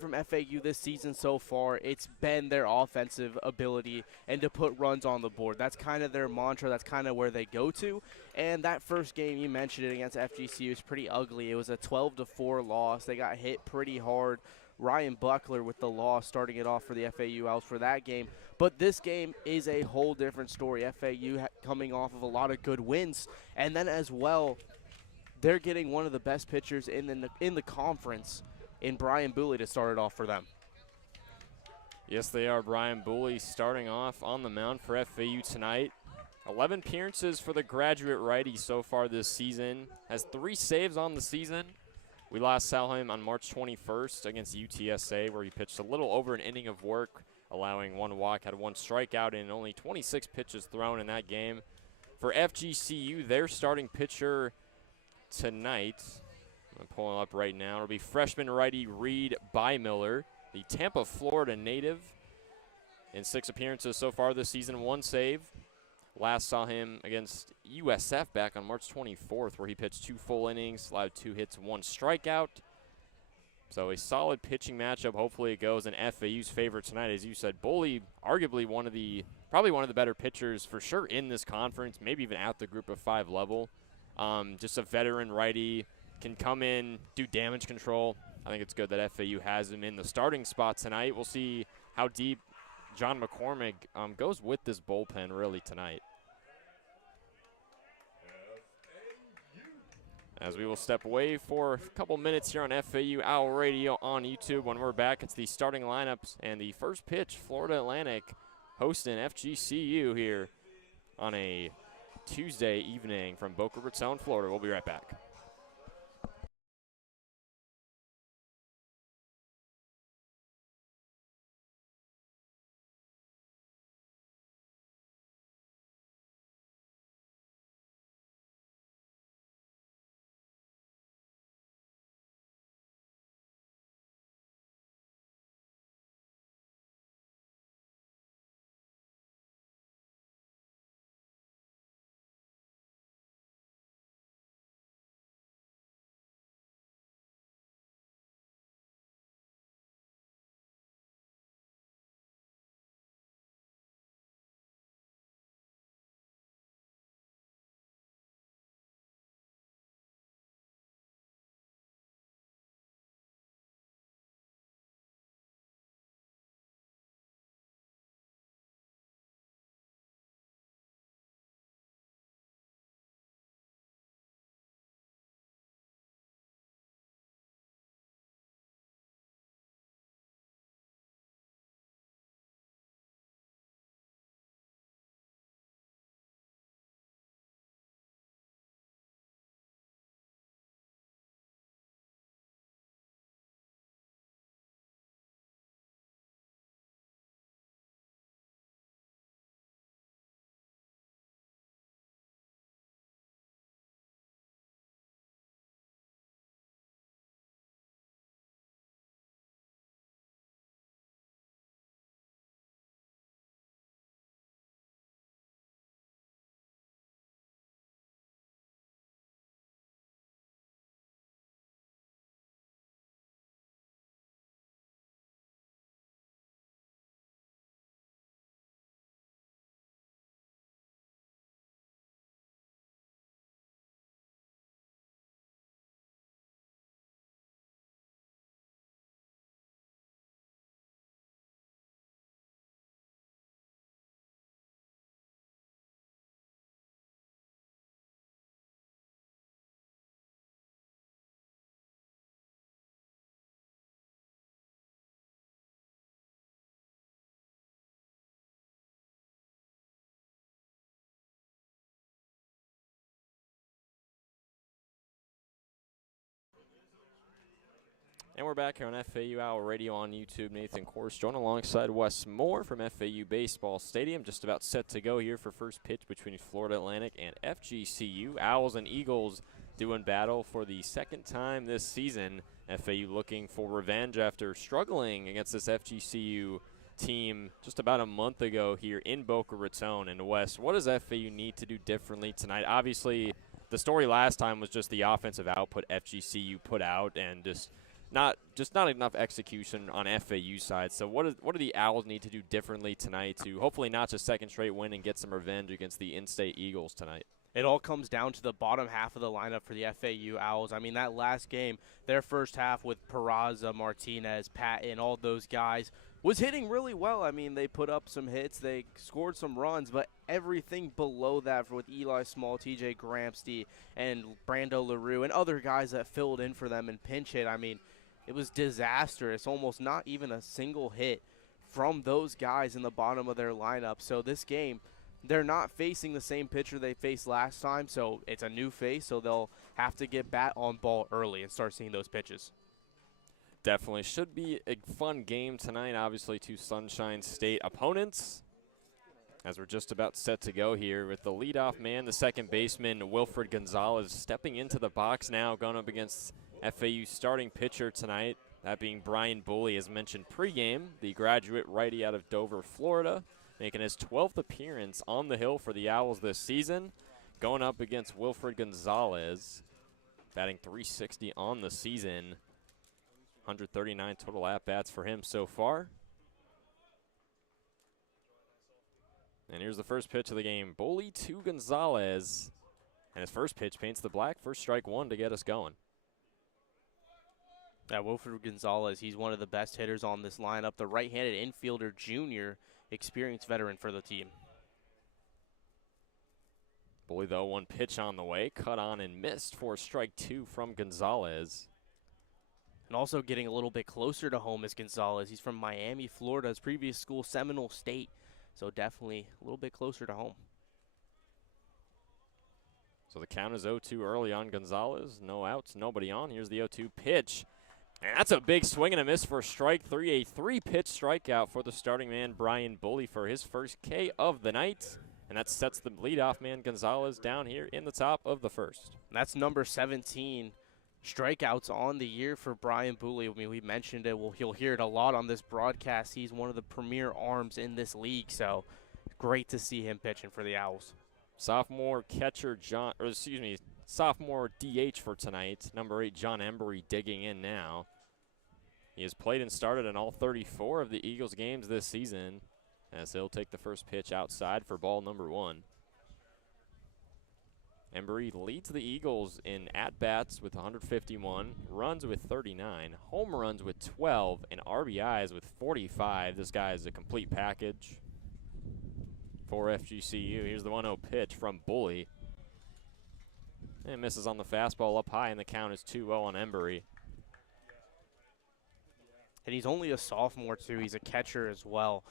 From FAU this season so far, it's been their offensive ability and to put runs on the board. That's kind of their mantra. That's kind of where they go to. And that first game, you mentioned it, against FGCU, is pretty ugly. It was a 12-4 loss. They got hit pretty hard. Ryan Buckler with the loss, starting it off for the FAU Owls for that game. But this game is a whole different story. FAU coming off of a lot of good wins. And then as well, they're getting one of the best pitchers in the conference in Brian Booley to start it off for them. Yes, they are. Brian Booley starting off on the mound for FAU tonight. 11 appearances for the graduate righty so far this season. Has 3 saves on the season. We last saw him on March 21st against UTSA, where he pitched a little over an inning of work, allowing 1 walk, had 1 strikeout, and only 26 pitches thrown in that game. For FGCU, their starting pitcher tonight, I'm pulling up right now, it'll be freshman righty Reed Bymiller, the Tampa, Florida native. In 6 appearances so far this season, 1 save. Last saw him against USF back on March 24th, where he pitched 2 full innings, allowed 2 hits, 1 strikeout. So a solid pitching matchup. Hopefully it goes in FAU's favor tonight. As you said, Booley, arguably probably one of the better pitchers for sure in this conference, maybe even at the group of 5 level. Just a veteran righty, can come in, do damage control. I think it's good that FAU has him in the starting spot tonight. We'll see how deep John McCormick goes with this bullpen really tonight. As we will step away for a couple minutes here on FAU Owl Radio on YouTube. When we're back, it's the starting lineups and the first pitch, Florida Atlantic hosting FGCU here on a Tuesday evening from Boca Raton, Florida. We'll be right back. And we're back here on FAU Owl Radio on YouTube. Nathan Korst joined alongside Wes Moore from FAU Baseball Stadium. Just about set to go here for first pitch between Florida Atlantic and FGCU. Owls and Eagles doing battle for the 2nd time this season. FAU looking for revenge after struggling against this FGCU team just about a month ago here in Boca Raton. And Wes, what does FAU need to do differently tonight? Obviously, the story last time was just the offensive output FGCU put out and just not enough execution on FAU side. So what do the Owls need to do differently tonight to hopefully not just second straight win and get some revenge against the in-state Eagles tonight? It all comes down to the bottom half of the lineup for the FAU Owls. I mean, that last game, their first half with Peraza, Martinez, Patton, all those guys, was hitting really well. I mean, they put up some hits, they scored some runs, but everything below that with Eli Small, TJ Gramsty, and Brando LaRue, and other guys that filled in for them and pinch hit, I mean, it was disastrous. Almost not even a single hit from those guys in the bottom of their lineup. So this game, they're not facing the same pitcher they faced last time, so it's a new face, so they'll have to get bat on ball early and start seeing those pitches. Definitely should be a fun game tonight, obviously, two Sunshine State opponents. As we're just about set to go here with the leadoff man, the second baseman, Wilfred Gonzalez, stepping into the box now, going up against FAU starting pitcher tonight, that being Brian Bully, as mentioned pregame, the graduate righty out of Dover, Florida, making his 12th appearance on the hill for the Owls this season, going up against Wilfred Gonzalez, batting .360 on the season, 139 total at-bats for him so far. And here's the first pitch of the game, Bully to Gonzalez, and his first pitch paints the black, first strike one to get us going. Wilfred Gonzalez, he's one of the best hitters on this lineup, the right-handed infielder junior, experienced veteran for the team. Bully, though, one pitch on the way, cut on and missed for strike two from Gonzalez. And also getting a little bit closer to home is Gonzalez. He's from Miami, Florida, his previous school, Seminole State, so definitely a little bit closer to home. So the count is 0-2 early on Gonzalez. No outs, nobody on. Here's the 0-2 pitch. And that's a big swing and a miss for strike three. A three-pitch strikeout for the starting man, Brian Bully, for his first K of the night. And that sets the leadoff man, Gonzalez, down here in the top of the first. And that's number 17 strikeouts on the year for Brian Bully. I mean, we mentioned it. Well, you'll hear it a lot on this broadcast. He's one of the premier arms in this league, so great to see him pitching for the Owls. Sophomore catcher sophomore DH for tonight, number 8, John Embry, digging in now. He has played and started in all 34 of the Eagles games this season, as he'll take the first pitch outside for ball number 1. Embry leads the Eagles in at-bats with 151, runs with 39, home runs with 12, and RBIs with 45. This guy is a complete package for FGCU. Here's the 1-0 pitch from Bully. And misses on the fastball up high, and the count is 2-0 on Embry. And he's only a sophomore, too. He's a catcher as well,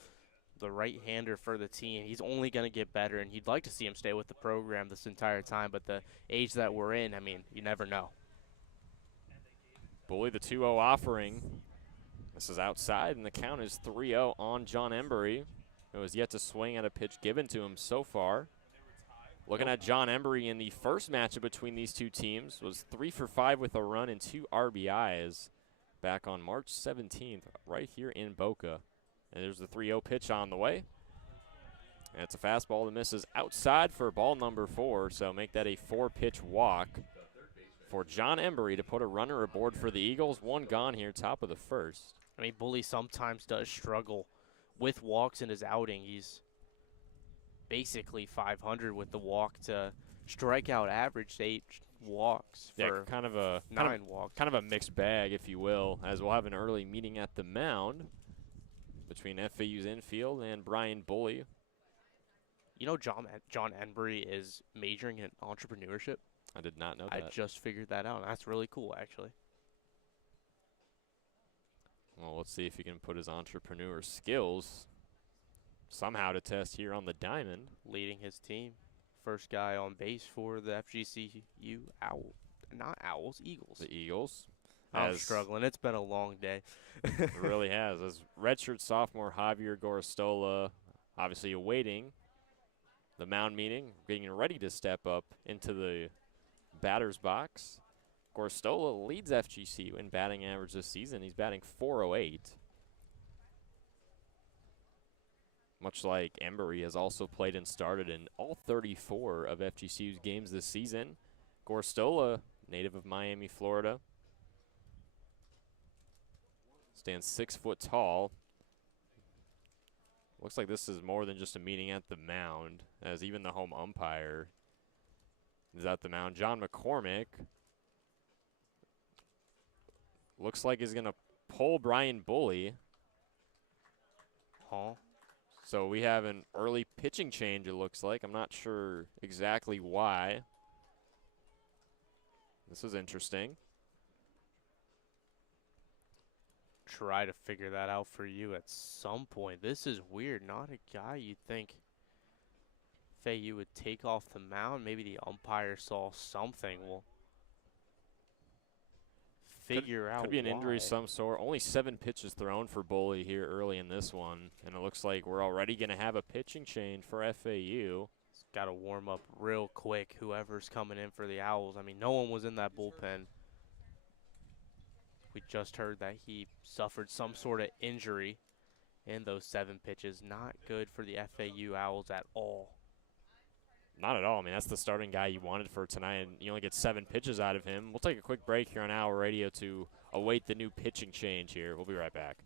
the right-hander for the team. He's only going to get better, and you'd like to see him stay with the program this entire time, but the age that we're in, I mean, you never know. Bully, the 2-0 offering. This is outside, and the count is 3-0 on John Embry, who has yet to swing at a pitch given to him so far. Looking at John Embry in the first matchup between these two teams, was 3 for 5 with a run and 2 RBIs back on March 17th, right here in Boca. And there's the 3-0 pitch on the way. And it's a fastball that misses outside for ball number 4, so make that a 4-pitch walk for John Embry to put a runner aboard for the Eagles. One gone here, top of the first. I mean, Bully sometimes does struggle with walks in his outing. He's basically 500 with the walk to strikeout average, 8 walks for kind of a 9 walks. Kind of a mixed bag, if you will, as we'll have an early meeting at the mound between FAU's infield and Brian Bully. You know, John Embry is majoring in entrepreneurship. I did not know that. I just figured that out. That's really cool, actually. Well, let's see if he can put his entrepreneur skills somehow to test here on the diamond. Leading his team. First guy on base for the FGCU Eagles. The Eagles. I'm struggling. It's been a long day. It really has. As redshirt sophomore Javier Gorostola obviously awaiting the mound meeting, getting ready to step up into the batter's box. Gorostola leads FGCU in batting average this season. He's batting .408. Much like Embry has also played and started in all 34 of FGCU's games this season. Gorostola, native of Miami, Florida. Stands 6 foot tall. Looks like this is more than just a meeting at the mound, as even the home umpire is at the mound. John McCormick looks like he's going to pull Brian Bully. Huh? So we have an early pitching change, it looks like. I'm not sure exactly why. This is interesting. Try to figure that out for you at some point. This is weird. Not a guy you'd think FAU would take off the mound. Maybe the umpire saw something. We'll figure out Could be an injury why. of some sort. Only 7 pitches thrown for Bully here early in this one. And it looks like we're already going to have a pitching change for FAU. It's got to warm up real quick, whoever's coming in for the Owls. I mean, no one was in that bullpen. We just heard that he suffered some sort of injury in those 7 pitches. Not good for the FAU Owls at all. Not at all. I mean, that's the starting guy you wanted for tonight, and you only get 7 pitches out of him. We'll take a quick break here on Owl Radio to await the new pitching change here. We'll be right back.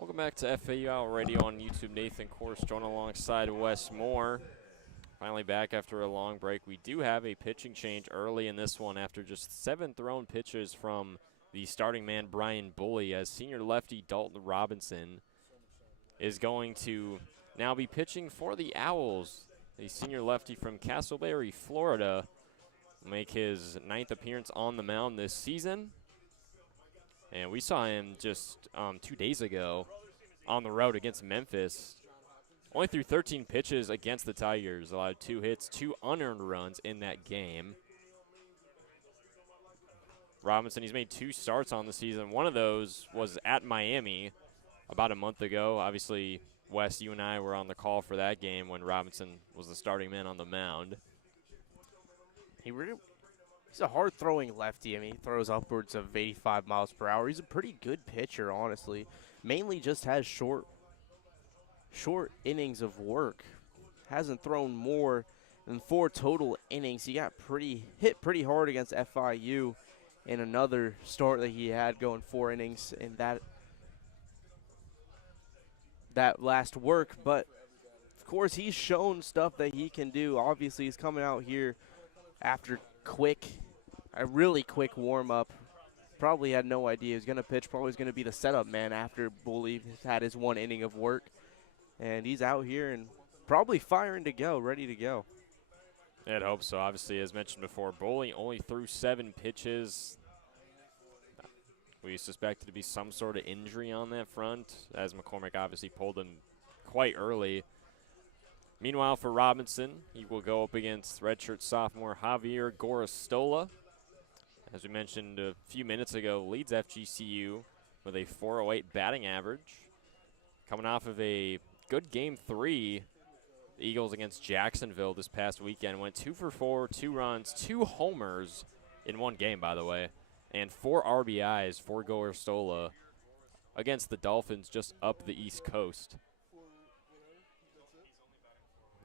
Welcome back to FAU Radio on YouTube. Nathan Korst joined alongside Wes Moore. Finally back after a long break. We do have a pitching change early in this one after just 7 thrown pitches from the starting man Brian Bully, as senior lefty Dalton Robinson is going to now be pitching for the Owls. The senior lefty from Castleberry, Florida, will make his 9th appearance on the mound this season. And we saw him just 2 days ago on the road against Memphis. Only threw 13 pitches against the Tigers, allowed 2 hits, 2 unearned runs in that game. Robinson, he's made 2 starts on the season. One of those was at Miami about a month ago. Obviously, Wes, you and I were on the call for that game when Robinson was the starting man on the mound. He's a hard-throwing lefty. I mean, he throws upwards of 85 miles per hour. He's a pretty good pitcher, honestly. Mainly just has short innings of work. Hasn't thrown more than 4 total innings. He got hit pretty hard against FIU in another start that he had, going 4 innings in that last work. But, of course, he's shown stuff that he can do. Obviously, he's coming out here after a really quick warm-up. Probably had no idea he was going to pitch. Probably was going to be the setup man after Bully had his 1 inning of work. And he's out here and probably firing to go, ready to go. I'd hope so. Obviously, as mentioned before, Bully only threw 7 pitches. We suspected to be some sort of injury on that front, as McCormick obviously pulled him quite early. Meanwhile, for Robinson, he will go up against redshirt sophomore Javier Gorostola. As we mentioned a few minutes ago, leads FGCU with a .408 batting average. Coming off of a good Game 3, the Eagles against Jacksonville this past weekend went 2 for 4, 2 runs, 2 homers in 1 game, by the way, and 4 RBIs for Gorostola against the Dolphins just up the East Coast.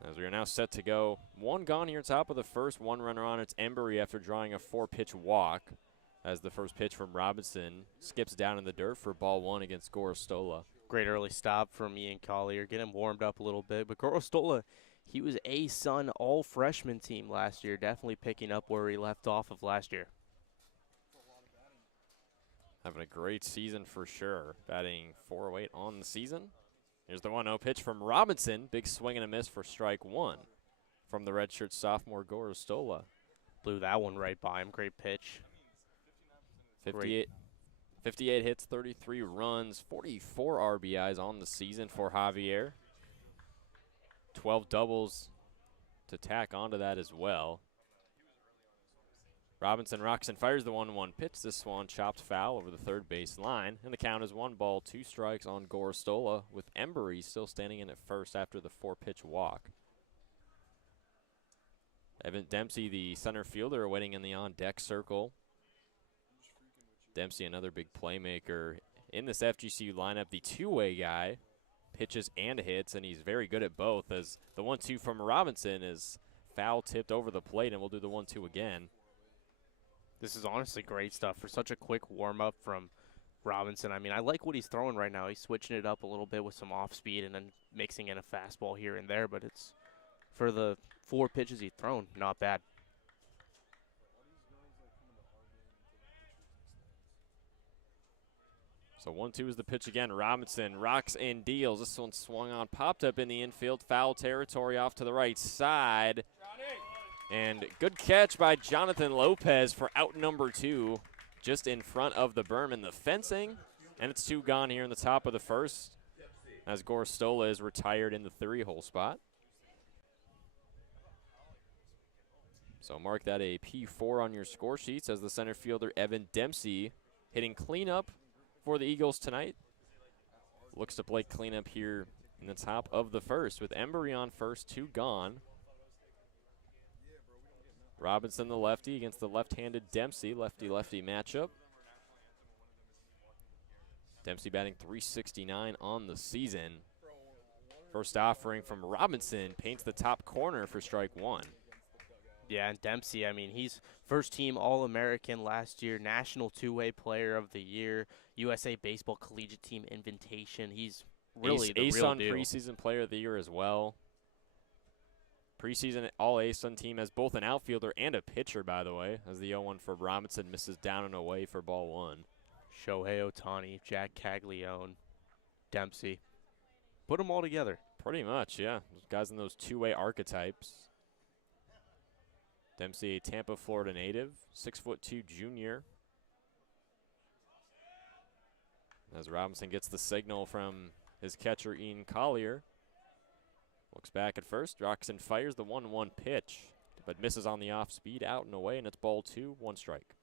As we are now set to go, 1 gone here top of the first, 1 runner on. It's Embry after drawing a 4-pitch walk, as the first pitch from Robinson skips down in the dirt for ball 1 against Gorostola. Great early stop from Ian Collier, get him warmed up a little bit. But Gorostola, he was a Sun all-freshman team last year, definitely picking up where he left off of last year. Having a great season for sure, batting .408 on the season. Here's the 1-0 pitch from Robinson. Big swing and a miss for strike 1 from the redshirt sophomore Gorostola. Blew that one right by him. Great pitch. 58 hits, 33 runs, 44 RBIs on the season for Javier. 12 doubles to tack onto that as well. Robinson rocks and fires the 1-1 pitch. This one chopped foul over the third base line. And the count is 1 ball, 2 strikes on Gorostola, with Embry still standing in at first after the 4-pitch walk. Evan Dempsey, the center fielder, waiting in the on-deck circle. Dempsey, another big playmaker in this FGCU lineup, the 2-way guy, pitches and hits, and he's very good at both, as the 1-2 from Robinson is foul tipped over the plate, and we'll do the 1-2 again. This is honestly great stuff for such a quick warm-up from Robinson. I mean, I like what he's throwing right now. He's switching it up a little bit with some off-speed and then mixing in a fastball here and there, but it's for the 4 pitches he's thrown, not bad. So 1-2 is the pitch again. Robinson rocks and deals. This one swung on, popped up in the infield, foul territory off to the right side. And good catch by Jonathan Lopez for out number 2, just in front of the berm in the fencing. And it's 2 gone here in the top of the first, as Gorostola is retired in the 3-hole spot. So mark that a P4 on your score sheets, as the center fielder Evan Dempsey hitting cleanup for the Eagles tonight. Looks to play cleanup here in the top of the first, with Embry on first, 2 gone. Robinson, the lefty, against the left-handed Dempsey. Lefty-lefty matchup. Dempsey batting .369 on the season. First offering from Robinson paints the top corner for strike 1. Yeah, and Dempsey, I mean, he's first team All-American last year, National Two-Way Player of the Year, USA Baseball Collegiate Team Invitation. He's Ace, really the real ASUN deal. preseason player of the year as well. Preseason All ASUN team has both an outfielder and a pitcher, by the way, as the 0-1 for Robinson misses down and away for ball one. Shohei Ohtani, Jack Caglione, Dempsey. Put them all together. Pretty much, yeah. Those guys in those two-way archetypes. Dempsey, a Tampa, Florida native, 6'2" junior. As Robinson gets the signal from his catcher, Ian Collier. Looks back at first. Roxon fires the 1-1 pitch, but misses on the off speed, out and away, and it's ball two, one strike.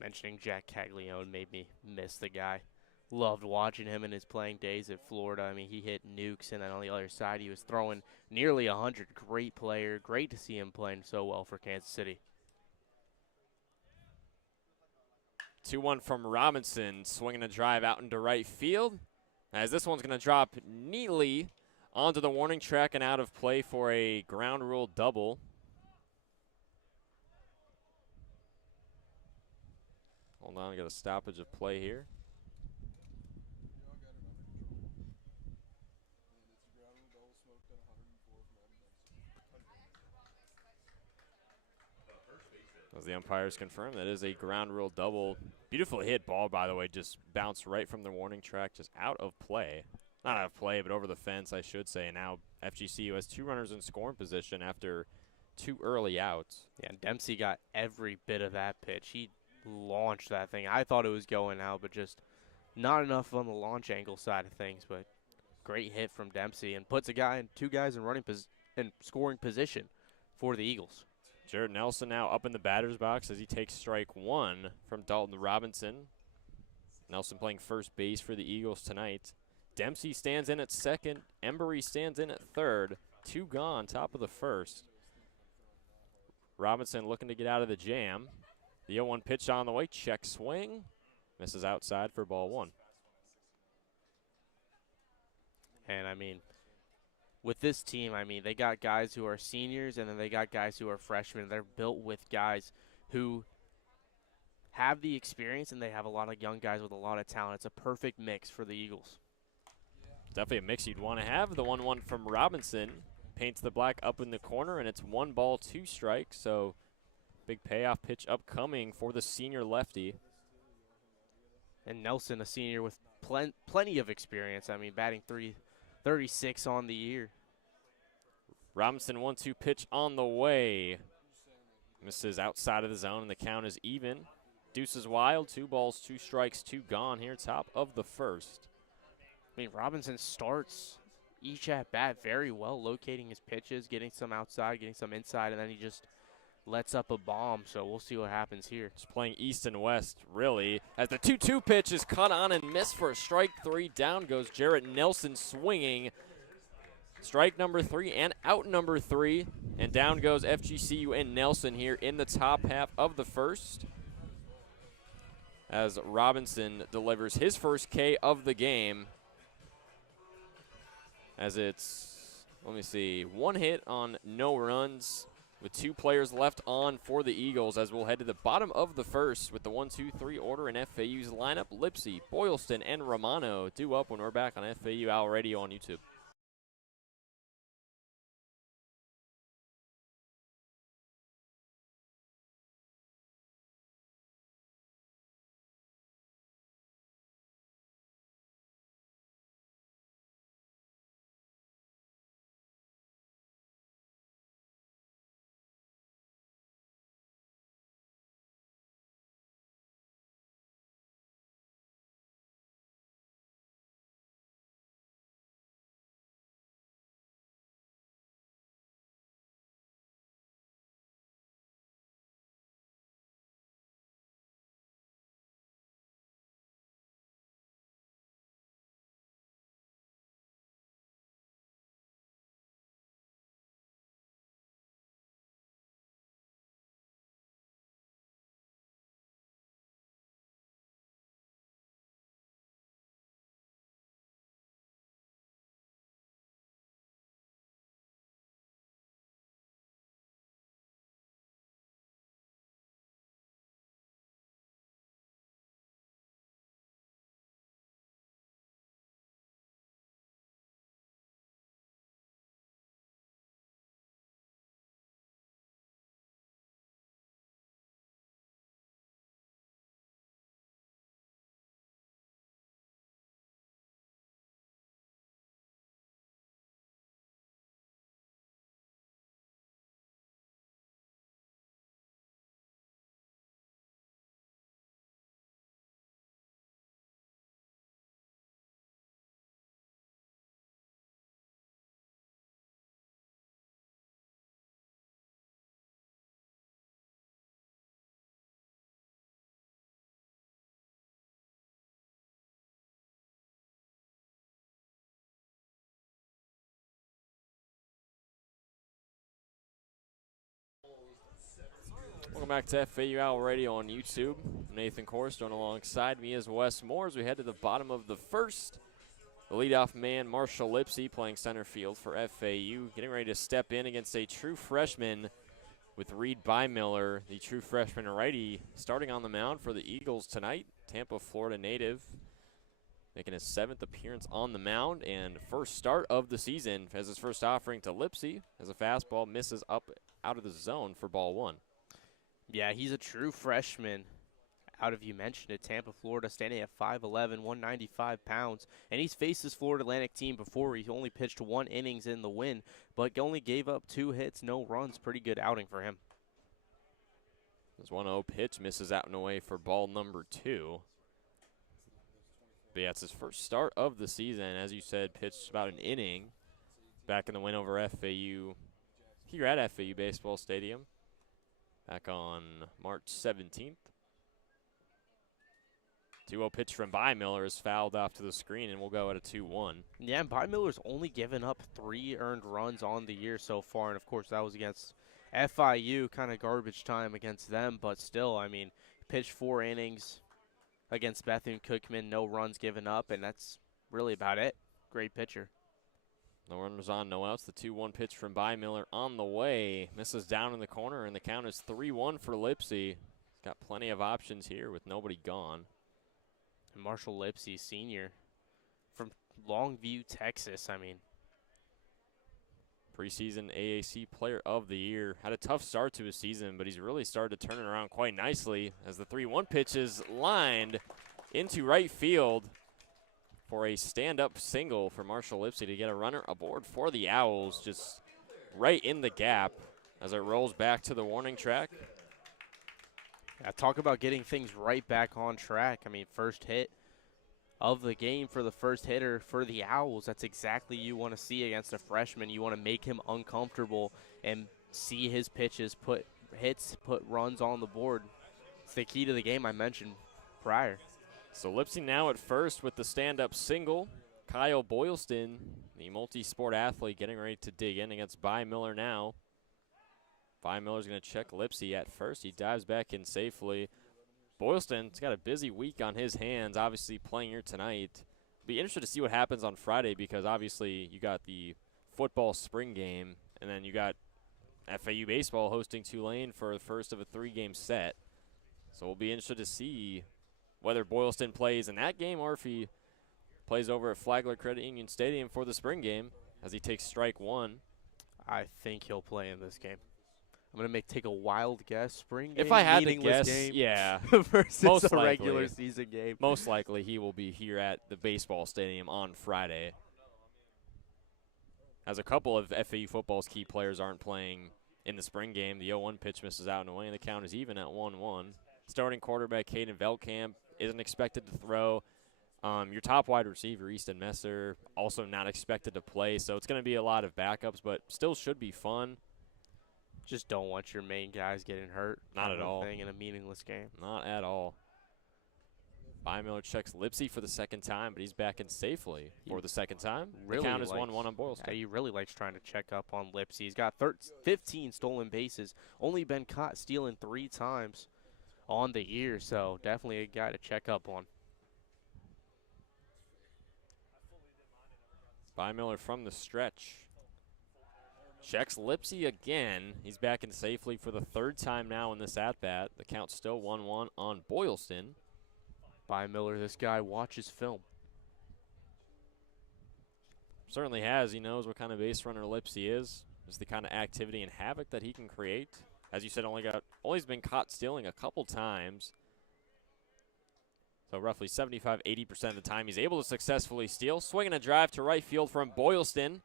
Mentioning Jack Caglione made me miss the guy. Loved watching him in his playing days at Florida. I mean, he hit nukes, and then on the other side, he was throwing nearly 100. Great player. Great to see him playing so well for Kansas City. 2-1 from Robinson, swinging a drive out into right field. As this one's going to drop neatly onto the warning track and out of play for a ground rule double. Hold on, got a stoppage of play here. As the umpires confirm, that is a ground rule double. Beautiful hit ball, by the way, just bounced right from the warning track, just out of play. Not out of play, but over the fence, I should say. Now FGCU has two runners in scoring position after two early outs. Yeah, and Dempsey got every bit of that pitch. He launched that thing. I thought it was going out, but just not enough on the launch angle side of things. But great hit from Dempsey and puts two guys in running in scoring position for the Eagles. Jared Nelson now up in the batter's box as he takes strike one from Dalton Robinson. Nelson playing first base for the Eagles tonight. Dempsey stands in at second. Embry stands in at third. Two gone, top of the first. Robinson looking to get out of the jam. The 0-1 pitch on the way. Check swing. Misses outside for ball one. And, I mean, with this team, I mean, they got guys who are seniors and then they got guys who are freshmen. They're built with guys who have the experience and they have a lot of young guys with a lot of talent. It's a perfect mix for the Eagles. Definitely a mix you'd want to have. The 1-1 from Robinson paints the black up in the corner, and it's 1 ball, 2 strikes. So big payoff pitch upcoming for the senior lefty. And Nelson, a senior with plenty of experience. I mean, batting 336 on the year. Robinson 1-2 pitch on the way. Misses outside of the zone, and the count is even. Deuces wild, 2 balls, 2 strikes, 2 gone here, top of the first. I mean, Robinson starts each at bat very well, locating his pitches, getting some outside, getting some inside, and then he just lets up a bomb. So we'll see what happens here. Just playing east and west, really. As the 2-2 pitch is cut on and missed for a strike three. Down goes Jarrett Nelson swinging. Strike number 3 and out number 3. And down goes FGCU and Nelson here in the top half of the first. As Robinson delivers his first K of the game. As it's, let me see, 1 hit on no runs with 2 players left on for the Eagles, as we'll head to the bottom of the first with the 1-2-3 order in FAU's lineup. Lipsy, Boylston, and Romano due up when we're back on FAU Owl Radio on YouTube. Welcome back to FAU Owl Radio on YouTube. I'm Nathan Korst, and alongside me is Wes Moore as we head to the bottom of the first. The leadoff man, Marshall Lipsy, playing center field for FAU, getting ready to step in against a true freshman with Reed Bymiller, the true freshman righty, starting on the mound for the Eagles tonight. Tampa, Florida native, making his 7th appearance on the mound and first start of the season as his first offering to Lipsy as a fastball misses up out of the zone for ball 1. Yeah, he's a true freshman. Out of, you mentioned it, Tampa, Florida, standing at 5'11", 195 pounds. And he's faced this Florida Atlantic team before. He only pitched 1 innings in the win, but only gave up 2 hits, no runs. Pretty good outing for him. This 1-0 pitch misses out and away for ball number 2. But yeah, it's his first start of the season. As you said, pitched about an inning back in the win over FAU here at FAU Baseball Stadium back on March 17th. 2-0 pitch from Bymiller is fouled off to the screen, and we'll go at a 2-1. Yeah, and Bymiller's only given up 3 earned runs on the year so far, and of course that was against FIU, kind of garbage time against them, but still, I mean, pitched 4 innings against Bethune-Cookman, no runs given up, and that's really about it. Great pitcher. No runners on, no outs. The 2-1 pitch from Bymiller on the way. Misses down in the corner, and the count is 3-1 for Lipsy. He's got plenty of options here with nobody gone. And Marshall Lipsy, senior, from Longview, Texas. I mean, preseason AAC Player of the Year. Had a tough start to his season, but he's really started to turn it around quite nicely as the 3-1 pitch is lined into right field for a stand-up single for Marshall Lipsy to get a runner aboard for the Owls, just right in the gap as it rolls back to the warning track. Yeah, talk about getting things right back on track. I mean, first hit of the game for the first hitter for the Owls. That's exactly you want to see against a freshman. You want to make him uncomfortable and see his pitches put hits, put runs on the board. It's the key to the game I mentioned prior. So Lipsy now at first with the stand-up single. Kyle Boylston, the multi-sport athlete, getting ready to dig in against Bymiller now. Bymiller's going to check Lipsy at first. He dives back in safely. Boylston's got a busy week on his hands, obviously playing here tonight. Be interested to see what happens on Friday because obviously you got the football spring game, and then you got FAU baseball hosting Tulane for the first of a 3-game set. So we'll be interested to see whether Boylston plays in that game or if he plays over at Flagler Credit Union Stadium for the spring game as he takes strike 1. I think he'll play in this game. I'm going to take a wild guess. Spring game, if I had to meaningless guess, game yeah, versus most a likely, regular season game. Most likely he will be here at the baseball stadium on Friday. As a couple of FAU football's key players aren't playing in the spring game. The 0-1 pitch misses out and away, and the count is even at 1-1. Starting quarterback Caden Veldkamp isn't expected to throw. Your top wide receiver, Easton Messer, also not expected to play. So it's going to be a lot of backups, but still should be fun. Just don't want your main guys getting hurt. Not at all. In a meaningless game. Not at all. Bymiller checks Lipsy for the second time, but he's back in safely for the second time. Really the count is 1-1 on Boylston. Yeah, he really likes trying to check up on Lipsy. He's got 15 stolen bases, only been caught stealing 3 times on the year, so definitely a guy to check up on. Bymiller from the stretch. Checks Lipsy again. He's back in safely for the 3rd time now in this at-bat. The count's still 1-1 on Boylston. Bymiller, this guy watches film. Certainly has. He knows what kind of base runner Lipsy is. Just the kind of activity and havoc that he can create. As you said, only's been caught stealing a couple times. So roughly 75-80% of the time he's able to successfully steal. Swinging a drive to right field from Boylston.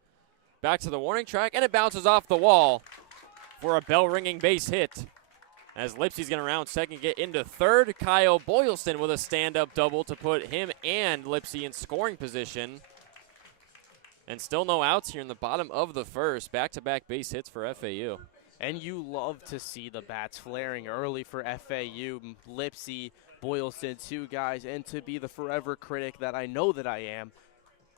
Back to the warning track, and it bounces off the wall for a bell-ringing base hit. As Lipsy's going to round second, get into third. Kyle Boylston with a stand-up double to put him and Lipsy in scoring position. And still no outs here in the bottom of the first. Back-to-back base hits for FAU. And you love to see the bats flaring early for FAU. Lipsy, Boylston, 2 guys, and to be the forever critic that I know that I am,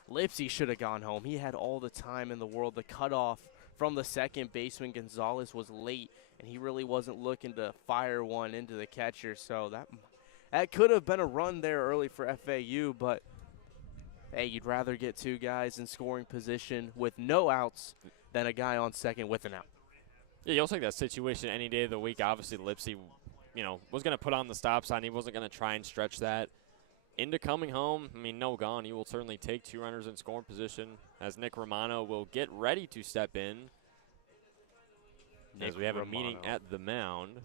Lipsy should have gone home. He had all the time in the world. The cutoff from the second baseman, Gonzalez, was late, and he really wasn't looking to fire one into the catcher. So that could have been a run there early for FAU, but hey, you'd rather get two guys in scoring position with no outs than a guy on second with an out. Yeah, you'll take that situation any day of the week. Obviously, Lipsy, was going to put on the stop sign. He wasn't going to try and stretch that into coming home. I mean, no gone. He will certainly take two runners in scoring position as Nick Romano will get ready to step in. As we have a meeting at the mound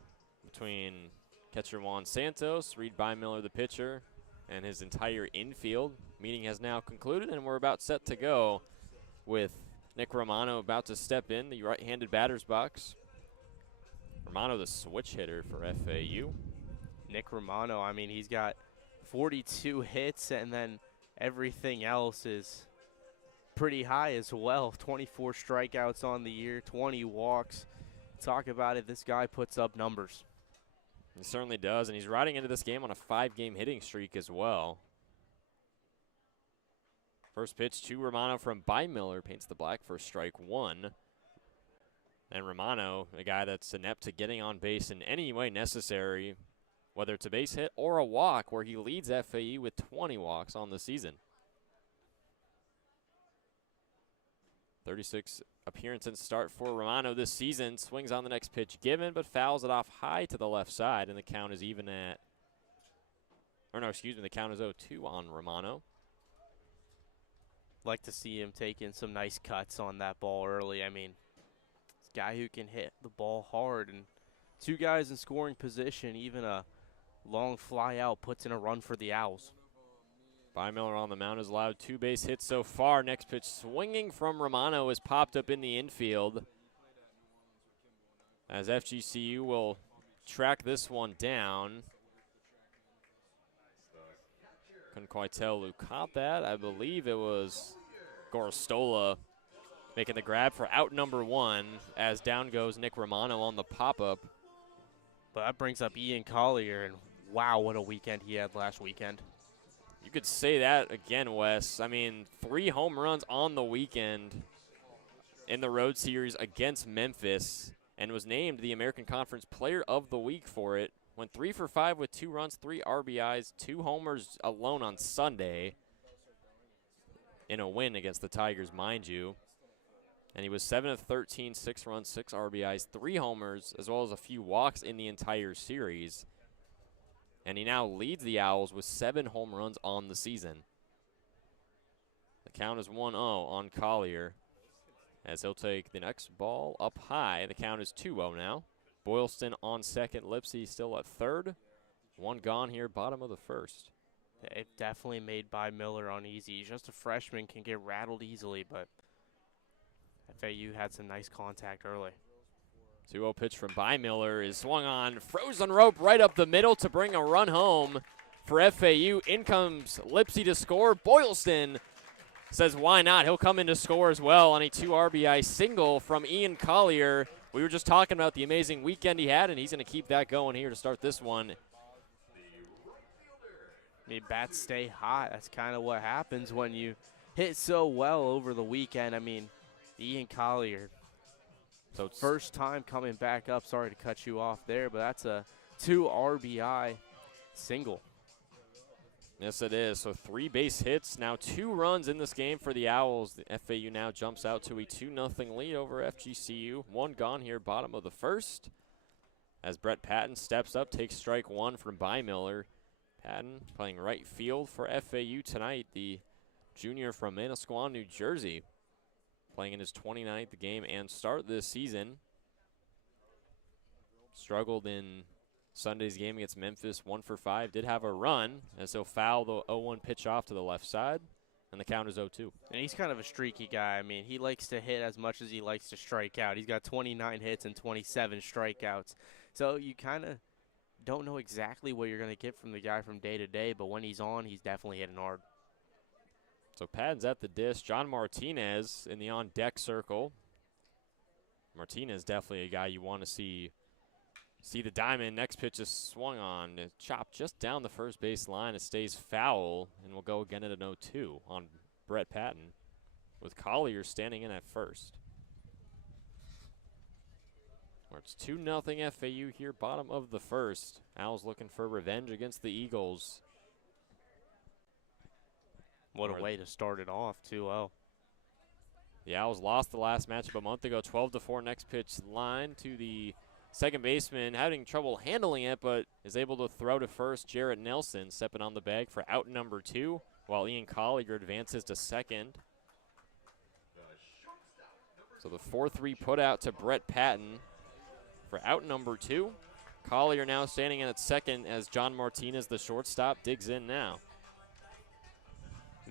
between catcher Juan Santos, Reed Bymiller, the pitcher, and his entire infield. Meeting has now concluded, and we're about set to go with Nick Romano about to step in the right-handed batter's box. Romano, the switch hitter for FAU. Nick Romano, I mean, he's got 42 hits, and then everything else is pretty high as well. 24 strikeouts on the year, 20 walks. Talk about it, this guy puts up numbers. He certainly does, and he's riding into this game on a 5-game hitting streak as well. First pitch to Romano from Bymiller paints the black for strike one. And Romano, a guy that's inept to getting on base in any way necessary, whether it's a base hit or a walk, where he leads FAU with 20 walks on the season. 36 appearance and start for Romano this season. Swings on the next pitch given, but fouls it off high to the left side, and the count is even at, the count is 0-2 on Romano. Like to see him taking some nice cuts on that ball early. I mean, this guy who can hit the ball hard, and two guys in scoring position, even a long fly out puts in a run for the Owls. Bymiller on the mound has allowed 2 base hits so far. Next pitch swinging from Romano is popped up in the infield, as FGCU will track this one down. Couldn't quite tell who caught that. I believe it was Gorostola making the grab for out number 1, as down goes Nick Romano on the pop-up. But that brings up Ian Collier, and wow, what a weekend he had last weekend. You could say that again, Wes. I mean, 3 home runs on the weekend in the road series against Memphis, and was named the American Conference Player of the Week for it. Went 3 for 5 with 2 runs, 3 RBIs, 2 homers alone on Sunday in a win against the Tigers, mind you. And he was 7 of 13, 6 runs, 6 RBIs, 3 homers, as well as a few walks in the entire series. And he now leads the Owls with 7 home runs on the season. The count is 1-0 on Collier, as he'll take the next ball up high. The count is 2-0 now. Boylston on second, Lipsy still at third. 1 gone here, bottom of the first. It definitely made Bymiller uneasy. He's just a freshman, can get rattled easily, but FAU had some nice contact early. 2-0 pitch from Bymiller is swung on, frozen rope right up the middle to bring a run home for FAU. In comes Lipsy to score. Boylston says why not? He'll come in to score as well on a 2 RBI single from Ian Collier. We were just talking about the amazing weekend he had, and he's going to keep that going here to start this one. I mean, bats stay hot. That's kind of what happens when you hit so well over the weekend. I mean, Ian Collier, so first time coming back up. Sorry to cut you off there, but that's a 2 RBI single. Yes, it is. So 3 base hits, now 2 runs in this game for the Owls. The FAU now jumps out to a 2-0 lead over FGCU. 1 gone here, bottom of the first, as Brett Patton steps up, takes strike 1 from Bymiller. Patton playing right field for FAU tonight, the junior from Manasquan, New Jersey, playing in his 29th game and start this season. Struggled in Sunday's game against Memphis, 1 for 5. Did have a run, as he'll foul the 0-1 pitch off to the left side, and the count is 0-2. And he's kind of a streaky guy. I mean, he likes to hit as much as he likes to strike out. He's got 29 hits and 27 strikeouts. So you kind of don't know exactly what you're going to get from the guy from day to day, but when he's on, he's definitely hitting hard. So Patton's at the disc. John Martinez in the on-deck circle. Martinez definitely a guy you want to see the diamond. Next pitch is swung on. Chopped just down the first base line. It stays foul, and we'll go again at an 0-2 on Brett Patton, with Collier standing in at first. Where it's 2-0 FAU here, bottom of the first. Owls looking for revenge against the Eagles. What a way to start it off, 2-0. The Owls lost the last matchup a month ago, 12-4. Next pitch line to the second baseman, having trouble handling it, but is able to throw to first. Jarrett Nelson stepping on the bag for out number 2, while Ian Collier advances to second. So the 4-3 put out to Brett Patton for out number 2. Collier now standing in at second as John Martinez, the shortstop, digs in now.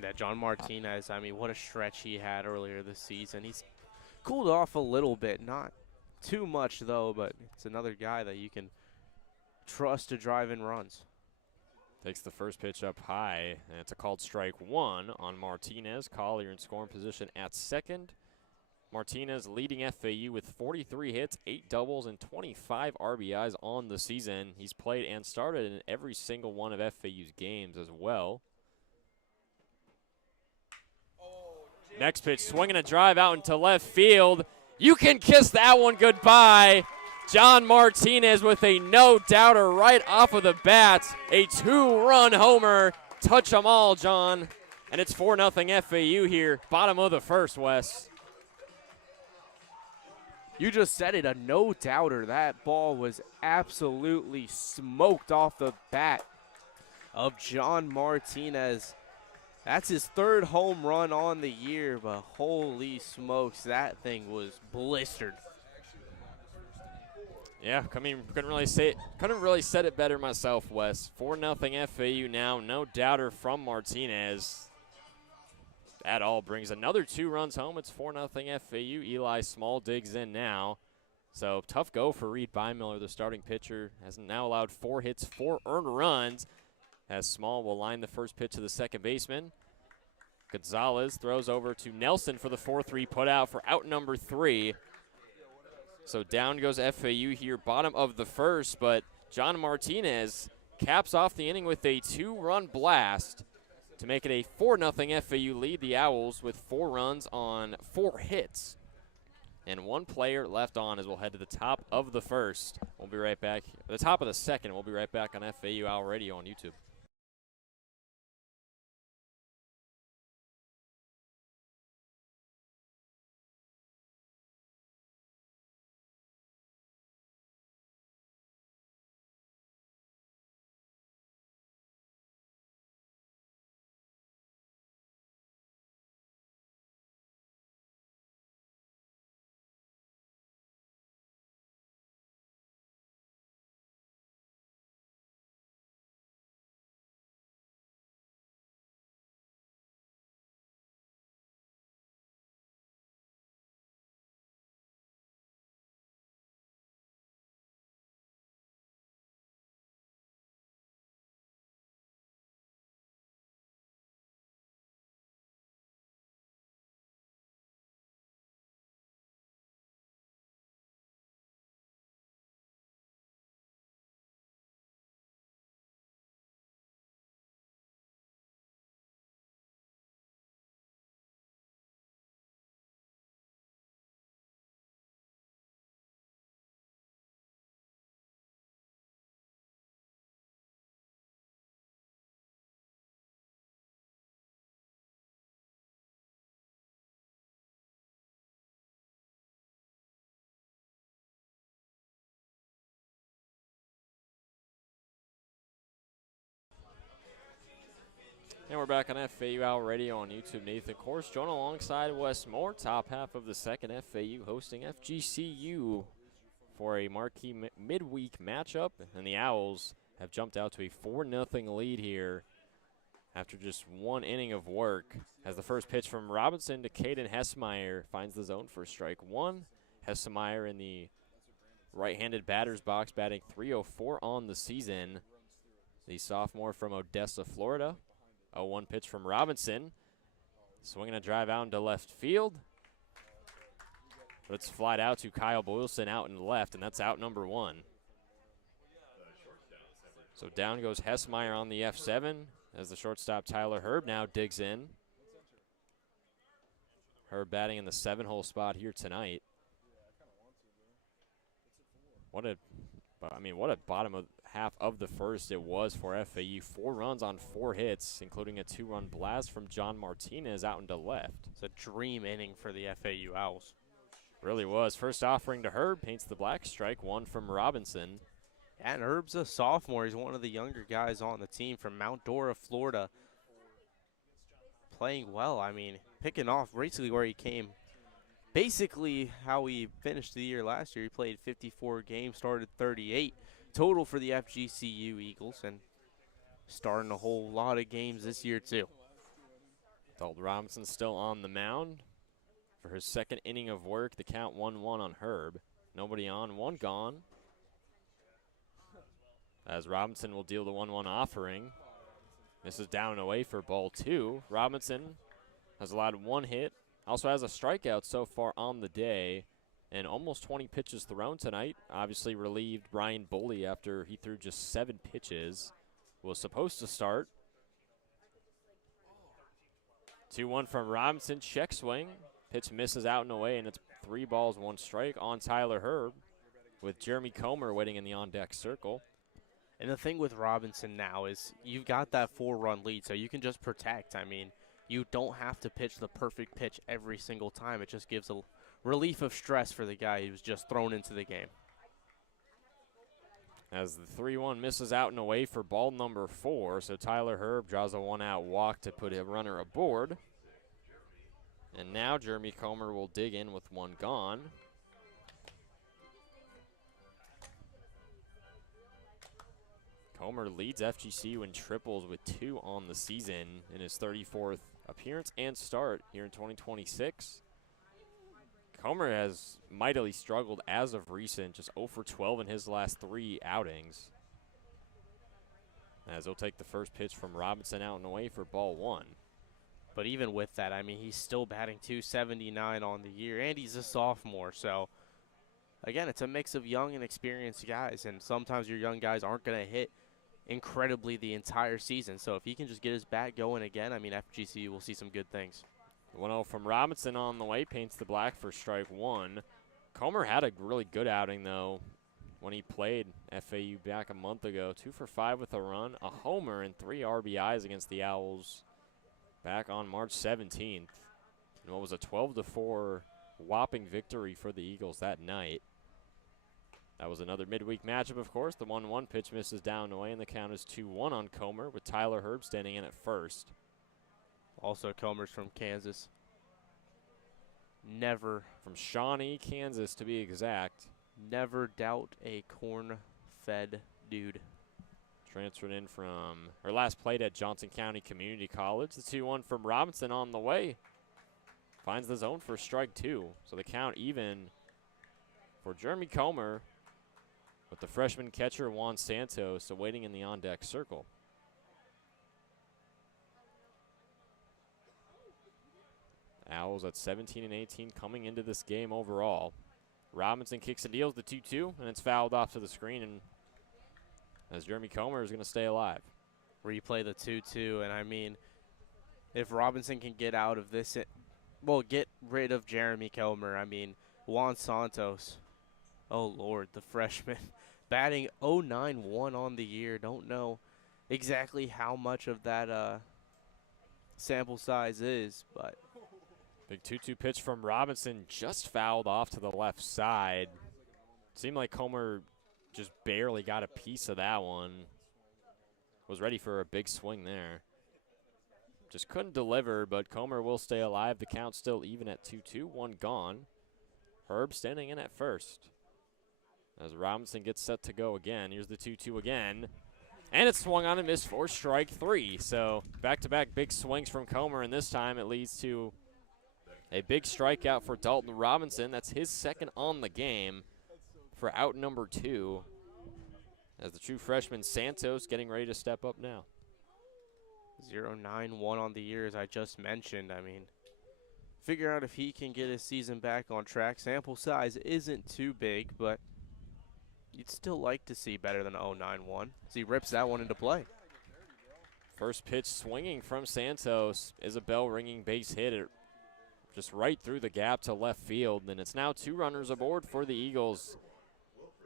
That John Martinez, I mean, what a stretch he had earlier this season. He's cooled off a little bit, not too much though, but it's another guy that you can trust to drive in runs. Takes the first pitch up high, and it's a called strike 1 on Martinez. Collier in scoring position at second. Martinez leading FAU with 43 hits, 8 doubles, and 25 RBIs on the season. He's played and started in every single one of FAU's games as well. Next pitch, swinging a drive out into left field. You can kiss that one goodbye. John Martinez with a no-doubter right off of the bat. A 2-run homer. Touch 'em all, John. And it's 4-0 FAU here, bottom of the first, Wes. You just said it, a no-doubter. That ball was absolutely smoked off the bat of John Martinez. That's his 3rd home run on the year, but holy smokes, that thing was blistered. Yeah, couldn't really said it better myself, Wes. 4-0 FAU now, no doubter from Martinez. That all brings another 2 runs home. It's 4-0 FAU. Eli Small digs in now. So tough go for Reed Beimiller, the starting pitcher. Has now allowed 4 hits, 4 earned runs. As Small will line the first pitch to the second baseman. Gonzalez throws over to Nelson for the 4-3 put out for out number 3. So down goes FAU here, bottom of the first, but John Martinez caps off the inning with a 2-run blast to make it a 4-0 FAU lead. The Owls with 4 runs on 4 hits. And 1 player left on as we'll head to the top of the first. We'll be right back. The top of the second, we'll be right back on FAU Owl Radio on YouTube. And we're back on FAU Owl Radio on YouTube. Nathan Korst joined alongside Wes Moore. Top half of the second, FAU hosting FGCU for a marquee midweek matchup. And the Owls have jumped out to a 4-0 lead here after just 1 inning of work. As the first pitch from Robinson to Caden Hesmeyer finds the zone for strike 1. Hesmeyer in the right-handed batter's box, batting .304 on the season. The sophomore from Odessa, Florida. 0-1 pitch from Robinson. Swinging a drive out into left field. But it's flied out to Kyle Boylston out in left, and that's out number 1. So down goes Hesmeyer on the F7 as the shortstop Tyler Herb now digs in. Herb batting in the 7-hole spot here tonight. What a bottom of half of the first it was for FAU. 4 runs on 4 hits, including a 2-run blast from John Martinez out into left. It's a dream inning for the FAU Owls. Really was. First offering to Herb, paints the black, strike 1 from Robinson. And Herb's a sophomore. He's one of the younger guys on the team from Mount Dora, Florida. Playing well. I mean, picking off basically where he came. Basically how he finished the year last year. He played 54 games, started 38 total for the FGCU Eagles, and starting a whole lot of games this year too. Dalton Robinson still on the mound for his second inning of work. The count 1-1 on Herb. Nobody on, 1 gone. As Robinson will deal the 1-1 offering. This is down and away for ball 2. Robinson has allowed 1 hit. Also has a strikeout so far on the day. And almost 20 pitches thrown tonight. Obviously relieved Brian Bully after he threw just 7 pitches. Was supposed to start. 2-1 from Robinson. Check swing. Pitch misses out and away, and it's 3 balls, 1 strike on Tyler Herb with Jeremy Comer waiting in the on-deck circle. And the thing with Robinson now is you've got that 4-run lead, so you can just protect. I mean, you don't have to pitch the perfect pitch every single time. It just gives a relief of stress for the guy who's just thrown into the game. As the 3-1 misses out and away for ball number 4, so Tyler Herb draws a 1-out walk to put a runner aboard. And now Jeremy Comer will dig in with 1 gone. Comer leads FGCU in triples with 2 on the season in his 34th appearance and start here in 2026. Comer has mightily struggled as of recent, just 0 for 12 in his last 3 outings. As he'll take the first pitch from Robinson out and away for ball 1. But even with that, I mean, he's still batting .279 on the year, and he's a sophomore. So, again, it's a mix of young and experienced guys, and sometimes your young guys aren't going to hit incredibly the entire season. So if he can just get his bat going again, I mean, FGCU will see some good things. 1-0 from Robinson on the way, paints the black for strike 1. Comer had a really good outing, though, when he played FAU back a month ago. 2 for 5 with a run, a homer, and 3 RBIs against the Owls back on March 17th. And what was a 12-4 whopping victory for the Eagles that night. That was another midweek matchup, of course. The 1-1 pitch misses down and away, and the count is 2-1 on Comer with Tyler Herb standing in at first. Also, Comer's from Kansas. Never. From Shawnee, Kansas, to be exact. Never doubt a corn-fed dude. Transferred in from, or last played at Johnson County Community College. The 2-1 from Robinson on the way. Finds the zone for strike 2. So the count even for Jeremy Comer with the freshman catcher Juan Santos awaiting in the on-deck circle. Owls at 17-18 coming into this game overall. Robinson kicks and deals the 2-2, and it's fouled off to the screen, and as Jeremy Comer is going to stay alive. Replay the 2-2, and I mean, if Robinson can get out of this, get rid of Jeremy Comer. I mean, Juan Santos, oh Lord, the freshman, batting .091 on the year. Don't know exactly how much of that sample size is, but. Big 2-2 pitch from Robinson, just fouled off to the left side. Seemed like Comer just barely got a piece of that one. Was ready for a big swing there. Just couldn't deliver, but Comer will stay alive. The count still even at 2-2, 1 gone. Herb standing in at first. As Robinson gets set to go again. Here's the 2-2 again. And it's swung on and missed for strike 3. So back-to-back big swings from Comer, and this time it leads to a big strikeout for Dalton Robinson. That's his second on the game for out number 2. As the true freshman Santos getting ready to step up now. 0.91 on the year, as I just mentioned. I mean, figure out if he can get his season back on track. Sample size isn't too big, but you'd still like to see better than 0.91. As he rips that one into play. First pitch swinging from Santos is a bell ringing base hit. Just right through the gap to left field, and it's now 2 runners aboard for the Eagles.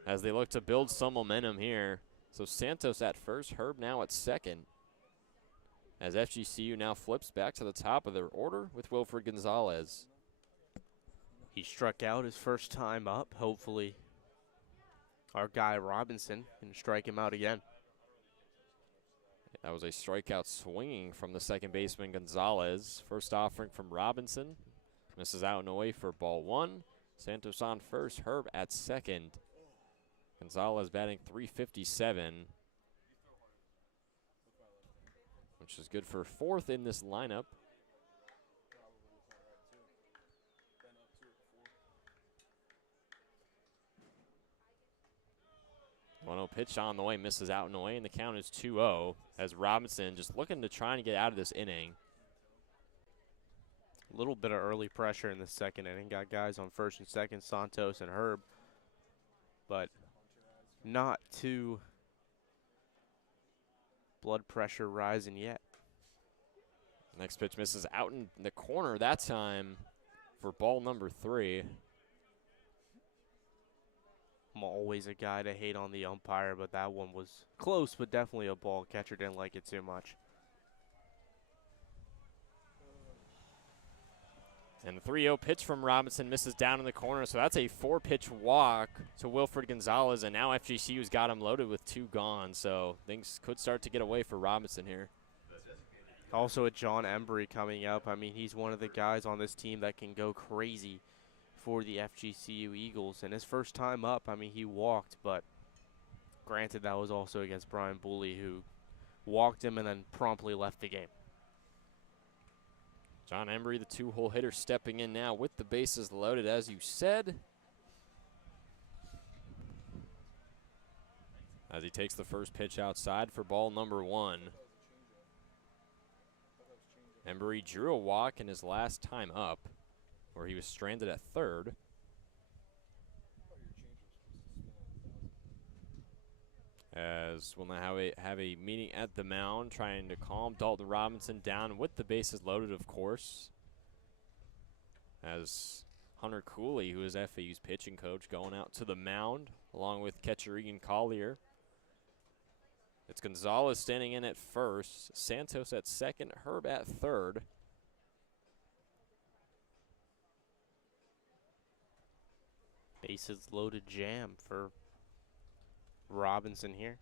as they look to build some momentum here. So Santos at first, Herb now at second, as FGCU now flips back to the top of their order with Wilfred Gonzalez. He struck out his first time up. Hopefully our guy Robinson can strike him out again. That was a strikeout swinging from the second baseman Gonzalez. First offering from Robinson. Misses out and away for ball one. Santos on first, Herb at second. Gonzalez batting .357, which is good for fourth in this lineup. 1-0 pitch on the way, misses out and away, and the count is 2-0 as Robinson just looking to try and get out of this inning. A little bit of early pressure in the second inning. Got guys on first and second, Santos and Herb, but not too blood pressure rising yet. Next pitch misses out in the corner that time for ball number 3. I'm always a guy to hate on the umpire, but that one was close, but definitely a ball. Catcher didn't like it too much. And the 3-0 pitch from Robinson misses down in the corner, so that's a 4-pitch walk to Wilfred Gonzalez, and now FGCU's got him loaded with 2 gone, so things could start to get away for Robinson here. Also, a John Embry coming up. I mean, he's one of the guys on this team that can go crazy for the FGCU Eagles. And his first time up, I mean, he walked, but granted, that was also against Brian Booley, who walked him and then promptly left the game. John Embry, the 2-hole hitter, stepping in now with the bases loaded, as you said. As he takes the first pitch outside for ball number 1. Embry drew a walk in his last time up, where he was stranded at third. As we'll now have a meeting at the mound, trying to calm Dalton Robinson down with the bases loaded, of course. As Hunter Cooley, who is FAU's pitching coach, going out to the mound, along with catcher Ian Collier. It's Gonzalez standing in at first, Santos at second, Herb at third. Bases loaded jam for Robinson here.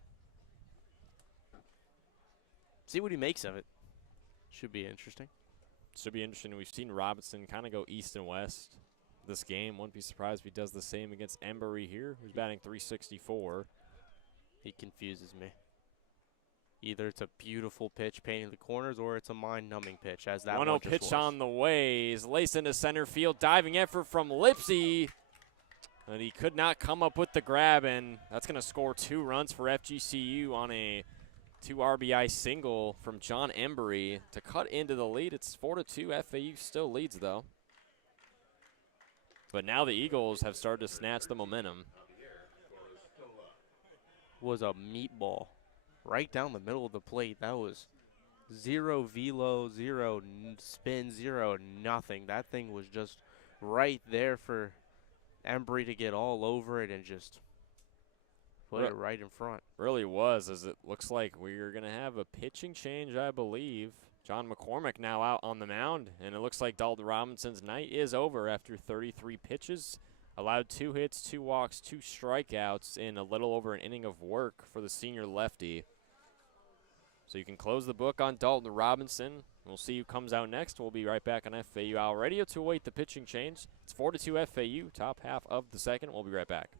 See what he makes of it. Should be interesting. Should be interesting. We've seen Robinson kind of go east and west this game. Wouldn't be surprised if he does the same against Embry here, who's batting .364. He confuses me. Either it's a beautiful pitch painting the corners or it's a mind-numbing pitch, as that 1-0 pitch on the way is laced into center field. Diving effort from Lipsy. And he could not come up with the grab, and that's going to score 2 runs for FGCU on a 2 RBI single from John Embry to cut into the lead. It's 4-2. FAU still leads, though. But now the Eagles have started to snatch the momentum. Was a meatball right down the middle of the plate. That was 0 velo, 0 spin, 0 nothing. That thing was just right there for Embry to get all over it and just put it right in front. Really was, as it looks like we're going to have a pitching change, I believe. John McCormick now out on the mound, and it looks like Dalton Robinson's night is over after 33 pitches. Allowed 2 hits, 2 walks, 2 strikeouts in a little over an inning of work for the senior lefty. So you can close the book on Dalton Robinson. We'll see who comes out next. We'll be right back on FAU Owl Radio to await the pitching change. It's 4-2 FAU, top half of the second. We'll be right back.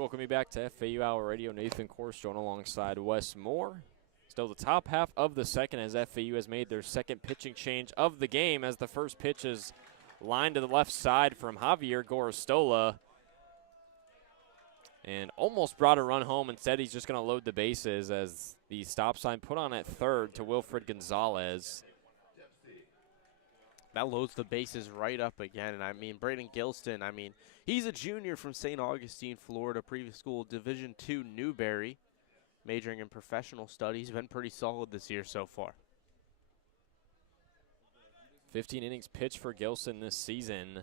Welcome you back to FAU Hour Radio. Nathan Korst joined alongside Wes Moore. Still the top half of the second as FAU has made their second pitching change of the game as the first pitch is lined to the left side from Javier Gorostola. And almost brought a run home. Instead, he's just going to load the bases as the stop sign put on at third to Wilfred Gonzalez. That loads the bases right up again. And I mean, Braden Gilston, I mean, he's a junior from St. Augustine, Florida, previous school, Division II Newberry, majoring in professional studies. Been pretty solid this year so far. 15 innings pitched for Gilston this season.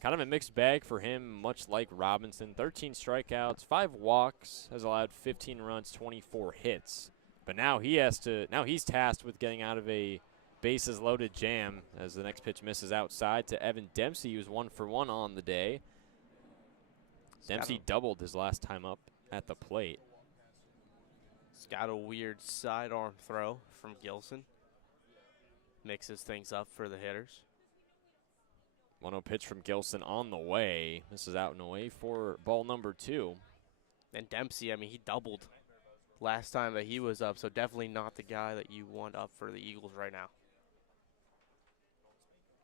Kind of a mixed bag for him, much like Robinson. 13 strikeouts, 5 walks, has allowed 15 runs, 24 hits. But now he's tasked with getting out of a bases loaded jam as the next pitch misses outside to Evan Dempsey, who's 1 for 1 on the day. Dempsey doubled his last time up at the plate. He's got a weird sidearm throw from Gilson. Mixes things up for the hitters. 1-0 pitch from Gilson on the way. This is out and away for ball number 2. And Dempsey, I mean, he doubled last time that he was up, so definitely not the guy that you want up for the Eagles right now.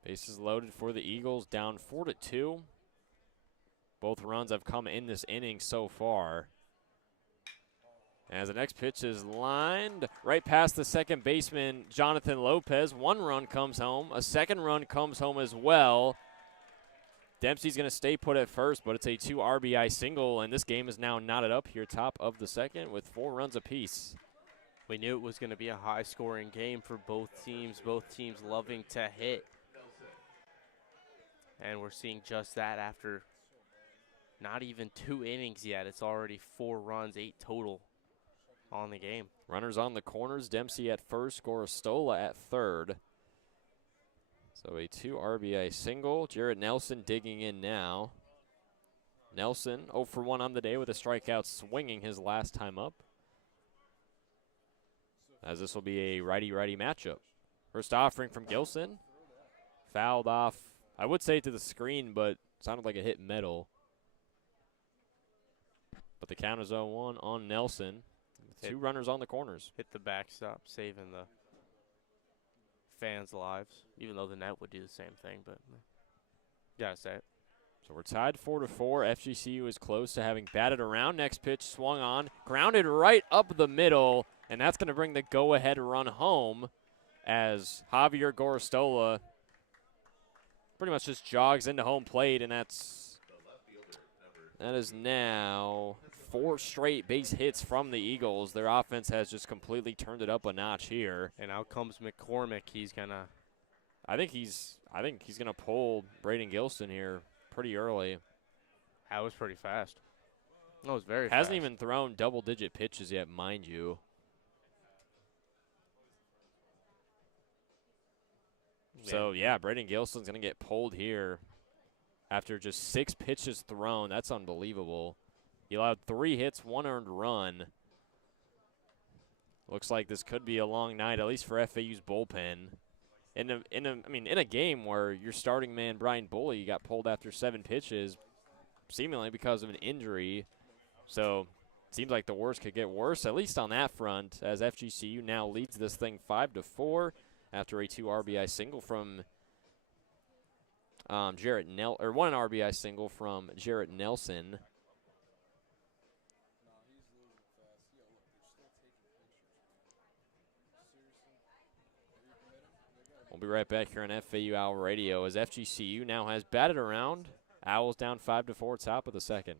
Bases loaded for the Eagles, down 4-2. Both runs have come in this inning so far. As the next pitch is lined right past the second baseman, Jonathan Lopez. 1 run comes home. A second run comes home as well. Dempsey's going to stay put at first, but it's a 2 RBI single, and this game is now knotted up here top of the second with 4 runs apiece. We knew it was going to be a high-scoring game for both teams loving to hit. And we're seeing just that after not even 2 innings yet. It's already 4 runs, 8 total on the game. Runners on the corners. Dempsey at first, Gorostola at third. So a 2 RBI single. Jarrett Nelson digging in now. Nelson 0 for 1 on the day with a strikeout swinging his last time up. As this will be a righty-righty matchup. First offering from Gilson. Fouled off, I would say to the screen, but sounded like it hit metal. But the count is 0-1 on Nelson. 2 runners on the corners. Hit the backstop, saving the fans' lives, even though the net would do the same thing, but gotta say it. So we're tied 4-4. FGCU is close to having batted around. Next pitch swung on, grounded right up the middle, and that's going to bring the go-ahead run home as Javier Gorostola pretty much just jogs into home plate, and that is now 4 straight base hits from the Eagles. Their offense has just completely turned it up a notch here. And out comes McCormick. I think he's gonna pull Braden Gilston here pretty early. That was pretty fast. That was very fast. Hasn't even thrown double-digit pitches yet, mind you. So, yeah, Braden Gilston's going to get pulled here after just 6 pitches thrown. That's unbelievable. He allowed 3 hits, 1 earned run. Looks like this could be a long night, at least for FAU's bullpen. In a game where your starting man, Brian Bully, got pulled after 7 pitches, seemingly because of an injury. So, it seems like the worst could get worse, at least on that front, as FGCU now leads this thing 5-4. After a 2 RBI single from one RBI single from Jarrett Nelson. We'll be right back here on FAU Owl Radio as FGCU now has batted around. Owls down 5-4, top of the second.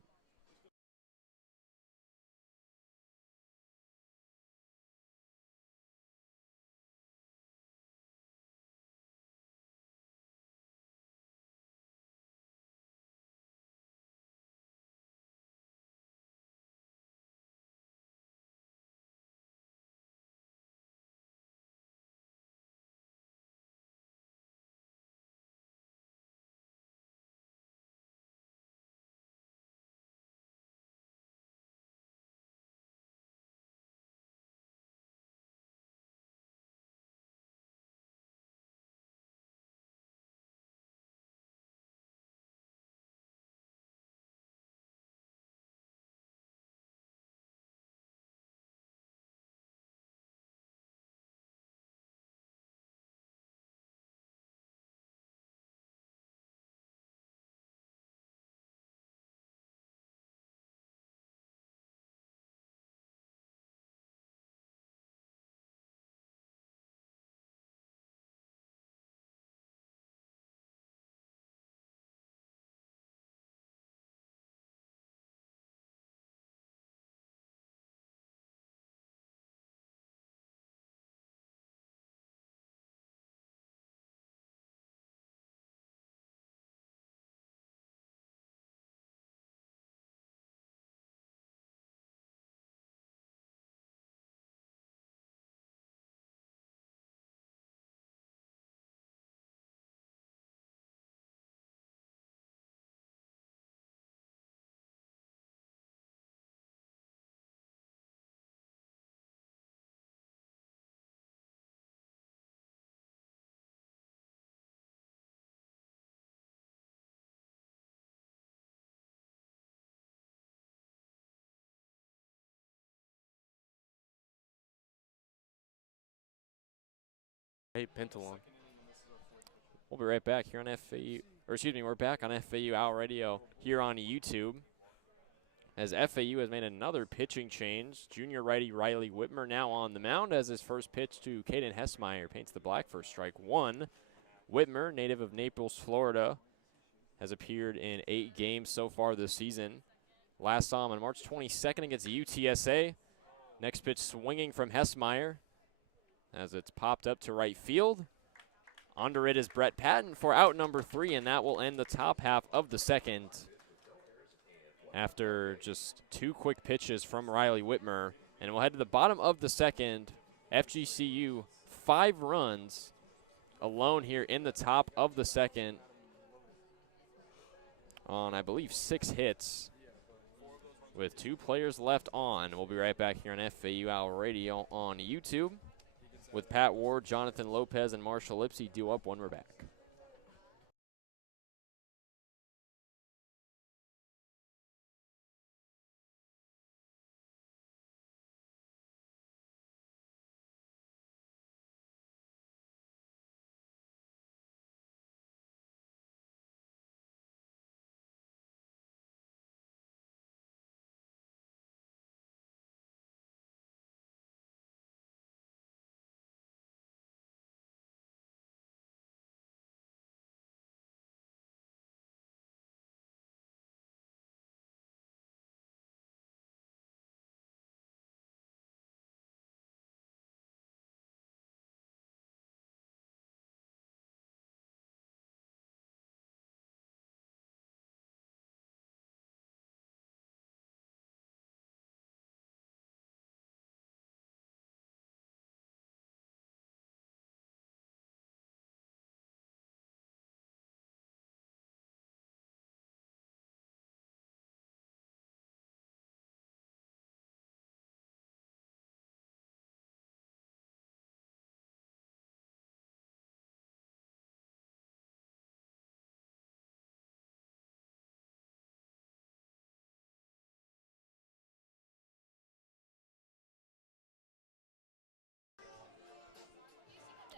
Hey, Pentalon. We'll be right back here on FAU, or excuse me, we're back on FAU Owl Radio here on YouTube. As FAU has made another pitching change. Junior righty Riley Whitmer now on the mound as his first pitch to Caden Hessmeyer paints the black for strike one. Whitmer, native of Naples, Florida, has appeared in 8 games so far this season. Last saw him on March 22nd against UTSA. Next pitch swinging from Hessmeyer as it's popped up to right field. Under it is Brett Patton for out number 3, and that will end the top half of the second. After just 2 quick pitches from Riley Whitmer. And we'll head to the bottom of the second. FGCU 5 runs alone here in the top of the second on, I believe, 6 hits with 2 players left on. We'll be right back here on FAU Owl Radio on YouTube with Pat Ward, Jonathan Lopez, and Marshall Lipsy due up when we're back.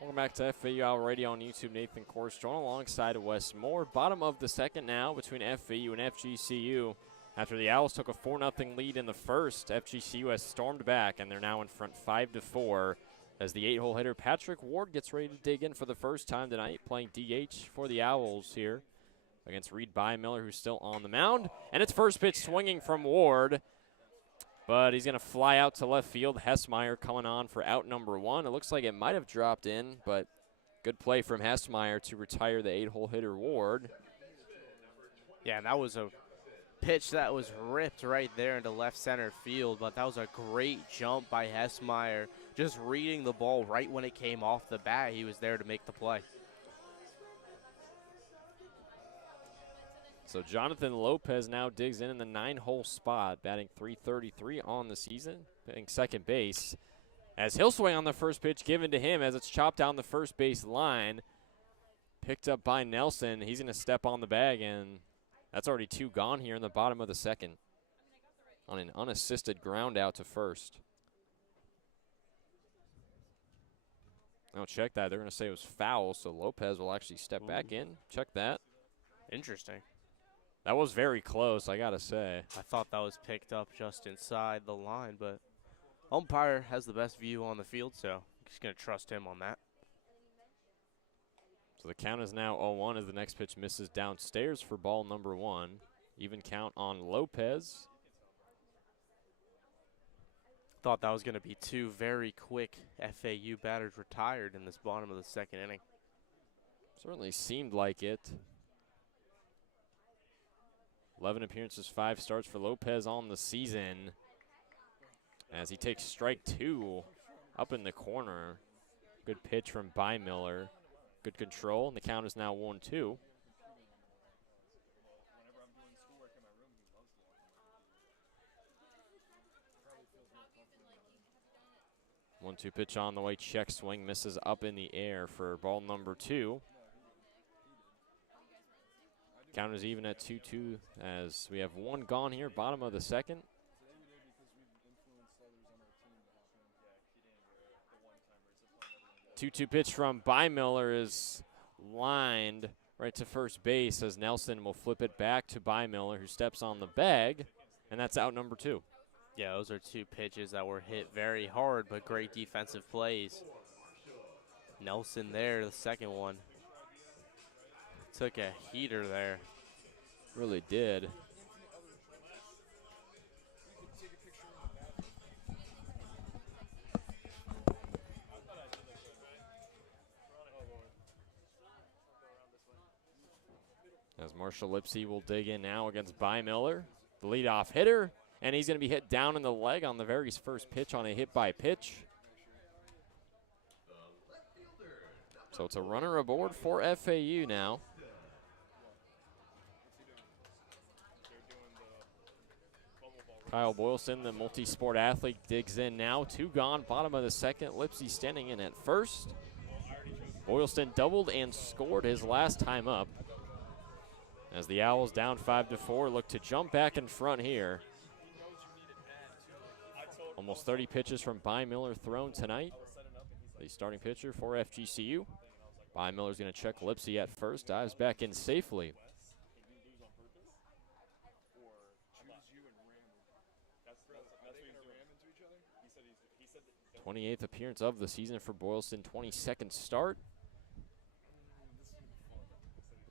Welcome back to FAU Owl Radio on YouTube. Nathan Korst joined alongside Wes Moore. Bottom of the second now between FAU and FGCU. After the Owls took a 4-0 lead in the first, FGCU has stormed back, and they're now in front 5-4 as the 8-hole hitter Patrick Ward gets ready to dig in for the first time tonight, playing DH for the Owls here against Reed Bymiller, who's still on the mound. And it's first pitch swinging from Ward, but he's going to fly out to left field. Hessmeyer coming on for out number 1. It looks like it might have dropped in, but good play from Hessmeyer to retire the 8-hole hitter Ward. Yeah, that was a pitch that was ripped right there into left center field, but that was a great jump by Hessmeyer. Just reading the ball right when it came off the bat, he was there to make the play. So Jonathan Lopez now digs in the 9-hole spot, batting .333 on the season, hitting second base. As he'll swing on the first pitch given to him as it's chopped down the first base line. Picked up by Nelson. He's going to step on the bag, and that's already 2 gone here in the bottom of the second on an unassisted ground out to first. Now check that. They're going to say it was foul, so Lopez will actually step back in. Check that. Interesting. That was very close, I got to say. I thought that was picked up just inside the line, but umpire has the best view on the field, so I'm just going to trust him on that. So the count is now 0-1 as the next pitch misses downstairs for ball number 1. Even count on Lopez. Thought that was going to be 2 very quick FAU batters retired in this bottom of the second inning. Certainly seemed like it. 11 appearances, 5 starts for Lopez on the season as he takes strike 2 up in the corner. Good pitch from Bymiller. Good control, and the count is now 1-2. One-two pitch on the way, check swing, misses up in the air for ball number 2. Count is even at 2-2 as we have 1 gone here, bottom of the second. 2-2 pitch from Bymiller is lined right to first base as Nelson will flip it back to Bymiller, who steps on the bag, and that's out number 2. Yeah, those are 2 pitches that were hit very hard, but great defensive plays. Nelson there, the second one. Took a heater there. Really did. As Marshall Lipsy will dig in now against Bymiller, the leadoff hitter, and he's going to be hit down in the leg on the very first pitch on a hit-by-pitch. So it's a runner aboard for FAU now. Kyle Boylston, the multi-sport athlete, digs in now. 2 gone, bottom of the second. Lipsy standing in at first. Boylston doubled and scored his last time up. As the Owls down 5-4, look to jump back in front here. Almost 30 pitches from Bymiller thrown tonight. The starting pitcher for FGCU. Bymiller's going to check Lipsy at first, dives back in safely. 28th appearance of the season for Boylston, 22nd start.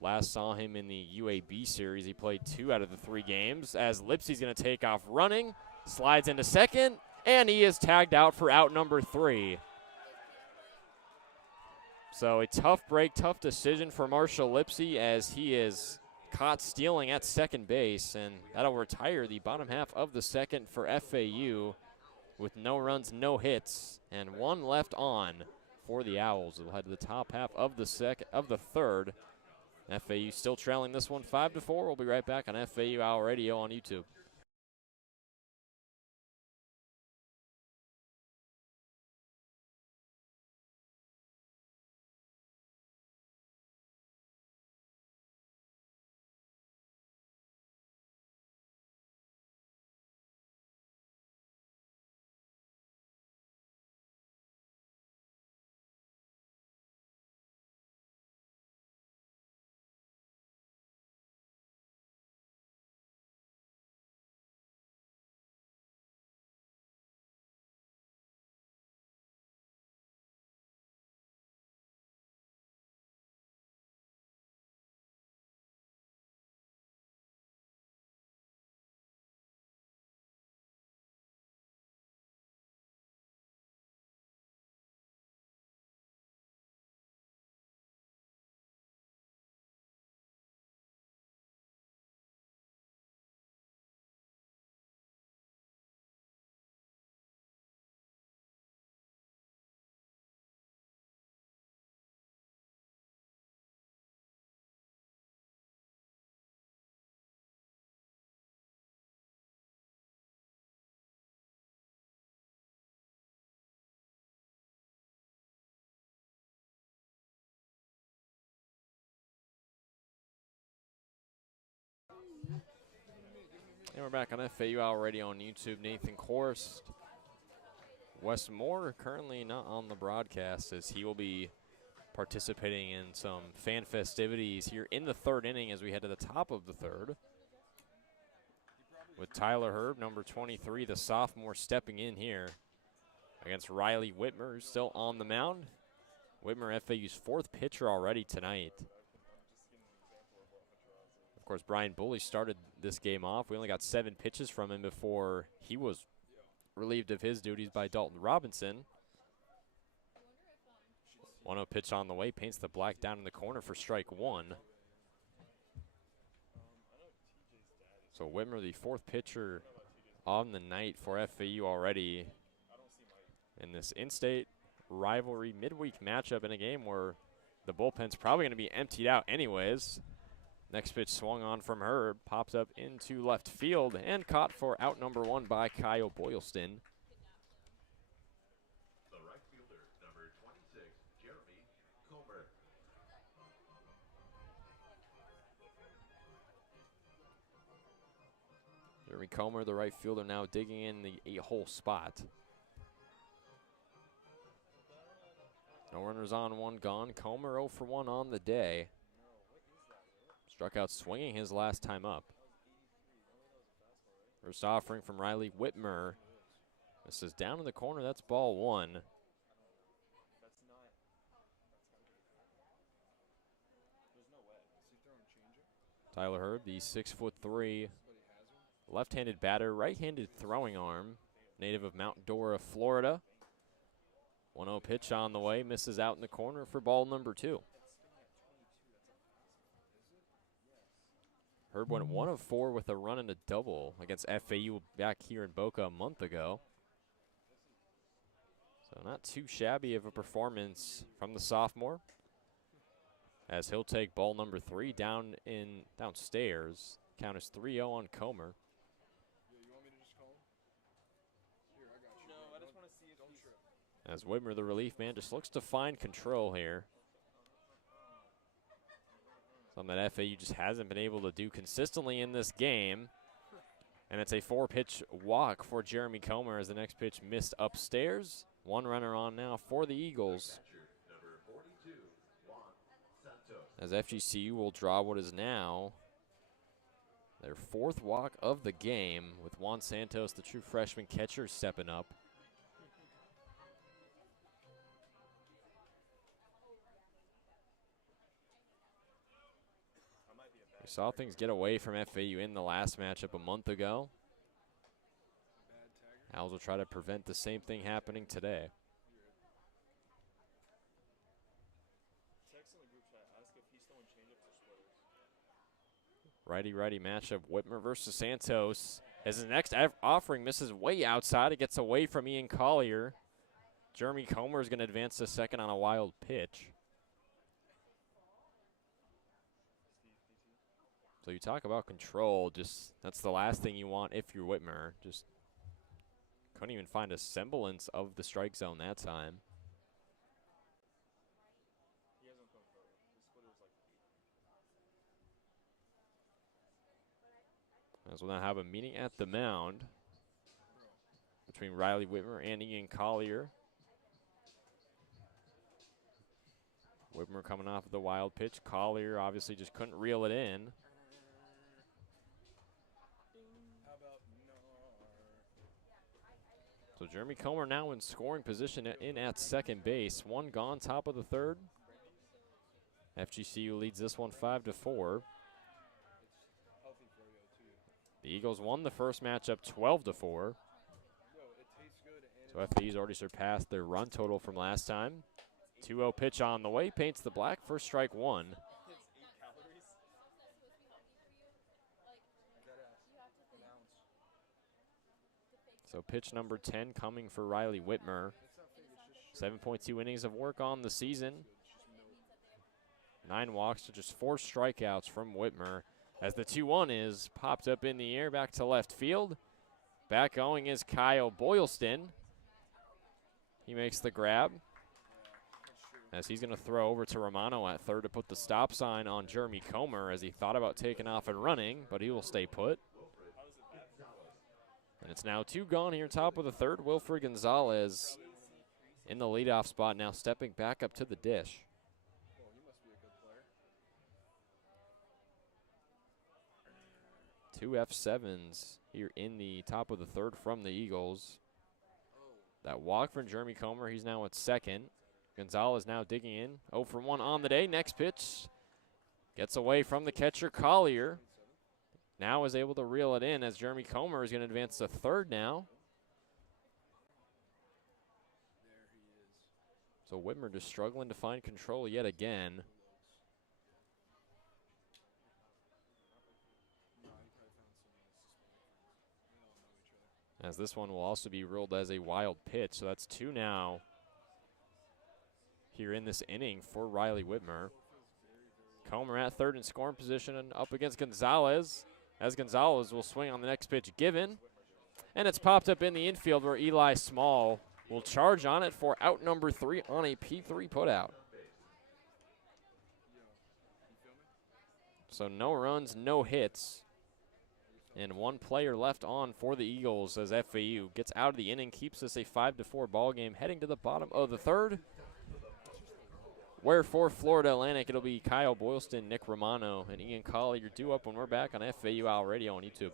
Last saw him in the UAB series. He played 2 out of the 3 games as Lipsy's going to take off running, slides into second, and he is tagged out for out number 3. So a tough break, tough decision for Marshall Lipsy as he is caught stealing at second base, and that'll retire the bottom half of the second for FAU with no runs, no hits, and 1 left on for the Owls. We'll head to the top half of the third. FAU still trailing this one 5-4. We'll be right back on FAU Owl Radio on YouTube. And we're back on FAU Owl Radio on YouTube. Nathan Korst. Wes Moore currently not on the broadcast as he will be participating in some fan festivities here in the 3rd inning as we head to the top of the 3rd. With Tyler Herb, number 23, the sophomore, stepping in here against Riley Whitmer, who's still on the mound. Whitmer, FAU's 4th pitcher already tonight. Of course, Brian Bully started this game off. We only got 7 pitches from him before he was relieved of his duties by Dalton Robinson. 1-0 pitch on the way, paints the black down in the corner for strike 1. So Whitmer, the 4th pitcher on the night for FAU already in this in-state rivalry midweek matchup in a game where the bullpen's probably going to be emptied out anyways. Next pitch swung on from Herb, pops up into left field and caught for out number 1 by Kyle Boylston. The right fielder, number 26, Jeremy Comer. Jeremy Comer, the right fielder, now digging in the 8-hole spot. No runners on, one gone. Comer 0 for 1 on the day. Struck out swinging his last time up. First offering from Riley Whitmer. This is down in the corner. That's ball one. Tyler Hurd, the 6'3" left-handed batter, right-handed throwing arm, native of Mount Dora, Florida. 1-0 pitch on the way, misses out in the corner for ball number 2. Hurd went 1 of 4 with a run and a double against FAU back here in Boca a month ago. So not too shabby of a performance from the sophomore, as he'll take ball number 3 downstairs. Count is 3-0 on Comer. As Whitmer, the relief man, just looks to find control here. Something that FAU just hasn't been able to do consistently in this game. And it's a 4-pitch walk for Jeremy Comer as the next pitch missed upstairs. One runner on now for the Eagles, as FGCU will draw what is now their 4th walk of the game, with Juan Santos, the true freshman catcher, stepping up. We saw things get away from FAU in the last matchup a month ago. Owls will try to prevent the same thing happening today. Righty-righty matchup, Whitmer versus Santos. As the next offering misses way outside, it gets away from Ian Collier. Jeremy Comer is going to advance to second on a wild pitch. So you talk about control, just that's the last thing you want if you're Whitmer. Just couldn't even find a semblance of the strike zone that time. As we'll now have a meeting at the mound between Riley Whitmer and Ian Collier. Whitmer coming off of the wild pitch. Collier obviously just couldn't reel it in. So Jeremy Comer now in scoring position in at second base. One gone, top of the 3rd. FGCU leads this one 5-4. The Eagles won the first matchup 12-4. So FAU's already surpassed their run total from last time. 2-0 pitch on the way, paints the black, first strike 1. So pitch number 10 coming for Riley Whitmer. 7.2 innings of work on the season. 9 walks to just 4 strikeouts from Whitmer. As the 2-1 is popped up in the air back to left field. Back going is Kyle Boylston. He makes the grab, as he's going to throw over to Romano at third to put the stop sign on Jeremy Comer, as he thought about taking off and running, but he will stay put. And it's now 2 gone here, top of the 3rd. Wilfred Gonzalez in the leadoff spot now, stepping back up to the dish. Two F7s here in the top of the 3rd from the Eagles. That walk from Jeremy Comer, he's now at second. Gonzalez now digging in. 0 for 1 on the day. Next pitch gets away from the catcher, Collier. Now is able to reel it in, as Jeremy Comer is going to advance to 3rd now. So Whitmer just struggling to find control yet again. As this one will also be ruled as a wild pitch. So that's 2 now here in this inning for Riley Whitmer. Comer at 3rd in scoring position and up against Gonzalez, as Gonzalez will swing on the next pitch given. And it's popped up in the infield, where Eli Small will charge on it for out number 3 on a P3 putout. So no runs, no hits, and 1 player left on for the Eagles, as FAU gets out of the inning, keeps this a 5-4 ball game, heading to the bottom of the 3rd. Where for Florida Atlantic, it'll be Kyle Boylston, Nick Romano, and Ian Colley. You're due up when we're back on FAU Owl Radio on YouTube.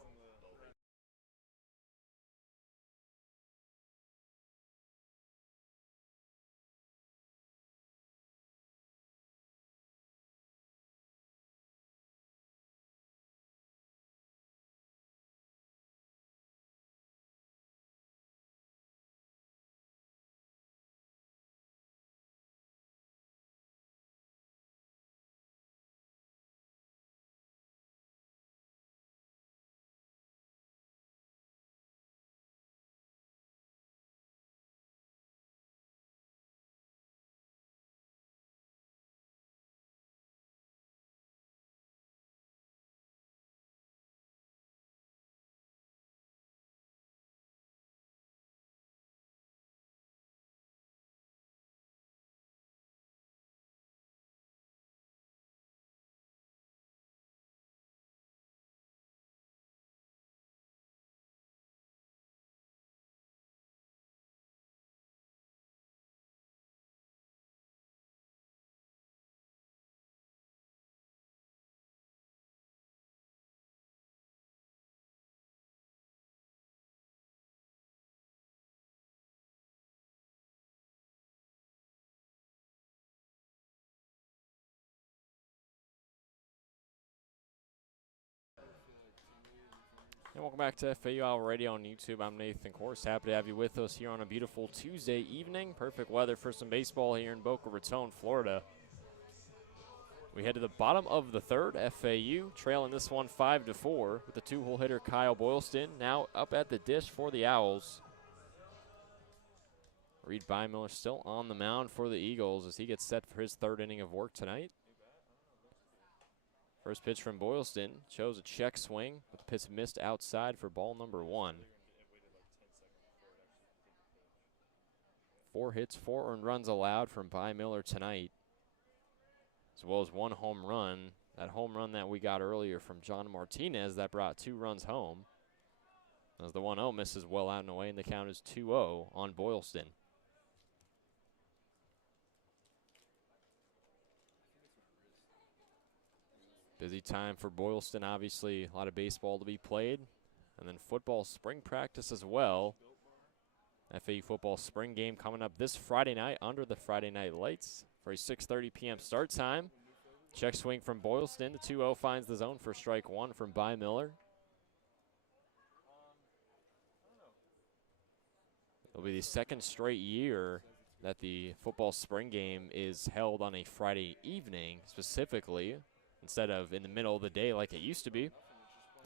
And welcome back to FAU Owl Radio on YouTube. I'm Nathan Korst. Happy to have you with us here on a beautiful Tuesday evening. Perfect weather for some baseball here in Boca Raton, Florida. We head to the bottom of the third. FAU trailing this one 5-4 with the two-hole hitter Kyle Boylston now up at the dish for the Owls. Reed Bymiller still on the mound for the Eagles as he gets set for his third inning of work tonight. First pitch from Boylston shows a check swing, but the pitch missed outside for ball number 1. 4 hits, 4 earned runs allowed from Bymiller tonight, as well as 1 home run. That home run that we got earlier from John Martinez that brought 2 runs home. As the 1-0 misses well out and away, and the count is 2-0 on Boylston. Busy time for Boylston, obviously. A lot of baseball to be played. And then football spring practice as well. FAU football spring game coming up this Friday night under the Friday night lights for a 6:30 p.m. start time. Check swing from Boylston. The 2-0 finds the zone for strike 1 from Bymiller. It'll be the second straight year that the football spring game is held on a Friday evening specifically, instead of in the middle of the day like it used to be.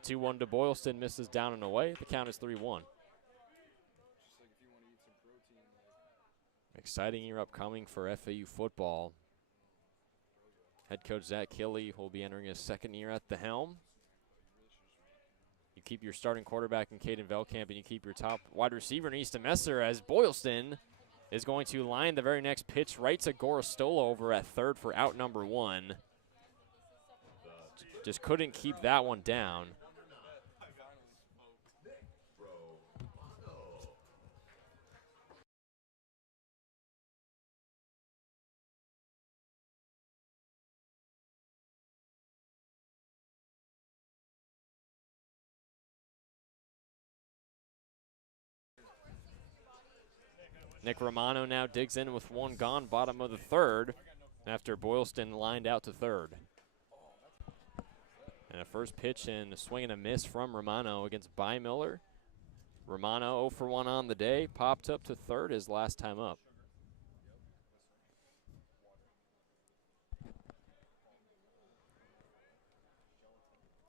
2-1 to Boylston, misses down and away. The count is 3-1. Exciting year upcoming for FAU football. Head coach Zach Killey will be entering his second year at the helm. You keep your starting quarterback in Caden Velkamp, and you keep your top wide receiver in Easton Messer, as Boylston is going to line the very next pitch right to Gorostola over at third for out number 1. Just couldn't keep that one down. Nick Romano now digs in with 1 gone, bottom of the third, after Boylston lined out to third. And a first pitch and a swing and a miss from Romano against Bymiller. Romano 0 for 1 on the day, popped up to third his last time up.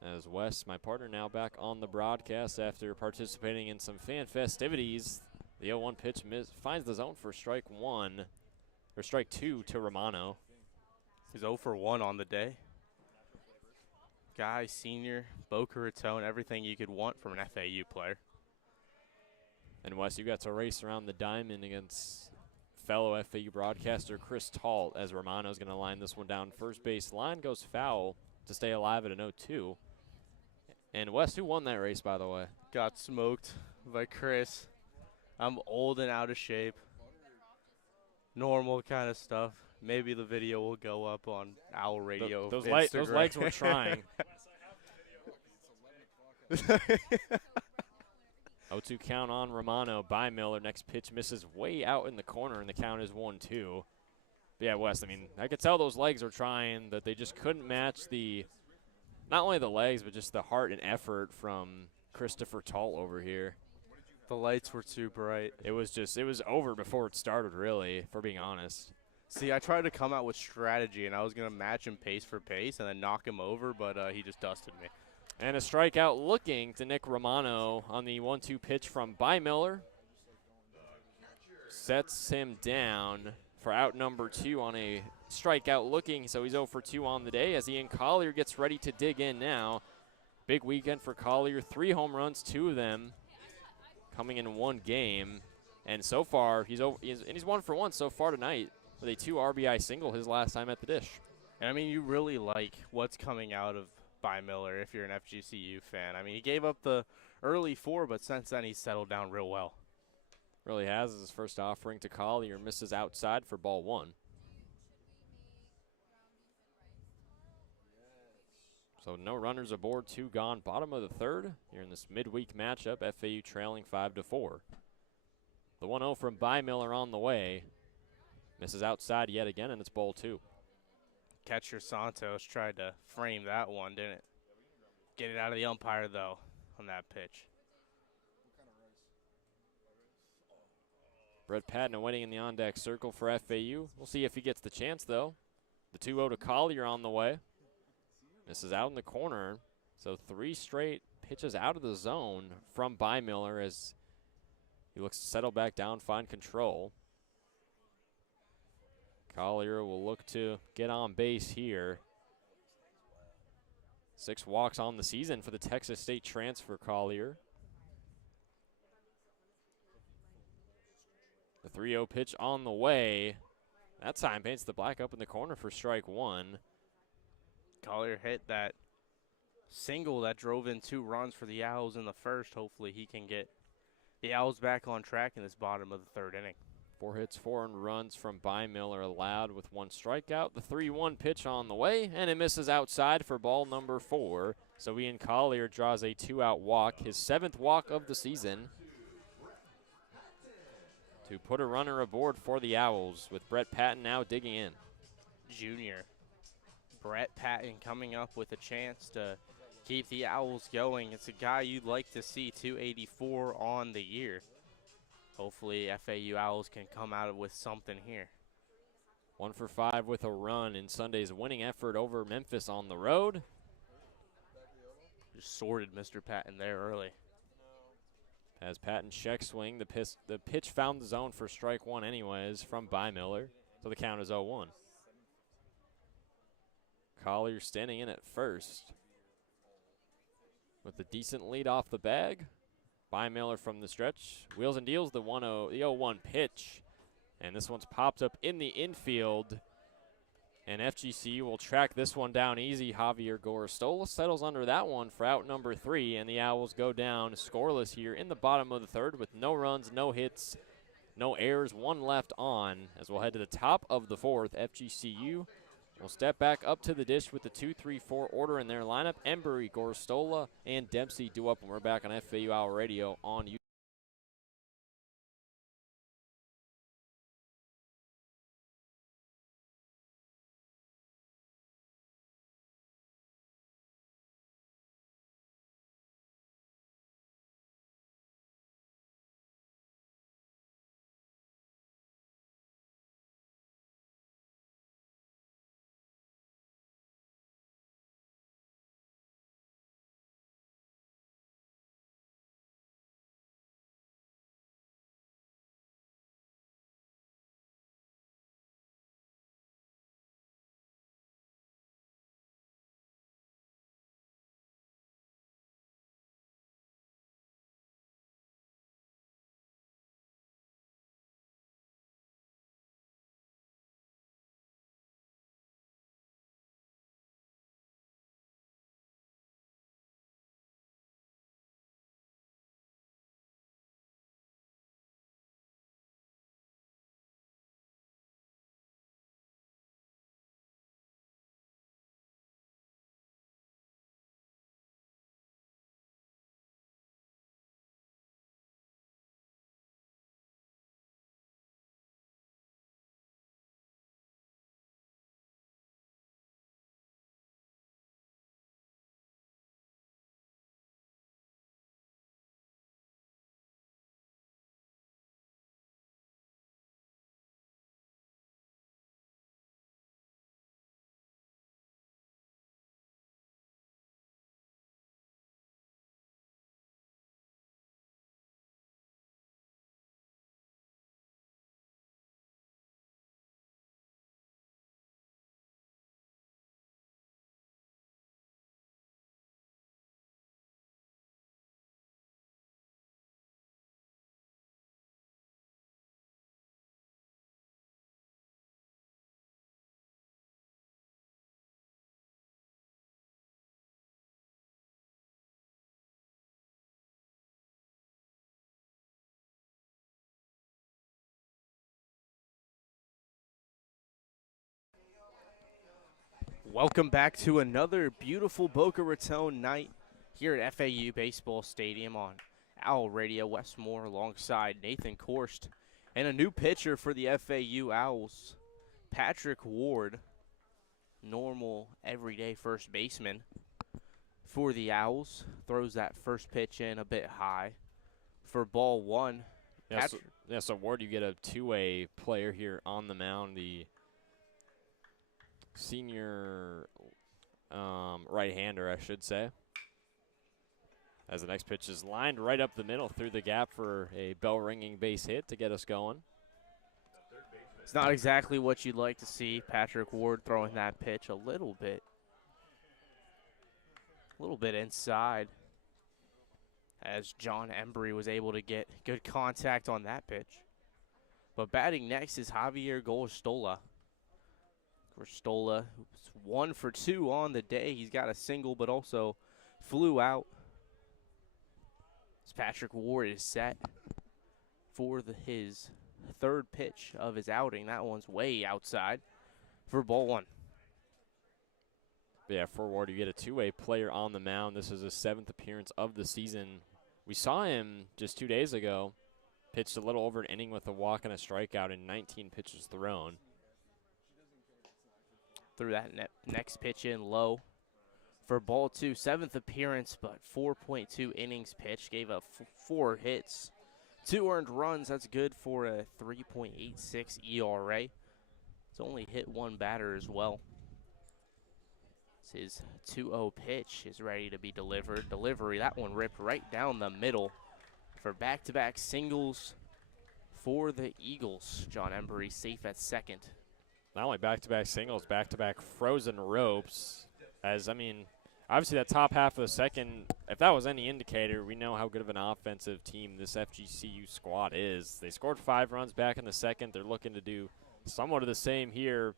As Wes, my partner, now back on the broadcast after participating in some fan festivities. The 0-1 pitch finds the zone for strike 1, or strike 2 to Romano. He's 0 for 1 on the day. Guy, senior, Boca Raton, everything you could want from an FAU player. And Wes, you got to race around the diamond against fellow FAU broadcaster Chris Talt, as Romano's going to line this one down first base. Line goes foul to stay alive at an 0-2. And Wes, who won that race, by the way? Got smoked by Chris. I'm old and out of shape. Normal kind of stuff. Maybe the video will go up on Owl Radio. Those Instagram. legs were trying. 0-2 count on Romano by Miller. Next pitch misses way out in the corner, and the count is 1-2. But yeah, Wes, I mean, I could tell those legs were trying, that they just couldn't match not only the legs, but just the heart and effort from Christopher Tall over here. The lights were too bright. It was over before it started, really, if we're being honest. See, I tried to come out with strategy, and I was going to match him pace for pace and then knock him over, but he just dusted me. And a strikeout looking to Nick Romano on the 1-2 pitch from Miller. Sets him down for out number 2 on a strikeout looking, so he's 0 for 2 on the day as Ian Collier gets ready to dig in now. Big weekend for Collier, 3 home runs, 2 of them coming in one game. And so far, he's 1 for 1 so far tonight with a 2 RBI single his last time at the dish. And I mean, you really like what's coming out of Miller if you're an FGCU fan. I mean, he gave up the early 4, but since then he's settled down real well. Really has. His first offering to Collier misses outside for ball 1. So no runners aboard, 2 gone, bottom of the 3rd. Here in this midweek matchup, FAU trailing 5-4. The 1-0 from Miller on the way. Misses outside yet again, and it's ball 2. Catcher Santos tried to frame that one, didn't it? Get it out of the umpire, though, on that pitch. Brett Patton waiting in the on-deck circle for FAU. We'll see if he gets the chance, though. The 2-0 to Collier on the way. Misses out in the corner. So 3 straight pitches out of the zone from Miller as he looks to settle back down, find control. Collier will look to get on base here. 6 walks on the season for the Texas State transfer Collier. The 3-0 pitch on the way. That time paints the black up in the corner for strike 1. Collier hit that single that drove in 2 runs for the Owls in the first. Hopefully he can get the Owls back on track in this bottom of the 3rd inning. 4 hits, 4 earned runs from Miller allowed with 1 strikeout. The 3-1 pitch on the way, and it misses outside for ball number 4. So Ian Collier draws a 2-out walk, his 7th walk of the season, to put a runner aboard for the Owls, with Brett Patton now digging in. Junior Brett Patton coming up with a chance to keep the Owls going. It's a guy you'd like to see, 284 on the year. Hopefully FAU Owls can come out with something here. 1 for 5 with a run in Sunday's winning effort over Memphis on the road. Just sorted Mr. Patton there early. As Patton check swing, the pitch found the zone for strike 1 anyways from Miller. So the count is 0-1. Collier standing in at first with a decent lead off the bag. Miller from the stretch, wheels and deals the 0-1 pitch. And this one's popped up in the infield. And FGCU will track this one down easy. Javier Gorostola settles under that one for out number 3. And the Owls go down scoreless here in the bottom of the 3rd with no runs, no hits, no errors, 1 left on. As we'll head to the top of the 4th, FGCU will step back up to the dish with the 2-3-4 order in their lineup. Embry, Gorostola, and Dempsey do up when we're back on FAU Hour Radio on YouTube. Welcome back to another beautiful Boca Raton night here at FAU Baseball Stadium on Owl Radio Westmore alongside Nathan Korst. And a new pitcher for the FAU Owls, Patrick Ward, normal, everyday first baseman for the Owls. Throws that first pitch in a bit high for ball one. So Ward, you get a two-way player here on the mound, the senior right-hander, I should say. As the next pitch is lined right up the middle through the gap for a bell-ringing base hit to get us going. It's not exactly what you'd like to see. Patrick Ward throwing that pitch a little bit inside, as John Embry was able to get good contact on that pitch. But batting next is Javier Gorstola. Gorstola, 1 for 2 on the day. He's got a single, but also flew out. As Patrick Ward is set for his third pitch of his outing. That one's way outside for ball one. Yeah, for Ward, you get a two-way player on the mound. This is his 7th appearance of the season. We saw him just 2 days ago, pitched a little over an inning with a walk and a strikeout in 19 pitches thrown. Threw that next pitch in low for ball two. 7th appearance, but 4.2 innings pitched. Gave up 4 hits, 2 earned runs. That's good for a 3.86 ERA. It's only hit 1 batter as well. His 2-0 pitch is ready to be delivered. Delivery, that one ripped right down the middle for back-to-back singles for the Eagles. John Embry safe at second. Not only back-to-back singles, back-to-back frozen ropes. As, I mean, obviously that top half of the second, if that was any indicator, we know how good of an offensive team this FGCU squad is. They scored 5 runs back in the second. They're looking to do somewhat of the same here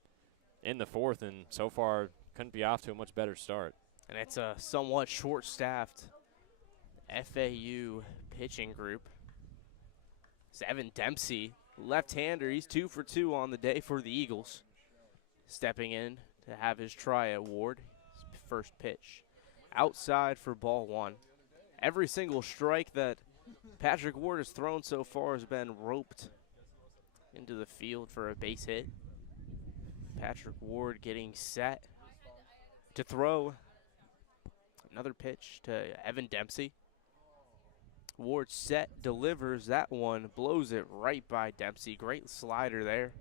in the fourth, and so far couldn't be off to a much better start. And it's a somewhat short-staffed FAU pitching group. It's Evan Dempsey, left-hander. He's 2 for 2 on the day for the Eagles. Stepping in to have his try at Ward. His first pitch outside for ball one. Every single strike that Patrick Ward has thrown so far has been roped into the field for a base hit. Patrick Ward getting set to throw. Another pitch to Evan Dempsey. Ward set, delivers that one, blows it right by Dempsey. Great slider there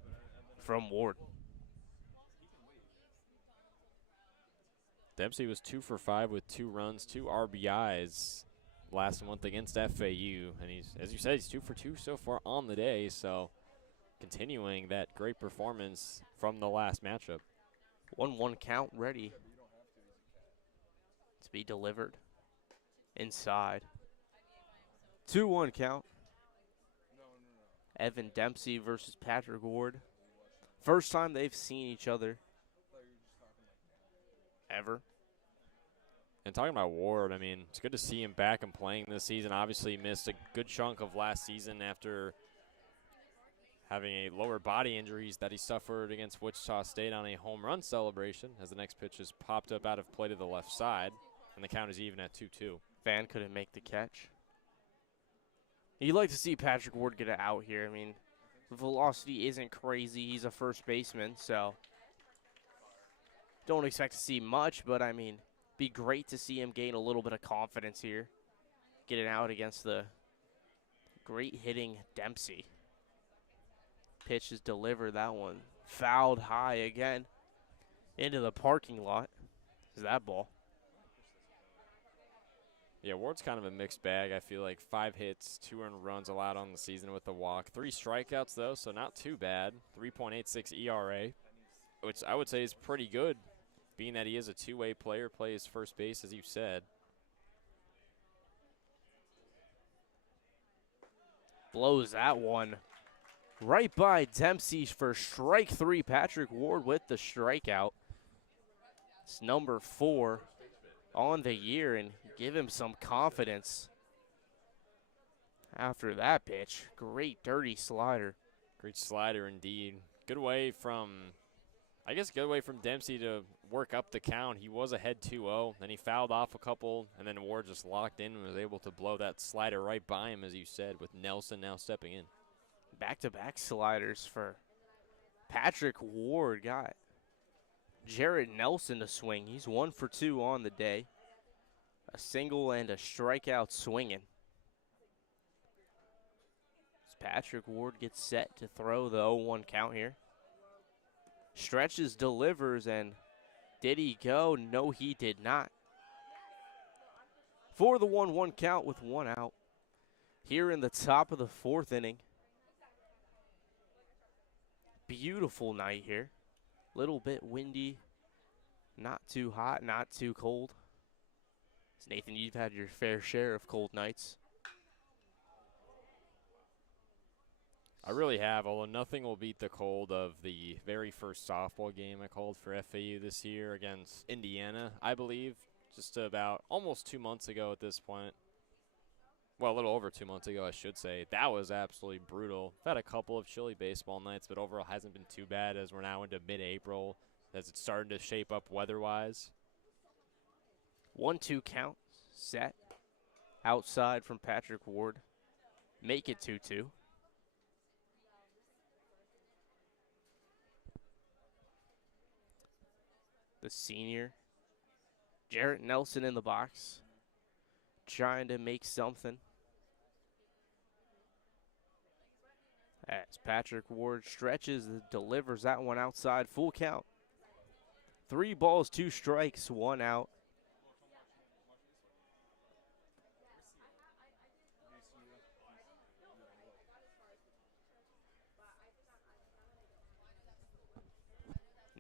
from Ward. Dempsey was 2 for 5 with 2 runs, 2 RBIs last month against FAU. And he's, as you said, he's 2 for 2 so far on the day. So continuing that great performance from the last matchup. 1-1 count ready to be delivered inside. 2-1 count. Evan Dempsey versus Patrick Ward. First time they've seen each other ever. And talking about Ward, I mean, it's good to see him back and playing this season. Obviously, he missed a good chunk of last season after having a lower body injuries that he suffered against Wichita State on a home run celebration, as the next pitch is popped up out of play to the left side, and the count is even at 2-2. Van couldn't make the catch. You'd like to see Patrick Ward get it out here. I mean, the velocity isn't crazy. He's a first baseman, so don't expect to see much, but I mean, be great to see him gain a little bit of confidence here. Get it out against the great hitting Dempsey. Pitch is delivered, that one fouled high again into the parking lot. Is that ball? Yeah, Ward's kind of a mixed bag. I feel like 5 hits, 2 earned runs allowed on the season with a walk. 3 strikeouts, though, so not too bad. 3.86 ERA, which I would say is pretty good, being that he is a two-way player, plays first base, as you said. Blows that one right by Dempsey for strike 3. Patrick Ward with the strikeout. It's number 4 on the year, and give him some confidence after that pitch. Great dirty slider. Great slider indeed. Good way from, I guess, good way from Dempsey to work up the count. He was ahead 2-0. Then he fouled off a couple, and then Ward just locked in and was able to blow that slider right by him, as you said, with Nelson now stepping in. Back-to-back sliders for Patrick Ward. Got Jarrett Nelson to swing. He's 1 for 2 on the day. A single and a strikeout swinging. As Patrick Ward gets set to throw the 0-1 count here. Stretches, delivers, and did he go? No, he did not. For the 1-1 count with 1 out. Here in the top of the 4th inning. Beautiful night here. Little bit windy. Not too hot, not too cold. Nathan, you've had your fair share of cold nights. I really have, although nothing will beat the cold of the very first softball game I called for FAU this year against Indiana, I believe, just about almost 2 months ago at this point. Well, a little over 2 months ago, I should say. That was absolutely brutal. I've had a couple of chilly baseball nights, but overall hasn't been too bad as we're now into mid-April, as it's starting to shape up weather-wise. 1-2 count, set. Outside from Patrick Ward. Make it 2-2. The senior, Jarrett Nelson in the box, trying to make something. As Patrick Ward stretches, delivers that one outside, full count. 3 balls, 2 strikes, 1 out.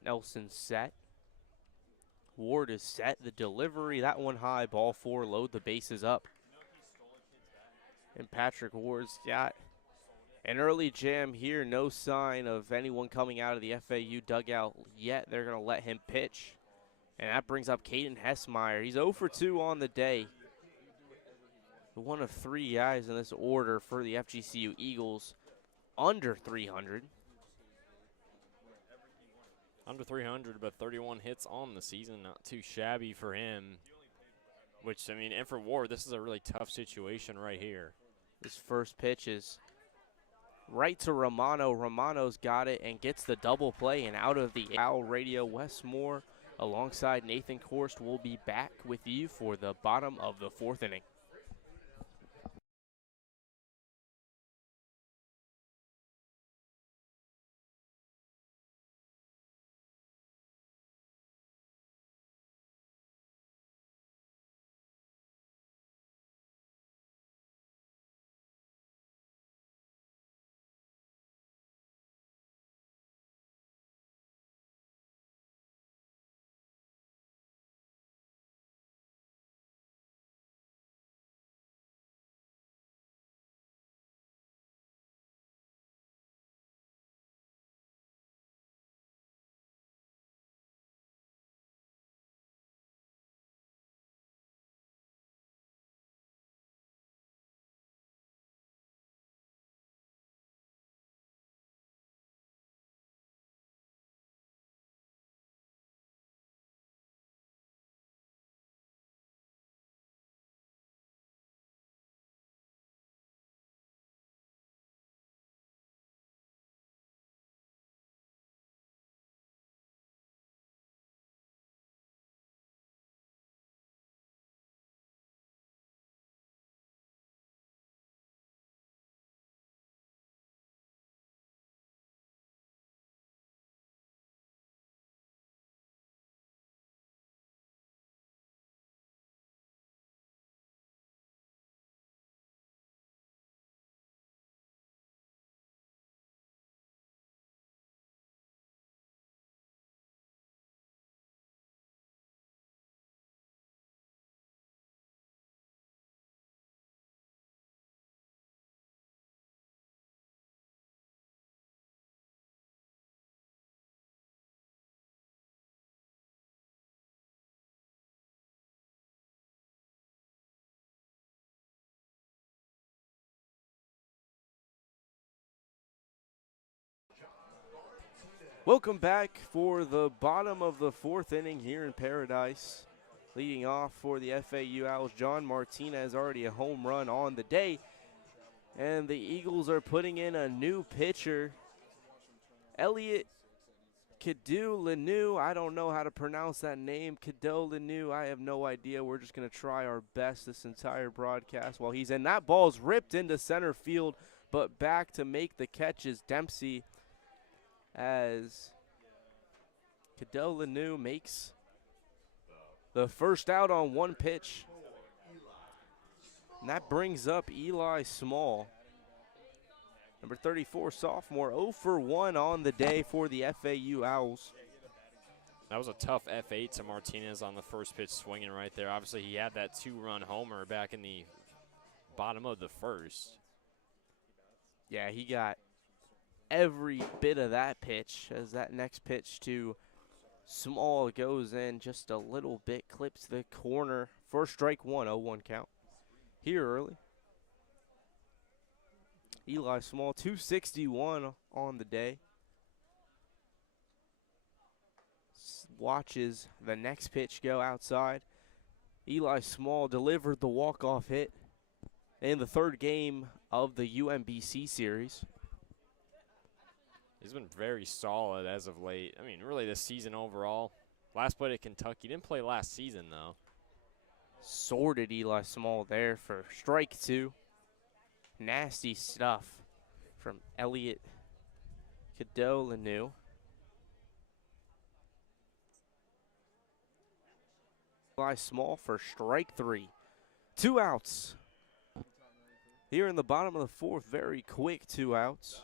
Nelson set. Ward is set. The delivery, that one high, ball 4, load the bases up. And Patrick Ward's got an early jam here. No sign of anyone coming out of the FAU dugout yet. They're going to let him pitch. And that brings up Caden Hessmeyer. He's 0 for 2 on the day. One of 3 guys in this order for the FGCU Eagles under 300. Under 300, but 31 hits on the season. Not too shabby for him. Which, I mean, and for Ward, this is a really tough situation right here. This first pitch is right to Romano. Romano's got it and gets the double play. And out of the Owl Radio, Wes Moore alongside Nathan Korst will be back with you for the bottom of the 4th inning. Welcome back for the bottom of the fourth inning here in Paradise. Leading off for the FAU Owls, John Martinez, already a home run on the day. And the Eagles are putting in a new pitcher, Elliot Cadeau-Lenu. I don't know how to pronounce that name, Cadeau-Lenu. I have no idea. We're just going to try our best this entire broadcast while he's in. That ball's ripped into center field, but back to make the catch is Dempsey, as Cadeau-Lenu makes the first out on one pitch. And that brings up Eli Small, number 34 sophomore, 0 for 1 on the day for the FAU Owls. That was a tough F8 to Martinez on the first pitch swinging right there. Obviously, he had that two-run homer back in the bottom of the first. Yeah, he got every bit of that pitch, as that next pitch to Small goes in just a little bit, clips the corner for strike one, 0-1 count. Here early. Eli Small, 261 on the day. Watches the next pitch go outside. Eli Small delivered the walk-off hit in the third game of the UMBC series. He's been very solid as of late. I mean, really this season overall. Last played at Kentucky. Didn't play last season, though. Sorted Eli Small there for strike two. Nasty stuff from Elliot Cadeau-Lenu. Eli Small for strike three. 2 outs. Here in the bottom of the fourth, very quick 2 outs.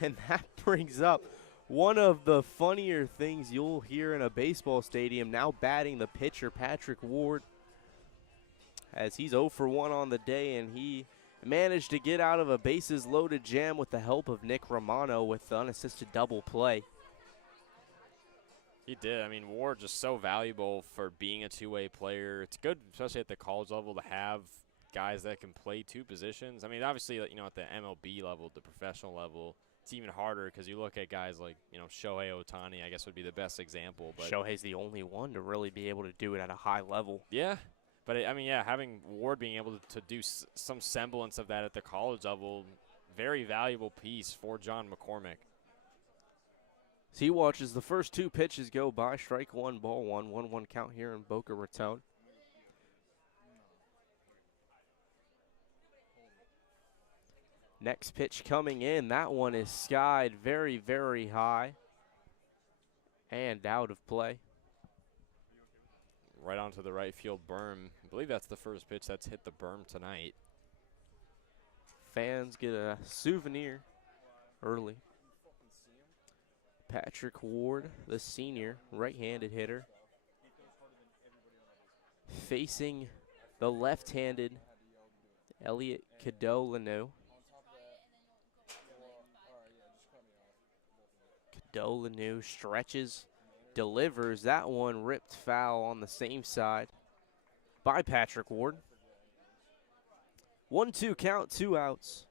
And that brings up one of the funnier things you'll hear in a baseball stadium, now batting the pitcher, Patrick Ward, as he's 0 for 1 on the day, and he managed to get out of a bases-loaded jam with the help of Nick Romano with the unassisted double play. He did. I mean, Ward just so valuable for being a two-way player. It's good, especially at the college level, to have guys that can play two positions. I mean, obviously, you know, at the MLB level, the professional level, it's even harder because you look at guys like, you know, Shohei Ohtani, I guess would be the best example. But Shohei's the only one to really be able to do it at a high level. yeah, but I mean, yeah, having Ward being able to do some semblance of that at the college level, very valuable piece for John McCormick. So he watches the first 2 pitches go by, strike one, ball one, 1-1 count here in Boca Raton. Next pitch coming in, that one is skied very, very high and out of play. Right onto the right field berm. I believe that's the first pitch that's hit the berm tonight. Fans get a souvenir early. Patrick Ward, the senior, right-handed hitter, facing the left-handed Elliot Cadeau-Lenu. Cadeau-Lenu stretches, delivers. That one ripped foul on the same side by Patrick Ward. 1-2 count, 2 outs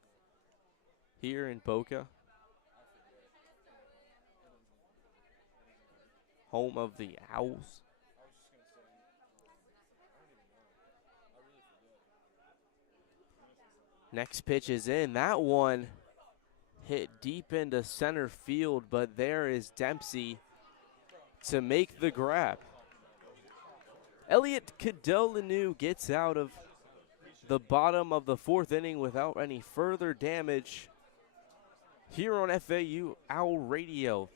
here in Boca. Home of the Owls. Next pitch is in. That one hit deep into center field, but there is Dempsey to make the grab. Elliot Cadeau-Lenu gets out of the bottom of the fourth inning without any further damage here on FAU Owl Radio.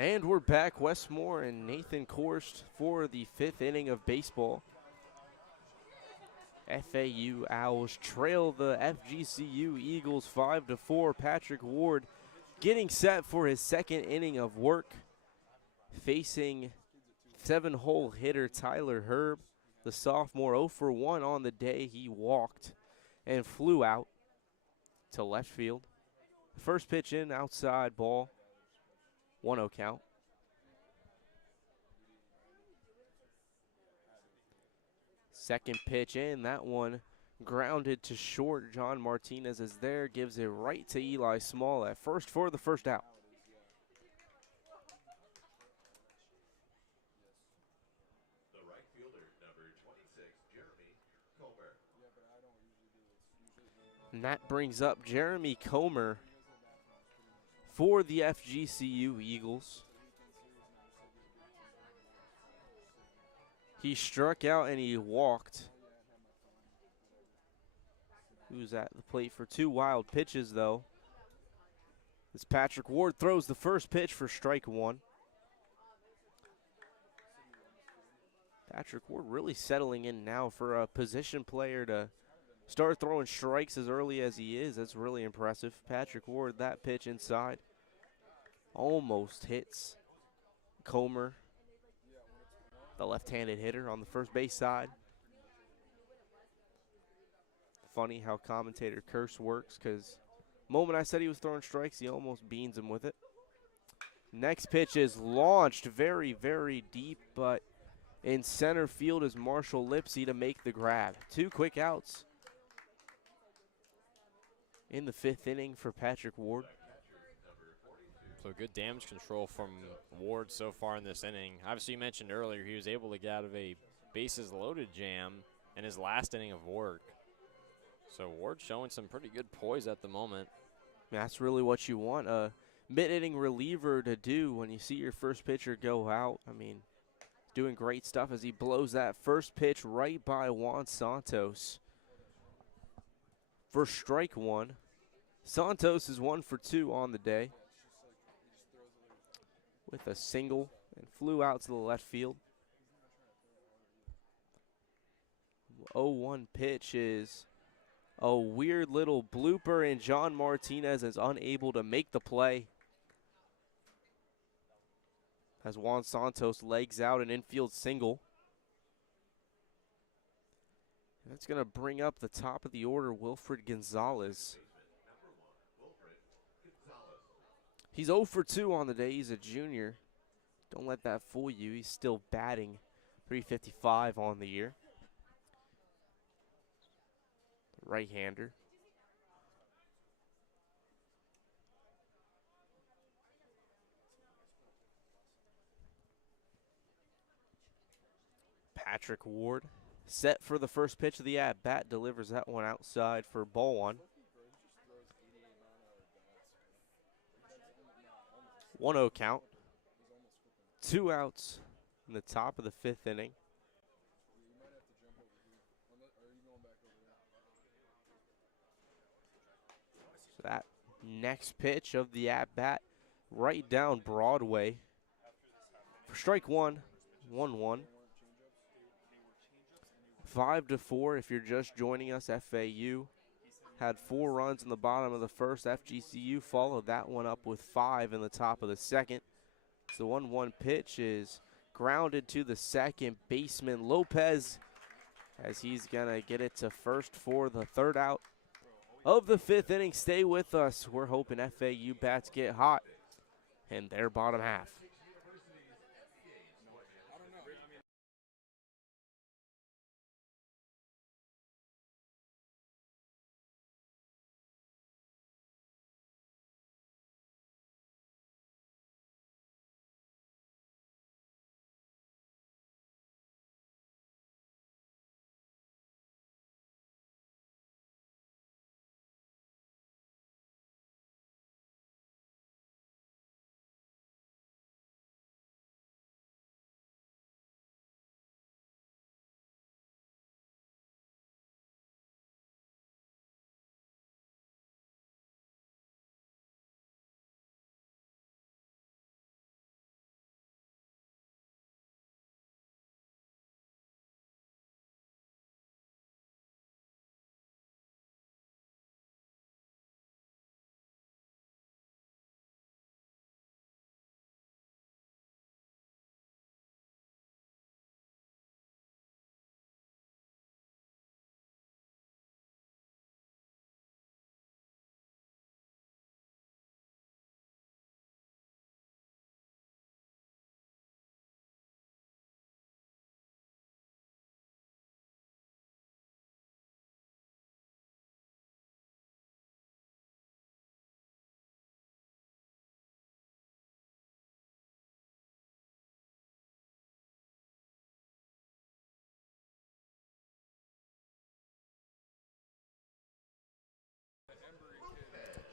And we're back. Westmore and Nathan Korst for the 5th inning of baseball. FAU Owls trail the FGCU Eagles 5-4. Patrick Ward getting set for his 2nd inning of work, facing 7-hole hitter Tyler Herb. The sophomore 0 for 1 on the day. He walked and flew out to left field. First pitch in, outside ball, 1-0 count. Second pitch in, that one grounded to short. John Martinez is there, gives it right to Eli Small at first for the first out. The right fielder, number 26, Jeremy Comer. And that brings up Jeremy Comer for the FGCU Eagles. He struck out and he walked. He was at the plate for 2 wild pitches, though. As Patrick Ward throws the first pitch for strike 1. Patrick Ward really settling in now for a position player to start throwing strikes as early as he is. That's really impressive. Patrick Ward, that pitch inside, almost hits Comer, the left-handed hitter on the first base side. Funny how commentator Korst works, because the moment I said he was throwing strikes, he almost beans him with it. Next pitch is launched very, very deep, but in center field is Marshall Lipsy to make the grab. 2 quick outs in the 5th inning for Patrick Ward. So good damage control from Ward so far in this inning. Obviously, you mentioned earlier he was able to get out of a bases loaded jam in his last inning of work. So Ward showing some pretty good poise at the moment. That's really what you want a mid-inning reliever to do when you see your first pitcher go out. I mean, doing great stuff as he blows that first pitch right by Juan Santos for strike 1. Santos is 1 for 2 on the day with a single and flew out to the left field. 0-1 pitch is a weird little blooper, and John Martinez is unable to make the play as Juan Santos legs out an infield single. And that's going to bring up the top of the order, Wilfred Gonzalez. He's 0 for 2 on the day. He's a junior. Don't let that fool you. He's still batting .355 on the year. Right-hander. Patrick Ward set for the first pitch of the at-bat. Delivers that one outside for ball 1. 1-0 count. 2 outs in the top of the 5th inning. So that next pitch of the at-bat right down Broadway. For strike 1, 1-1. 5-4 if you're just joining us. FAU had 4 runs in the bottom of the first. FGCU followed that one up with 5 in the top of the second. The 1-1 pitch is grounded to the second baseman, Lopez, as he's going to get it to first for the 3rd out of the 5th inning. Stay with us. We're hoping FAU bats get hot in their bottom half.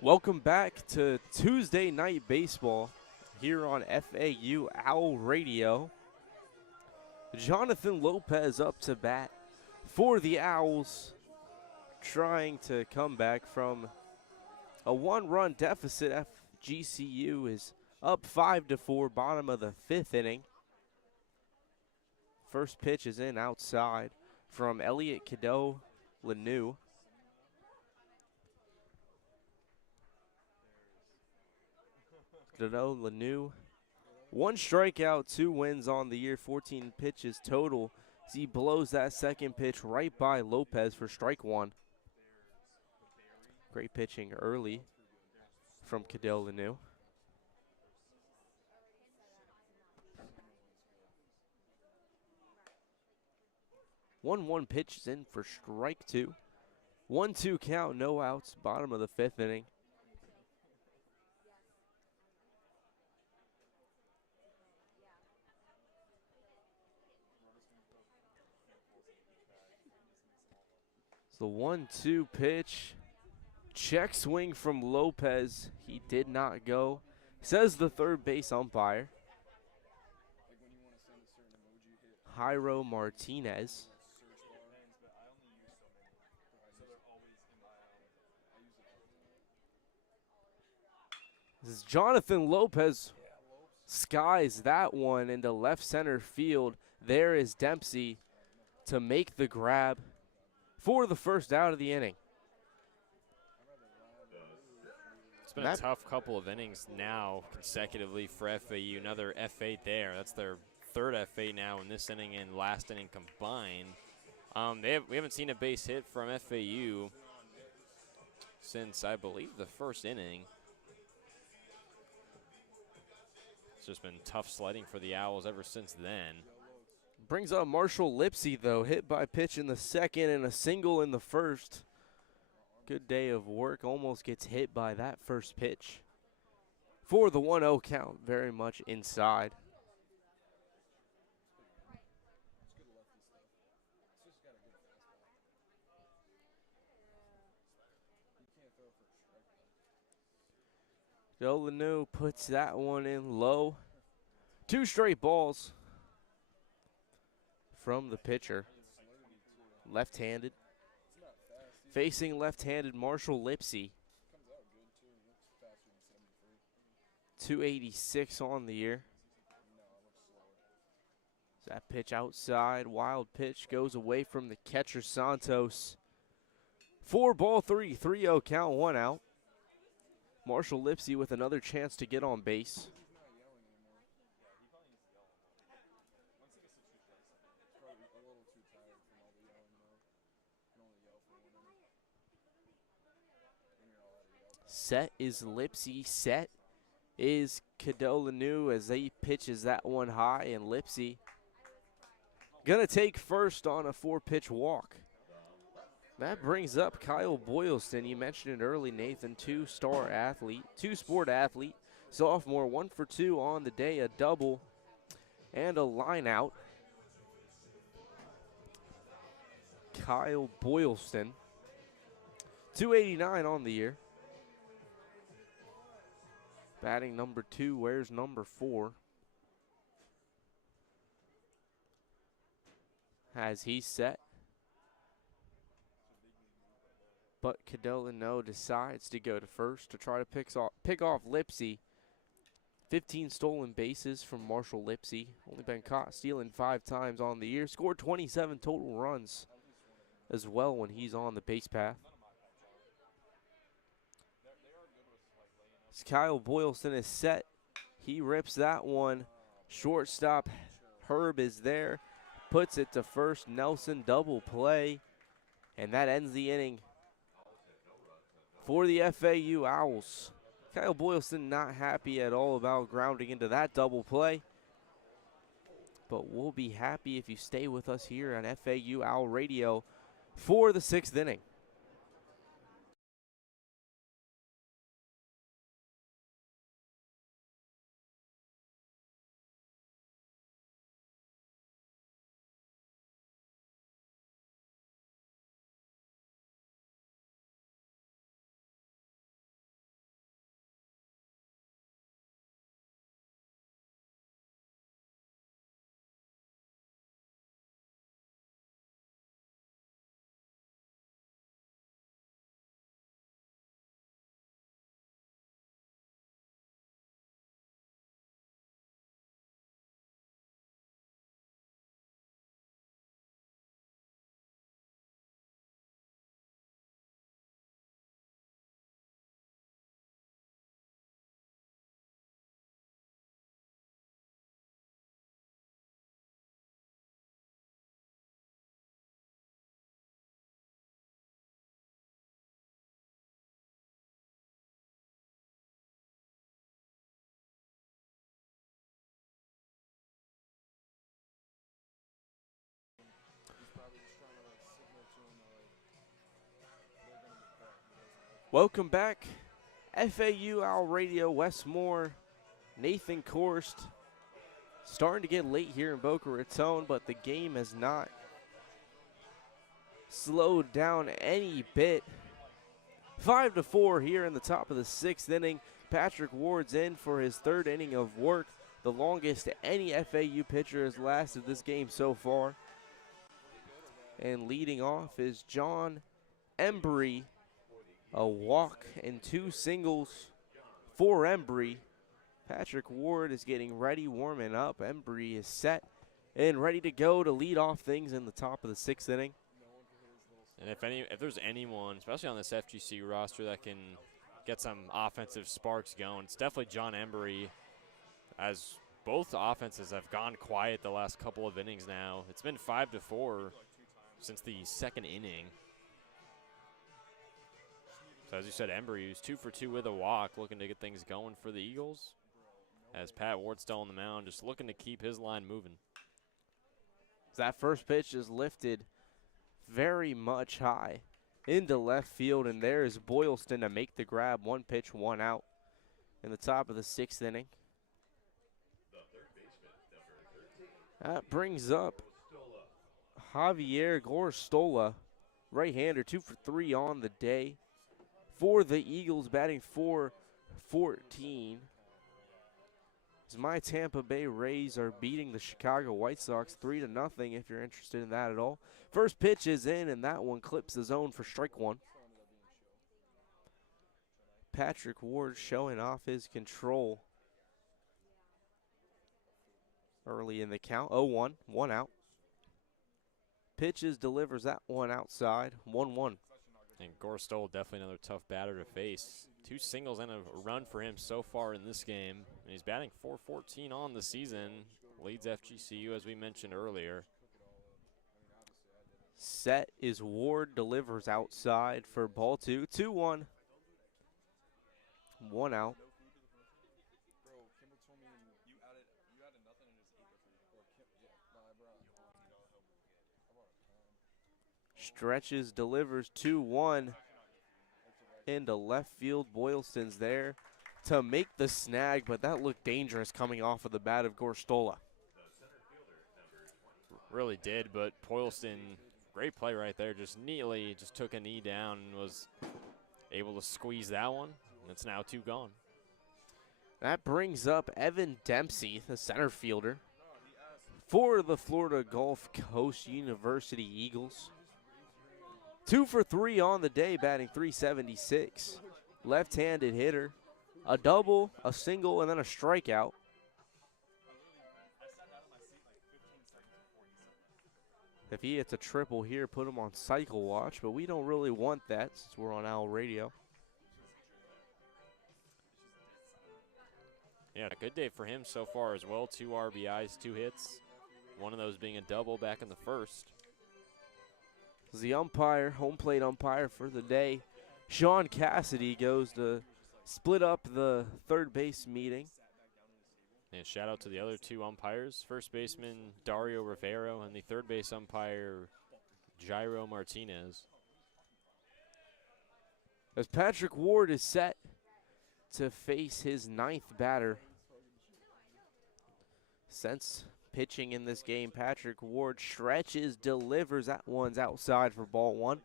Welcome back to Tuesday Night Baseball here on FAU Owl Radio. Jonathan Lopez up to bat for the Owls, trying to come back from a one-run deficit. FGCU is up 5-4, bottom of the 5th inning. First pitch is in outside from Elliot Cadeau-Lanoux. Cadeau-Lanoux, 1 strikeout, 2 wins on the year, 14 pitches total. As he blows that second pitch right by Lopez for strike 1. Great pitching early from Cadeau-Lanoux. 1-1 pitch is in for strike 2. 1-2 count, no outs, bottom of the 5th inning. So 1-2 pitch. Check swing from Lopez. He did not go, says the third base umpire, Jairo Martinez. This is Jonathan Lopez skies that one into left center field. There is Dempsey to make the grab for the first out of the inning. It's been a tough couple of innings now consecutively for FAU. Another F8 there. That's their third F8 now in this inning and last inning combined. We haven't seen a base hit from FAU since, I believe, the first inning. It's just been tough sledding for the Owls ever since then. Brings up Marshall Lipsy, though, hit by pitch in the second and a single in the first. Good day of work, almost gets hit by that first pitch. For the 1-0 count, very much inside. Cadeau-Lanoux puts that one in low. 2 straight balls from the pitcher. Left-handed. Facing left-handed Marshall Lipsy. 286 on the year. That pitch outside, wild pitch, goes away from the catcher Santos. 4-3, 3-0 count, 1 out. Marshall Lipsy with another chance to get on base. Set is Lipsy. Set is Cadeau-Lanoux as he pitches that one high, and Lipsy gonna take first on a 4-pitch walk. That brings up Kyle Boylston. You mentioned it early, Nathan, two-sport athlete, sophomore, 1 for 2 on the day, a double and a line out. Kyle Boylston, 289 on the year. Batting number 2, wears number 4. As he's set. But Cadeau-Lanoux decides to go to first to try to pick off Lipsy. 15 stolen bases from Marshall Lipsy. Only been caught stealing 5 times on the year. Scored 27 total runs as well when he's on the base path. As Kyle Boylston is set. He rips that one. Shortstop Herb is there. Puts it to first. Nelson double play. And that ends the inning for the FAU Owls. Kyle Boylston not happy at all about grounding into that double play. But we'll be happy if you stay with us here on FAU Owl Radio for the 6th inning. Welcome back. FAU Owl Radio Westmore. Nathan Korst. Starting to get late here in Boca Raton, but the game has not slowed down any bit. 5-4 here in the top of the 6th inning. Patrick Ward's in for his 3rd inning of work, the longest any FAU pitcher has lasted this game so far. And leading off is John Embry. A walk and 2 singles for Embry. Patrick Ward is getting ready, warming up. Embry is set and ready to go to lead off things in the top of the 6th inning. And if there's anyone, especially on this FGCU roster, that can get some offensive sparks going, it's definitely John Embry, as both offenses have gone quiet the last couple of innings now. It's been 5-4 since the 2nd inning. So as you said, Embry was 2 for 2 with a walk, looking to get things going for the Eagles. As Pat Ward's still on the mound, just looking to keep his line moving. That first pitch is lifted very much high into left field, and there is Boylston to make the grab. 1 pitch, 1 out in the top of the 6th inning. That brings up Javier Gorstola, right-hander, 2 for 3 on the day. For the Eagles, batting .414. As my Tampa Bay Rays are beating the Chicago White Sox 3-0, if you're interested in that at all. First pitch is in, and that one clips the zone for strike 1. Patrick Ward showing off his control early in the count. 0-1, 1 out. Pitches, delivers that one outside. 1-1. And Gorstol, definitely another tough batter to face. 2 singles and a run for him so far in this game. And he's batting .414 on the season. Leads FGCU, as we mentioned earlier. Set is Ward, delivers outside for ball 2. 2-1. 1 out. Stretches, delivers 2-1 into left field. Boylston's there to make the snag, but that looked dangerous coming off of the bat of Gorstola. Really did, but Boylston, great play right there, just neatly just took a knee down and was able to squeeze that one, and it's now 2 gone. That brings up Evan Dempsey, the center fielder, for the Florida Gulf Coast University Eagles. 2 for 3 on the day, batting .376. Left-handed hitter. A double, a single, and then a strikeout. If he hits a triple here, put him on cycle watch, but we don't really want that since we're on Owl Radio. Yeah, a good day for him so far as well. 2 RBIs, 2 hits. One of those being a double back in the first. The umpire, home plate umpire for the day, Sean Cassidy, goes to split up the third base meeting. And shout out to the other 2 umpires, first baseman Dario Rivero and the third base umpire Jairo Martinez. As Patrick Ward is set to face his 9th batter since pitching in this game. Patrick Ward stretches, delivers. That one's outside for ball 1.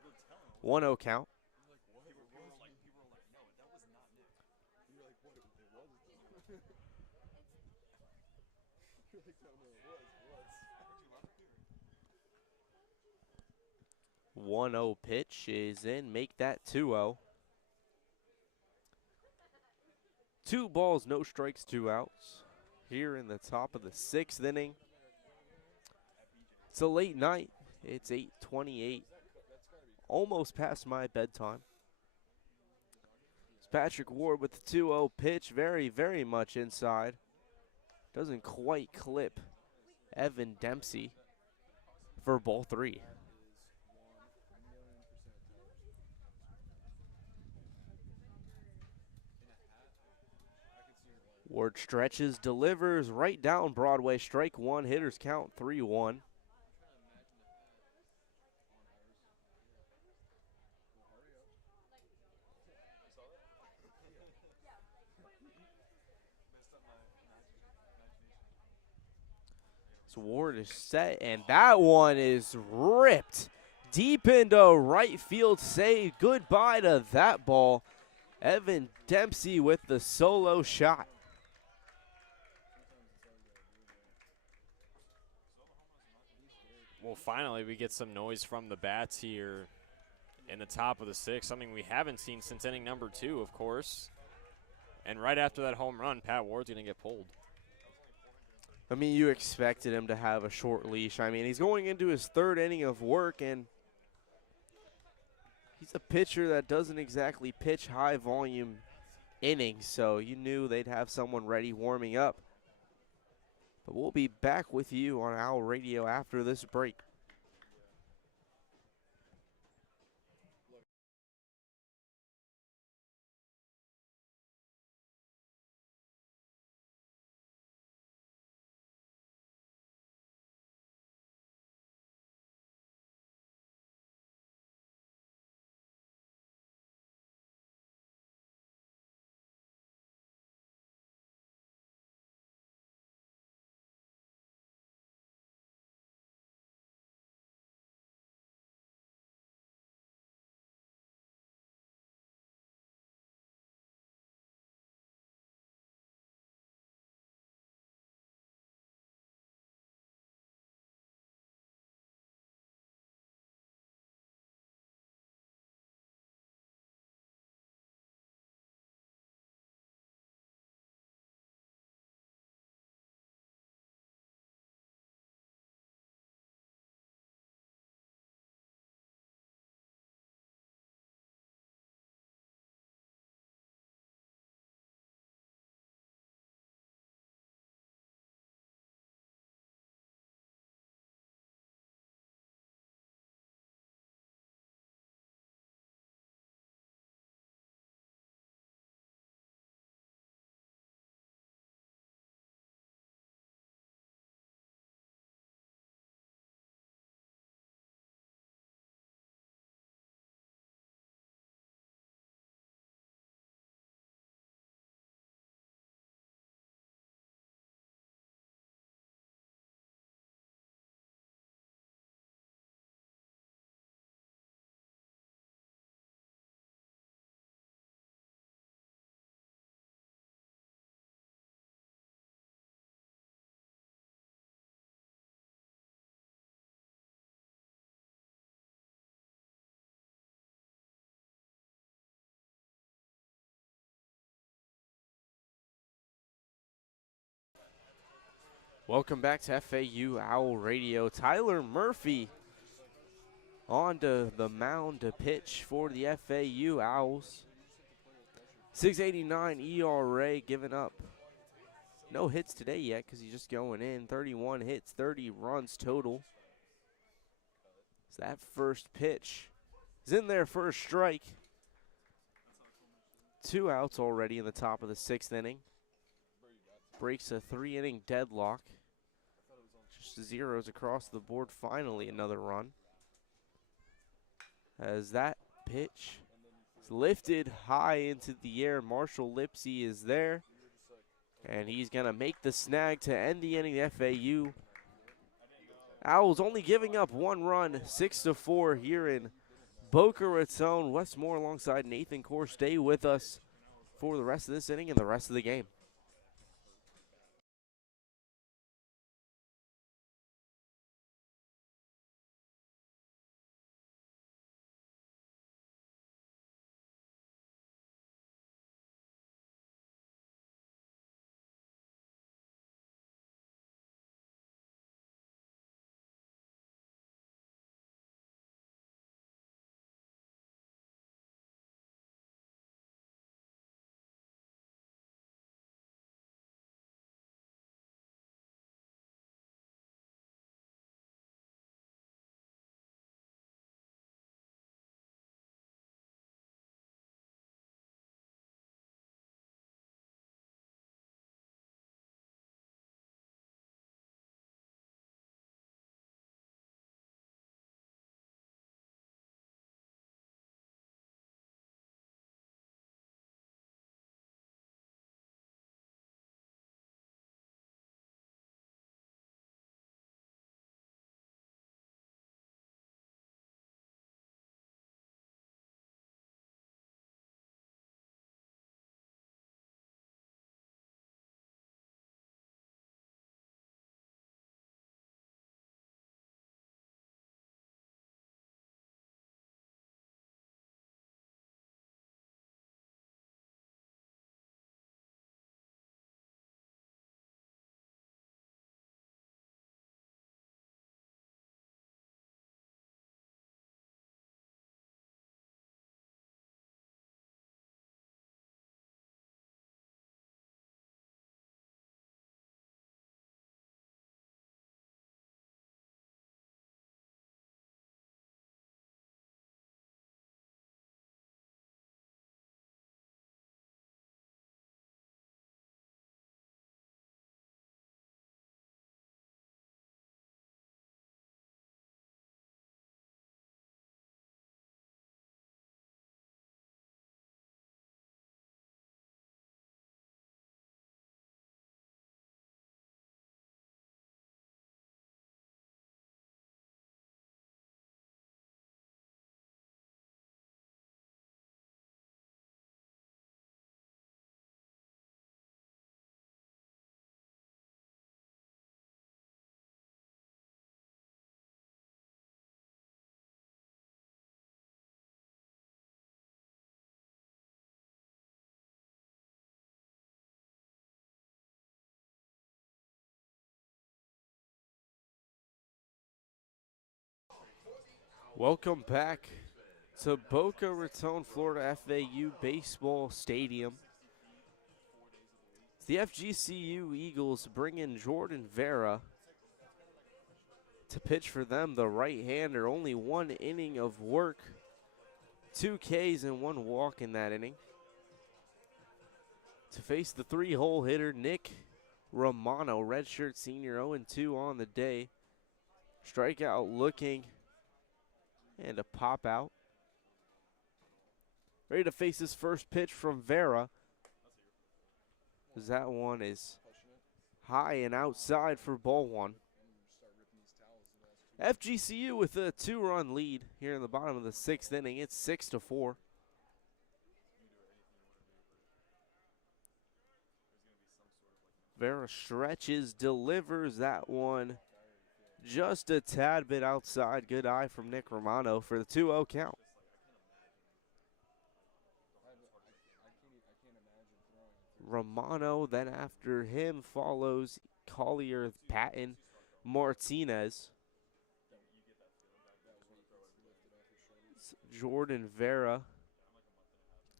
1-0 count. One 0 pitch is in. Make that 2-0. 2 balls, no strikes, 2 outs. Here in the top of the 6th inning. It's a late night. It's 8:28. Almost past my bedtime. It's Patrick Ward with the 2-0 pitch. Very, very much inside. Doesn't quite clip Evan Dempsey for ball 3. Ward stretches, delivers right down Broadway. Strike 1, hitters count 3-1. So Ward is set, and that one is ripped deep into right field. Say goodbye to that ball. Evan Dempsey with the solo shot. Well, finally we get some noise from the bats here in the top of the sixth, something we haven't seen since inning number 2, of course. And right after that home run, Pat Ward's going to get pulled. I mean, you expected him to have a short leash. I mean, he's going into his 3rd inning of work, and he's a pitcher that doesn't exactly pitch high volume innings, so you knew they'd have someone ready warming up. But we'll be back with you on Owl Radio after this break. Welcome back to FAU Owl Radio. Tyler Murphy onto the mound to pitch for the FAU Owls. 6.89 ERA, giving up no hits today yet because he's just going in. 31 hits, 30 runs total. So that first pitch is in there for a strike. 2 outs already in the top of the 6th inning. Breaks a 3-inning deadlock. Just zeros across the board. Finally another run. As that pitch is lifted high into the air. Marshall Lipsy is there. And he's going to make the snag to end the inning. The FAU Owls only giving up 1 run, 6-4 here in Boca Raton. Wes Moore alongside Nathan Korst stay with us for the rest of this inning and the rest of the game. Welcome back to Boca Raton, Florida FAU Baseball Stadium. The FGCU Eagles bring in Jordan Vera to pitch for them, the right-hander. Only one inning of work, 2 Ks and 1 walk in that inning. To face the 3-hole hitter, Nick Romano, redshirt senior, 0-2 on the day. Strikeout looking, and a pop out. Ready to face his first pitch from Vera. As that one is high and outside for ball 1. FGCU with a 2-run lead here in the bottom of the 6th inning. It's 6-4. Vera stretches, delivers that one just a tad bit outside. Good eye from Nick Romano for the 2-0 count. Romano, then after him follows Collier, Patton, Martinez. Jordan Vera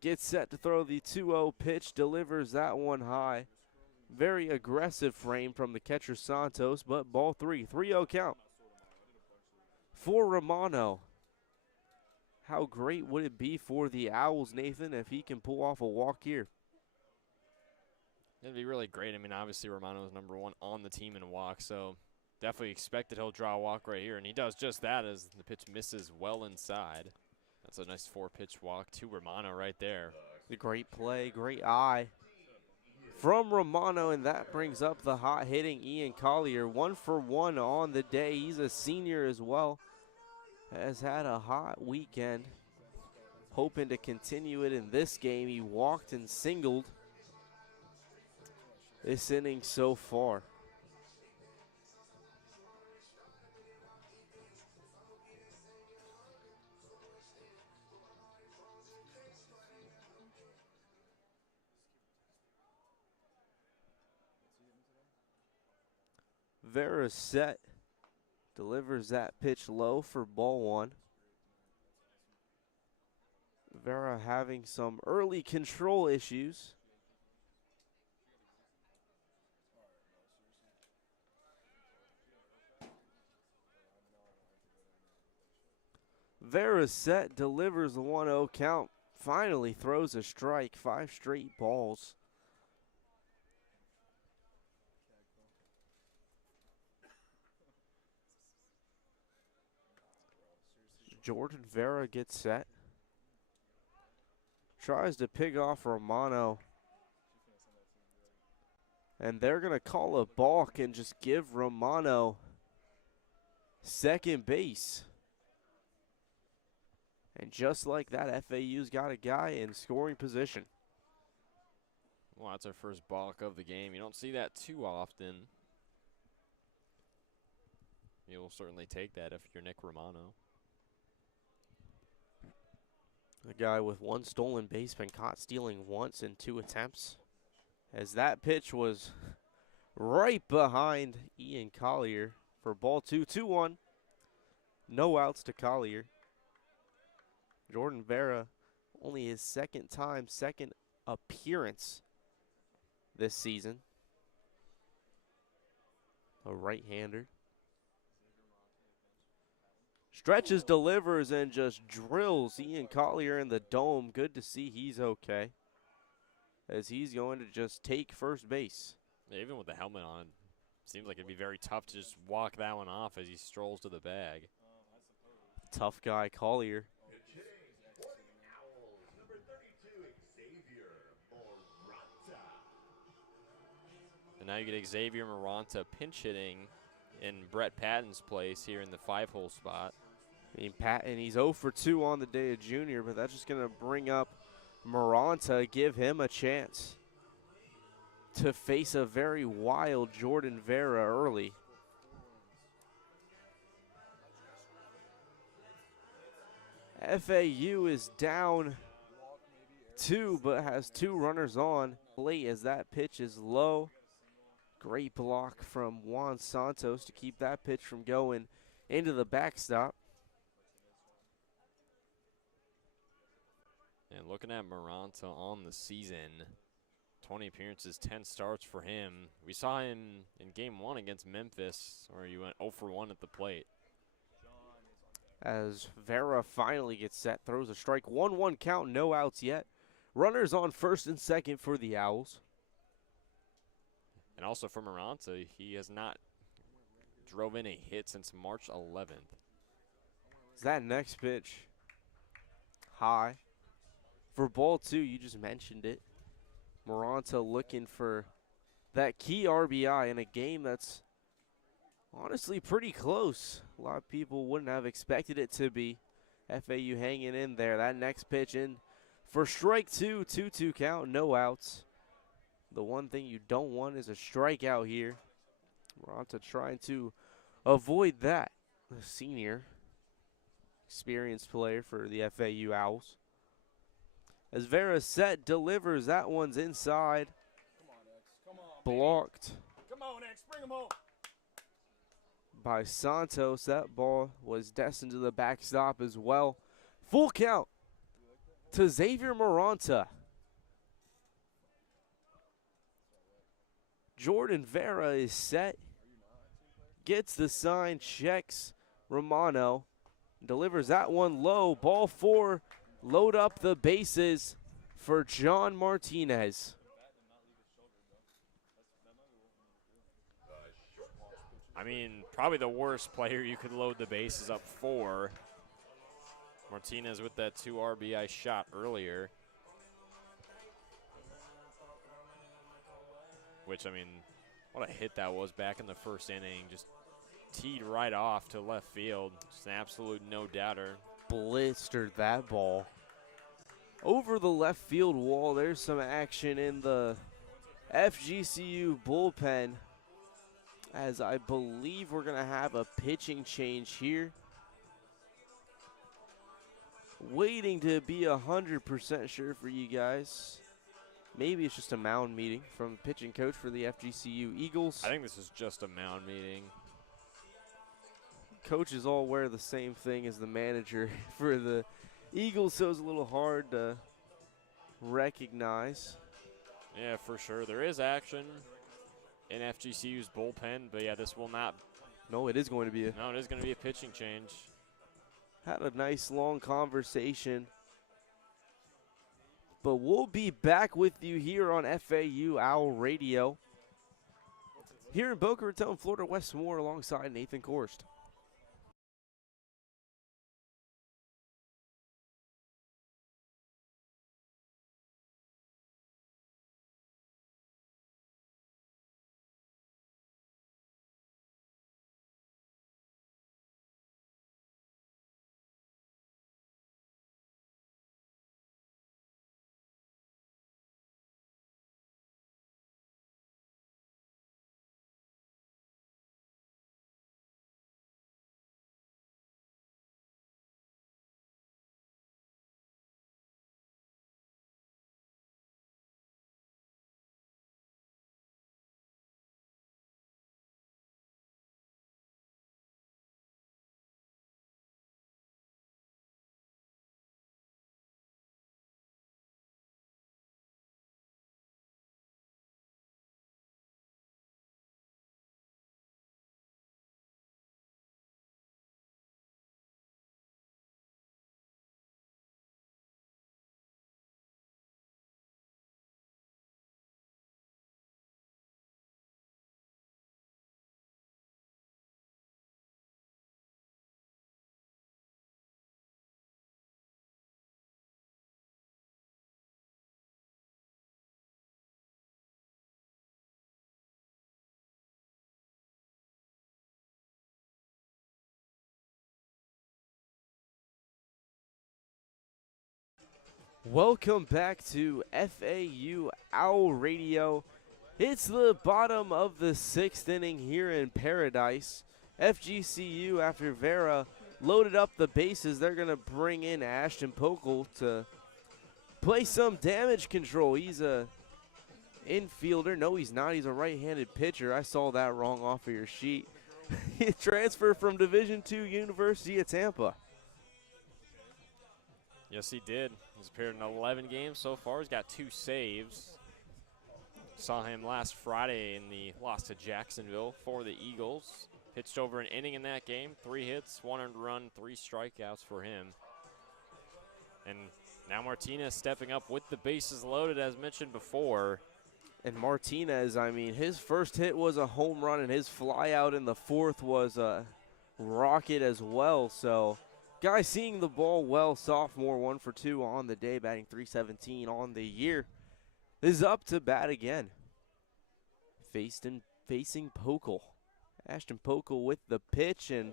gets set to throw the 2-0 pitch, delivers that one high. Very aggressive frame from the catcher Santos, but ball 3, 3-0 count for Romano. How great would it be for the Owls, Nathan, if he can pull off a walk here? It'd be really great. I mean, obviously Romano is #1 on the team in walk, so definitely expected he'll draw a walk right here, and he does just that as the pitch misses well inside. That's a nice 4-pitch walk to Romano right there. The great play, great eye from Romano, and that brings up the hot-hitting Ian Collier. 1 for 1 on the day. He's a senior as well. Has had a hot weekend. Hoping to continue it in this game. He walked and singled this inning so far. Vera set, delivers that pitch low for ball 1. Vera having some early control issues. Vera set, delivers the 1-0 count, finally throws a strike, 5 straight balls. Jordan Vera gets set. Tries to pick off Romano. And they're going to call a balk and just give Romano second base. And just like that, FAU's got a guy in scoring position. Well, that's our first balk of the game. You don't see that too often. You'll certainly take that if you're Nick Romano. A guy with 1 stolen base, been caught stealing once in 2 attempts. As that pitch was right behind Ian Collier for ball 2, 2-1. No outs to Collier. Jordan Vera, only his second appearance this season. A right-hander. Stretches, delivers, and just drills Ian Collier in the dome. Good to see he's okay, as he's going to just take first base. Yeah, even with the helmet on, seems like it'd be very tough to just walk that one off as he strolls to the bag. Tough guy, Collier. And now you get Xavier Maranta pinch hitting in Brett Patton's place here in the 5-hole spot. I mean, Patton, he's 0 for 2 on the day of junior, but that's just going to bring up Maranta, give him a chance to face a very wild Jordan Vera early. FAU is down 2, but has 2 runners on late as that pitch is low. Great block from Juan Santos to keep that pitch from going into the backstop. And looking at Maranta on the season, 20 appearances, 10 starts for him. We saw him in game 1 against Memphis, where he went 0 for 1 at the plate. As Vera finally gets set, throws a strike. 1-1 count, no outs yet. Runners on first and second for the Owls. And also for Maranta, he has not drove in a hit since March 11th. Is that next pitch high? For ball 2, you just mentioned it. Maranta looking for that key RBI in a game that's honestly pretty close. A lot of people wouldn't have expected it to be. FAU hanging in there. That next pitch in for strike 2, 2-2 count, no outs. The one thing you don't want is a strikeout here. Maranta trying to avoid that. The senior, experienced player for the FAU Owls. As Vera set, delivers, that one's inside. Blocked. Come on, X, bring him home. By Santos. That ball was destined to the backstop as well. Full count to Xavier Maranta. Jordan Vera is set. Gets the sign, checks Romano. Delivers that one low. Ball 4. Load up the bases for John Martinez. I mean, probably the worst player you could load the bases up for. Martinez with that 2 RBI shot earlier. Which, I mean, what a hit that was back in the first inning. Just teed right off to left field. Just an absolute no-doubter. Blistered that ball. Over the left field wall, there's some action in the FGCU bullpen, as I believe we're going to have a pitching change here. Waiting to be 100% sure for you guys. Maybe it's just a mound meeting from the pitching coach for the FGCU Eagles. I think this is just a mound meeting. Coaches all wear the same thing as the manager for the Eagles, so it's a little hard to recognize. Yeah, for sure. There is action in FGCU's bullpen, but yeah, this will not. No, it is going to be a. No, it is going to be a pitching change. Had a nice long conversation. But we'll be back with you here on FAU Owl Radio. Here in Boca Raton, Florida, West Moore, alongside Nathan Korst. Welcome back to FAU Owl Radio. It's the bottom of the 6th inning here in Paradise. FGCU, after Vera loaded up the bases, they're going to bring in Ashton Pokel to play some damage control. He's a infielder. No, he's not. He's a right-handed pitcher. I saw that wrong off of your sheet. He transferred from Division II University of Tampa. Yes, he did. He's appeared in 11 games so far. He's got 2 saves. Saw him last Friday in the loss to Jacksonville for the Eagles. Pitched over an inning in that game. 3 hits, 1 earned run, 3 strikeouts for him. And now Martinez stepping up with the bases loaded, as mentioned before. And Martinez, I mean, his first hit was a home run, and his fly out in the 4th was a rocket as well. So, guy seeing the ball well, sophomore, 1 for 2 on the day, batting .317 on the year, is up to bat again. Facing Pokel. Ashton Pokel with the pitch, and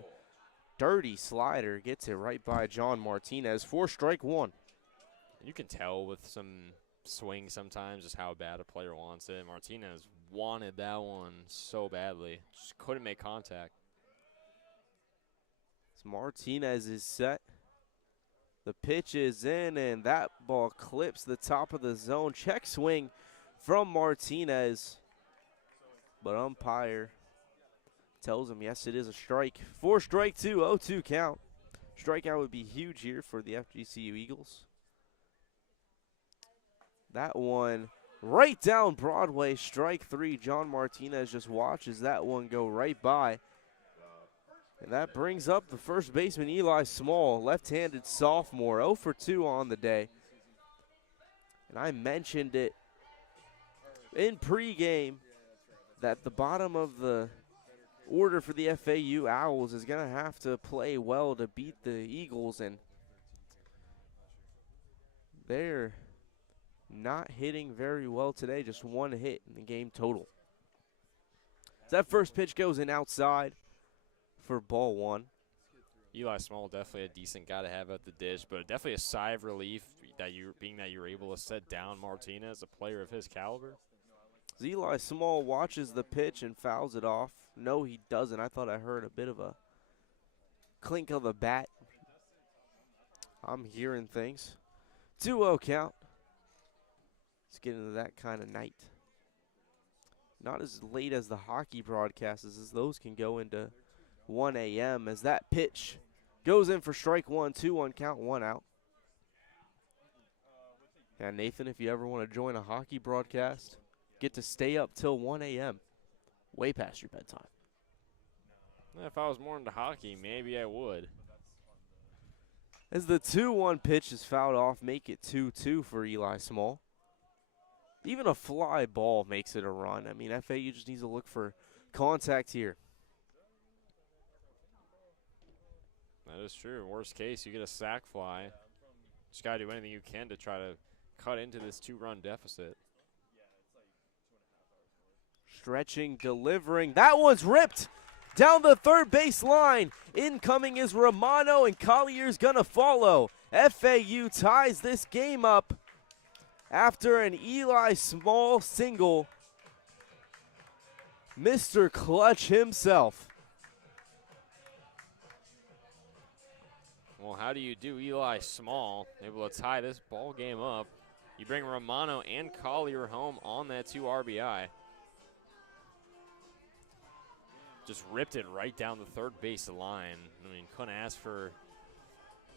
dirty slider gets it right by John Martinez for strike 1. You can tell with some swing sometimes just how bad a player wants it. Martinez wanted that one so badly. Just couldn't make contact. So Martinez is set. The pitch is in, and that ball clips the top of the zone. Check swing from Martinez. But umpire tells him, yes, it is a strike. For strike 2, 0-2 count. Strikeout would be huge here for the FGCU Eagles. That one right down Broadway, strike 3. John Martinez just watches that one go right by. And that brings up the first baseman, Eli Small, left-handed sophomore, 0 for 2 on the day. And I mentioned it in pregame that the bottom of the order for the FAU Owls is going to have to play well to beat the Eagles, and they're not hitting very well today, just 1 hit in the game total. So that first pitch goes in outside for ball 1. Eli Small, definitely a decent guy to have at the dish, but definitely a sigh of relief that you're able to set down Martinez, a player of his caliber. Eli Small watches the pitch and fouls it off. No, he doesn't. I thought I heard a bit of a clink of the bat. I'm hearing things. 2-0 count. Let's get into that kind of night. Not as late as the hockey broadcasts, as those can go into 1 a.m. as that pitch goes in for strike 1, 2-1 count, 1 out. Yeah, Nathan, if you ever want to join a hockey broadcast, get to stay up till 1 a.m. way past your bedtime. If I was more into hockey, maybe I would. As the 2-1 pitch is fouled off, make it 2-2 for Eli Small. Even a fly ball makes it a run. I mean, FAU just needs to look for contact here. That is true. Worst case, you get a sac fly. Just got to do anything you can to try to cut into this 2-run deficit. Stretching, delivering. That one's ripped down the third base line. Incoming is Romano, and Collier's going to follow. FAU ties this game up after an Eli Small single. Mr. Clutch himself. Well, how do you do Eli Small? Able to tie this ball game up. You bring Romano and Collier home on that 2 RBI. Just ripped it right down the third base line. I mean, couldn't ask for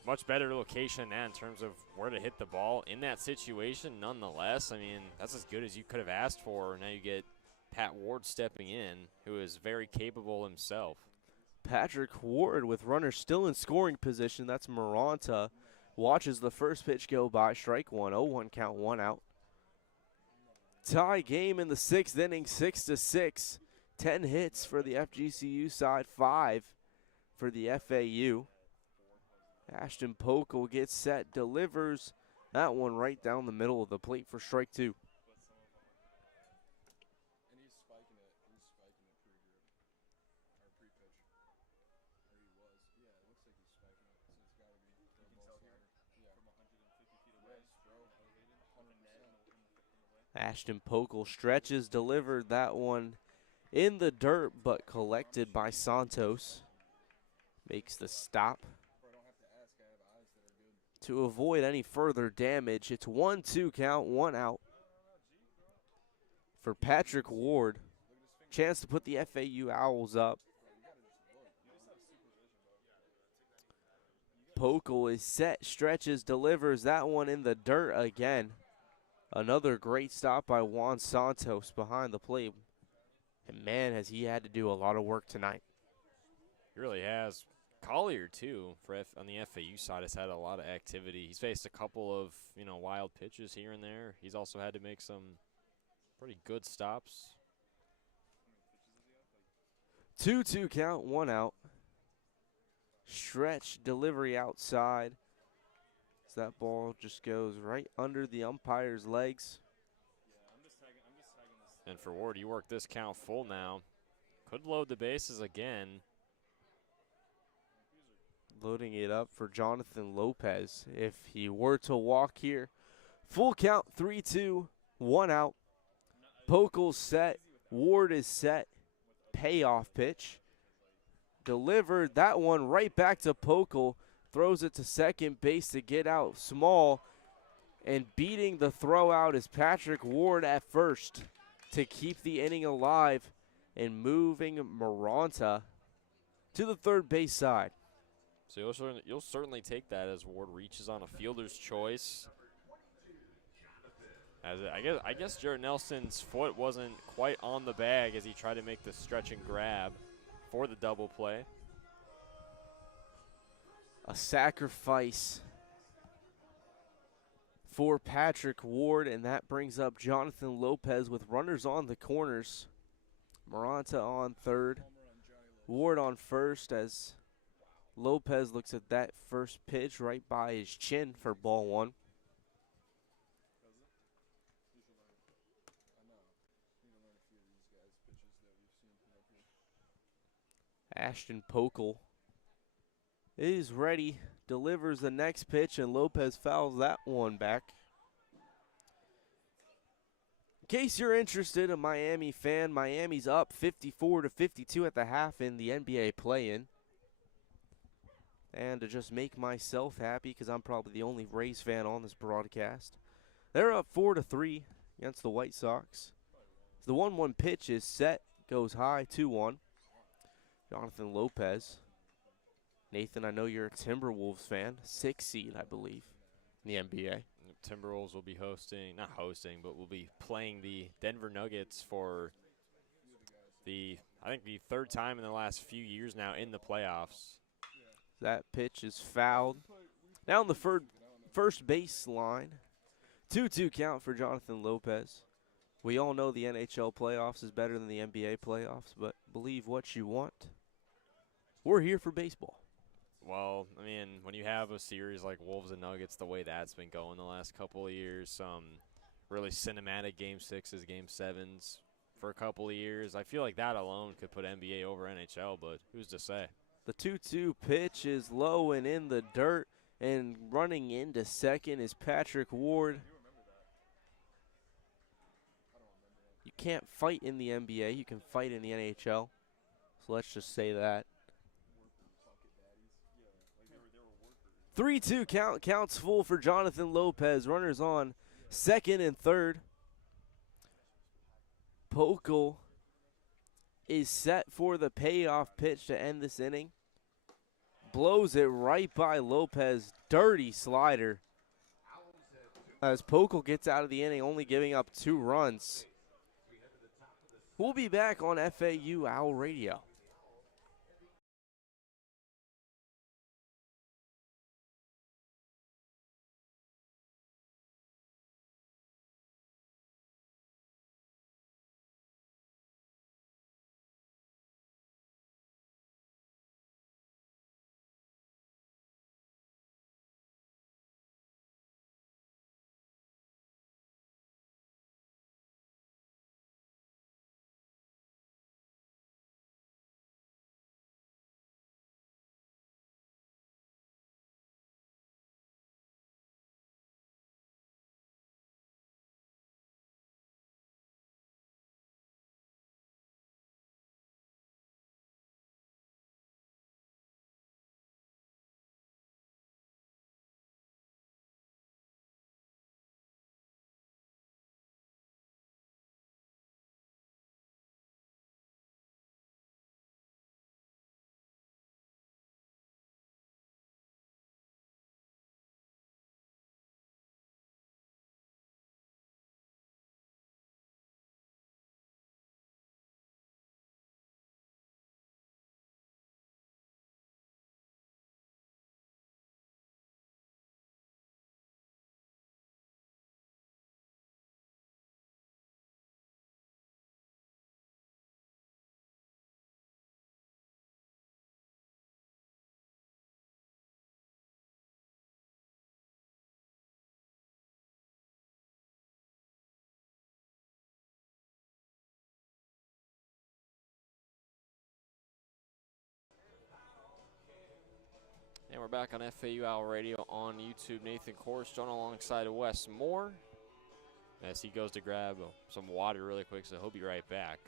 much better location than that in terms of where to hit the ball in that situation. Nonetheless, I mean, that's as good as you could have asked for. Now you get Pat Ward stepping in, who is very capable himself. Patrick Ward with runners still in scoring position. That's Maranta. Watches the first pitch go by. Strike 1, 0-1 count, 1 out. Tie game in the 6th inning, 6-6. 10 hits for the FGCU side, 5 for the FAU. Ashton Pokel gets set, delivers that one right down the middle of the plate for strike 2. Ashton Pokel stretches, delivered that one in the dirt, but collected by Santos. Makes the stop. To avoid any further damage, it's 1-2 count, 1 out. For Patrick Ward, chance to put the FAU Owls up. Pokel is set, stretches, delivers that one in the dirt again. Another great stop by Juan Santos behind the plate. And man, has he had to do a lot of work tonight. He really has. Collier, too, on the FAU side, has had a lot of activity. He's faced a couple of, wild pitches here and there. He's also had to make some pretty good stops. 2-2 count, 1 out. Stretch, delivery outside. As that ball just goes right under the umpire's legs. And for Ward, you work this count full now. Could load the bases again. Loading it up for Jonathan Lopez. If he were to walk here, full count, 3-2, 1 out. Pokel's set, Ward is set. Payoff pitch. Delivered that one right back to Pokel. Throws it to second base to get out small. And beating the throw out is Patrick Ward at first to keep the inning alive and moving Maranta to the third base side. So you'll certainly take that as Ward reaches on a fielder's choice. As I guess Jared Nelson's foot wasn't quite on the bag as he tried to make the stretch and grab for the double play. A sacrifice for Patrick Ward, and that brings up Jonathan Lopez with runners on the corners. Maranta on third, Ward on first as Lopez looks at that first pitch right by his chin for ball one. Ashton Pokel is ready, delivers the next pitch, and Lopez fouls that one back. In case you're interested, a Miami fan, Miami's up 54-52 at the half in the NBA play-in. And to just make myself happy, because I'm probably the only Rays fan on this broadcast, they're up 4-3 against the White Sox. The 1-1 pitch is set, goes high, 2-1. Jonathan Lopez. Nathan, I know you're a Timberwolves fan, 6 seed, I believe, in the NBA. Timberwolves will be but will be playing the Denver Nuggets for the third time in the last few years now in the playoffs. That pitch is fouled. Now on the first base line. 2-2 count for Jonathan Lopez. We all know the NHL playoffs is better than the NBA playoffs, but believe what you want. We're here for baseball. Well, I mean, when you have a series like Wolves and Nuggets, the way that's been going the last couple of years, some really cinematic Game 6s, Game 7s for a couple of years, I feel like that alone could put NBA over NHL, but who's to say? The 2-2 pitch is low and in the dirt, and running into second is Patrick Ward. You can't fight in the NBA, you can fight in the NHL. So let's just say that. 3-2 count, counts full for Jonathan Lopez. Runners on second and third. Pokel is set for the payoff pitch to end this inning. Blows it right by Lopez. Dirty slider. As Pokel gets out of the inning, only giving up 2 runs. We'll be back on FAU Owl Radio. And we're back on FAU Owl Radio on YouTube. Nathan Korst on alongside Wes Moore as he goes to grab some water really quick, so he'll be right back.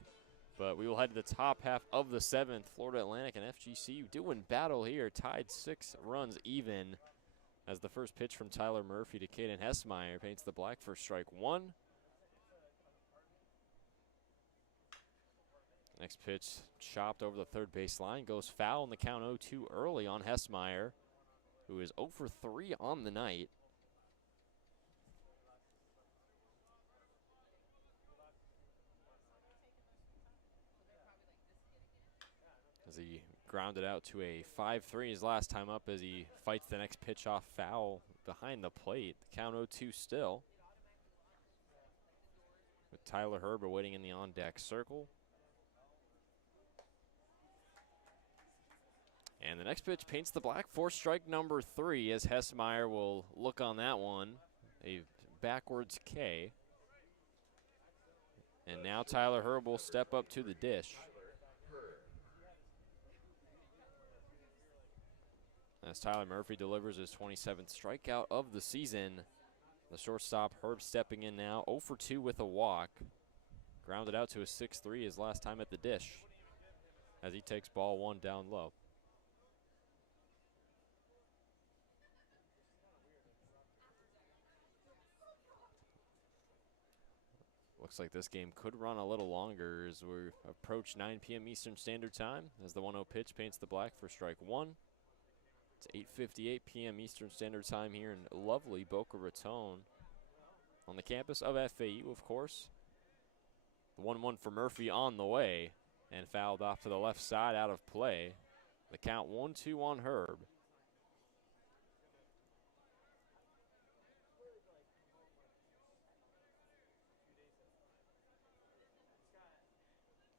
But we will head to the top half of the 7th. Florida Atlantic and FGCU doing battle here, tied 6 runs even as the first pitch from Tyler Murphy to Caden Hessmeyer paints the black for strike 1. Next pitch chopped over the third base line, goes foul in the count 0-2 early on Hessmeyer, who is 0 for 3 on the night. As he grounded out to a 5-3 his last time up as he fights the next pitch off foul behind the plate. The count 0-2 still, with Tyler Herb waiting in the on-deck circle. And the next pitch paints the black for strike number 3 as Hessmeyer will look on that one. A backwards K. And now Tyler Herb will step up to the dish. As Tyler Murphy delivers his 27th strikeout of the season. The shortstop Herb stepping in now, 0 for 2 with a walk. Grounded out to a 6-3 his last time at the dish as he takes ball 1 down low. Looks like this game could run a little longer as we approach 9 p.m. Eastern Standard Time as the 1-0 pitch paints the black for strike 1. It's 8:58 p.m. Eastern Standard Time here in lovely Boca Raton on the campus of FAU, of course. The 1-1 for Murphy on the way and fouled off to the left side out of play. The count 1-2 on Herb.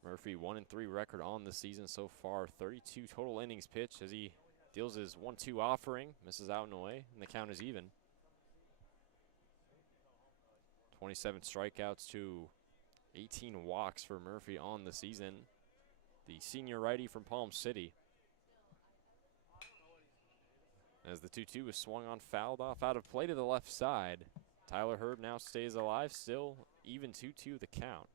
Murphy 1-3 record on the season so far. 32 total innings pitched as he deals his 1-2 offering, misses out and away, and the count is even. 27 strikeouts to 18 walks for Murphy on the season. The senior righty from Palm City. As the 2-2 is swung on, fouled off out of play to the left side. Tyler Herb now stays alive, still even 2-2 the count.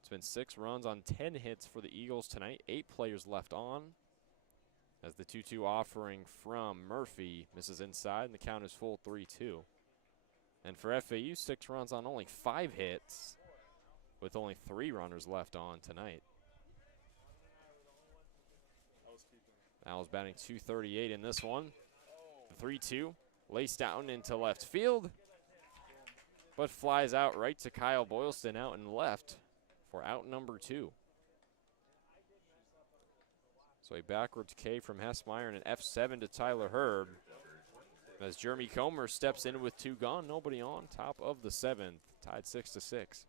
It's been 6 runs on 10 hits for the Eagles tonight. 8 players left on. As the 2-2 offering from Murphy misses inside, and the count is full 3-2. And for FAU, 6 runs on only 5 hits, with only 3 runners left on tonight. Owls batting .238 in this one. The 3-2 laced down into left field, but flies out right to Kyle Boylston out and left for out number 2. So a backwards K from Hessmeyer and an F7 to Tyler Herb. As Jeremy Comer steps in with 2 gone, nobody on, top of the 7th, tied 6-6.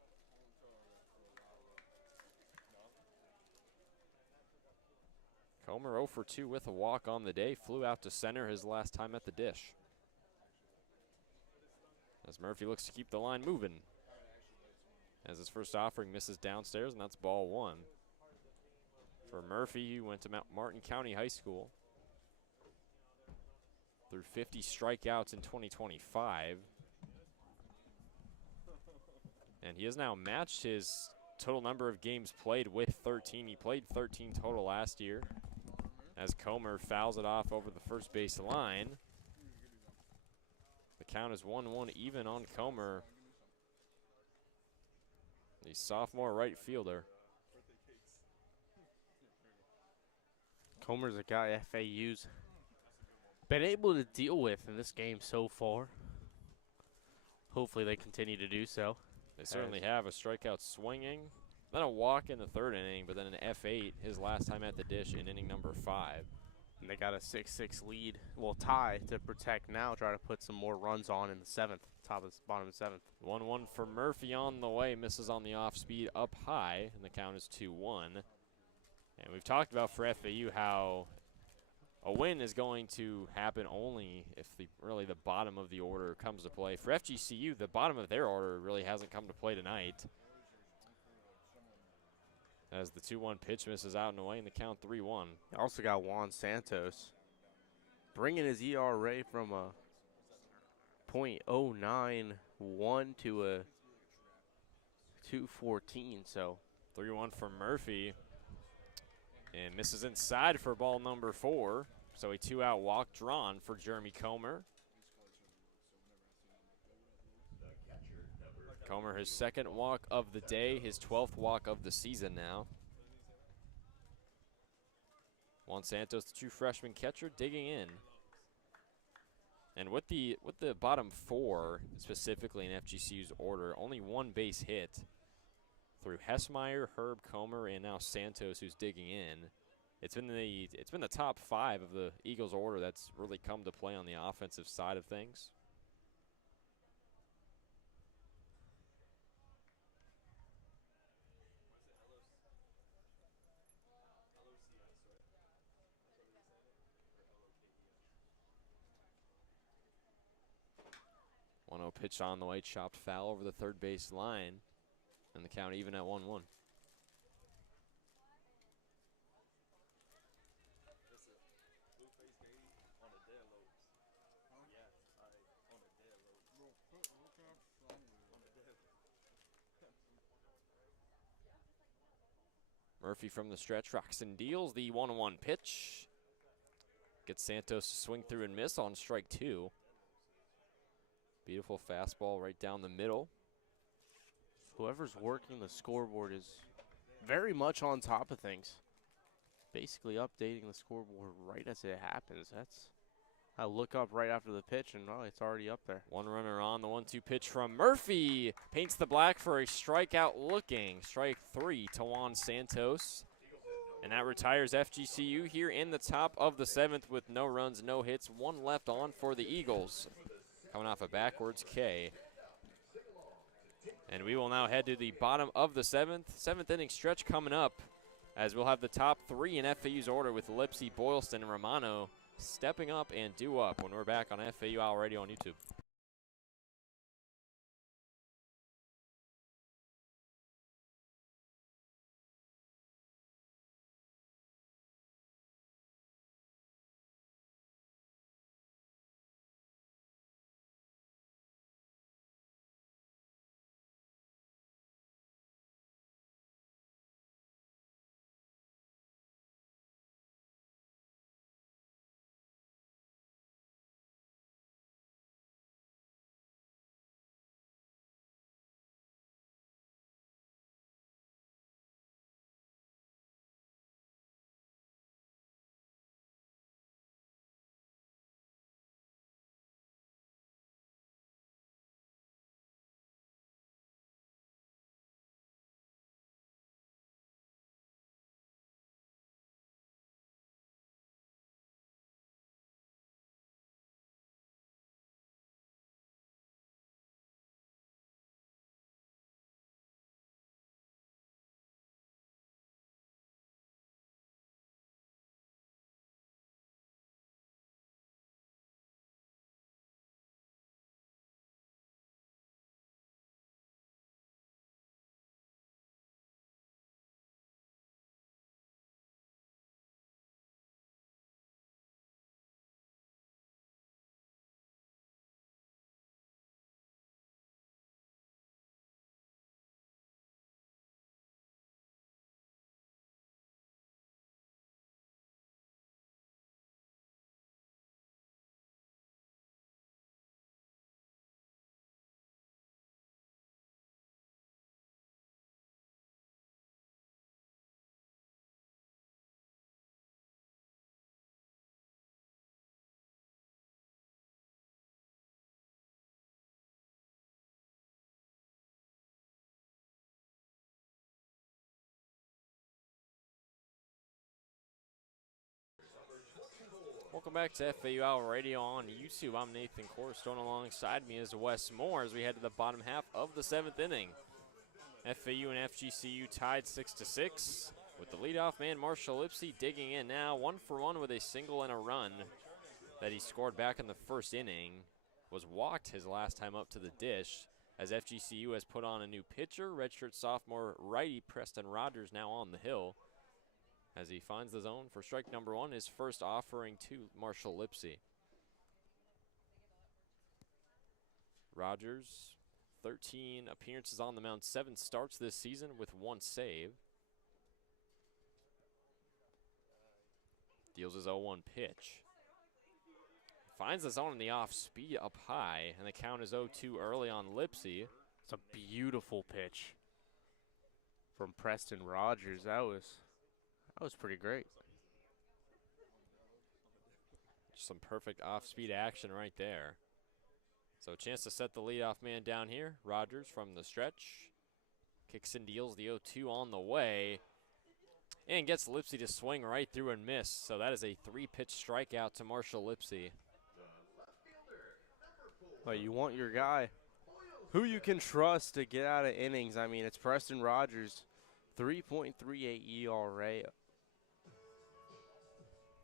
Comer 0 for 2 with a walk on the day, flew out to center his last time at the dish. As Murphy looks to keep the line moving. As his first offering misses downstairs, and that's ball 1. For Murphy, he went to Mount Martin County High School. Through 50 strikeouts in 2025. And he has now matched his total number of games played with 13. He played 13 total last year. As Comer fouls it off over the first base line. The count is 1-1 even on Comer. The sophomore right fielder. Comer's a guy FAU's been able to deal with in this game so far. Hopefully they continue to do so. They certainly have. A strikeout swinging, then a walk in the 3rd inning, but then an F8 his last time at the dish in inning number 5. And they got a 6-6 lead, well, tie to protect now, try to put some more runs on in the 7th, bottom of the 7th. 1-1 for Murphy on the way, misses on the off speed up high, and the count is 2-1. And we've talked about for FAU how a win is going to happen only if really the bottom of the order comes to play. For FGCU, the bottom of their order really hasn't come to play tonight. as the 2-1 pitch misses out and away in the count 3-1. Also got Juan Santos bringing his ERA from a .091 to a 214. So 3-1 for Murphy. And misses inside for ball number 4. So a 2-out walk drawn for Jeremy Comer. Comer, his second walk of the day, his 12th walk of the season now. Juan Santos, the true freshman catcher, digging in. And with the bottom 4, specifically in FGCU's order, only 1 base hit through Hessmeyer, Herb, Comer, and now Santos, who's digging in. It's been the top 5 of the Eagles order that's really come to play on the offensive side of things. One-0 pitch on the way, chopped foul over the third base line, and the count even at 1-1. Murphy from the stretch rocks and deals the 1-1 pitch. Gets Santos to swing through and miss on strike 2. Beautiful fastball right down the middle. whoever's working the scoreboard is very much on top of things. Basically updating the scoreboard right as it happens. I look up right after the pitch and it's already up there. One runner on, the 1-2 pitch from Murphy. Paints the black for a strikeout looking. Strike 3 to Juan Santos. And that retires FGCU here in the top of the 7th with no runs, no hits. One left on for the Eagles. Coming off a backwards K. And we will now head to the bottom of the 7th inning stretch coming up, as we'll have the top 3 in FAU's order with Lipsy, Boylston, and Romano stepping up and due up when we're back on FAU Owl Radio on YouTube. Welcome back to FAU Owl Radio on YouTube. I'm Nathan Korst. Going alongside me is Wes Moore as we head to the bottom half of the 7th inning. FAU and FGCU tied 6-6 with the leadoff man Marshall Lipsy digging in now, 1 for 1 with a single and a run that he scored back in the first inning. Was walked his last time up to the dish. as FGCU has put on a new pitcher, redshirt sophomore righty Preston Rogers now on the hill as he finds the zone for strike number 1, his first offering to Marshall Lipsy. Rogers, 13 appearances on the mound, 7 starts this season with 1 save. Deals his 0-1 pitch. Finds the zone in the off speed up high, and the count is 0-2 early on Lipsy. It's a beautiful pitch from Preston Rogers. That was pretty great. Just some perfect off-speed action right there. So a chance to set the leadoff man down here. Rogers from the stretch. Kicks and deals the 0-2 on the way. And gets Lipsy to swing right through and miss. So that is a 3-pitch strikeout to Marshall Lipsy. But you want your guy who you can trust to get out of innings. I mean, it's Preston Rogers, 3.38 ERA,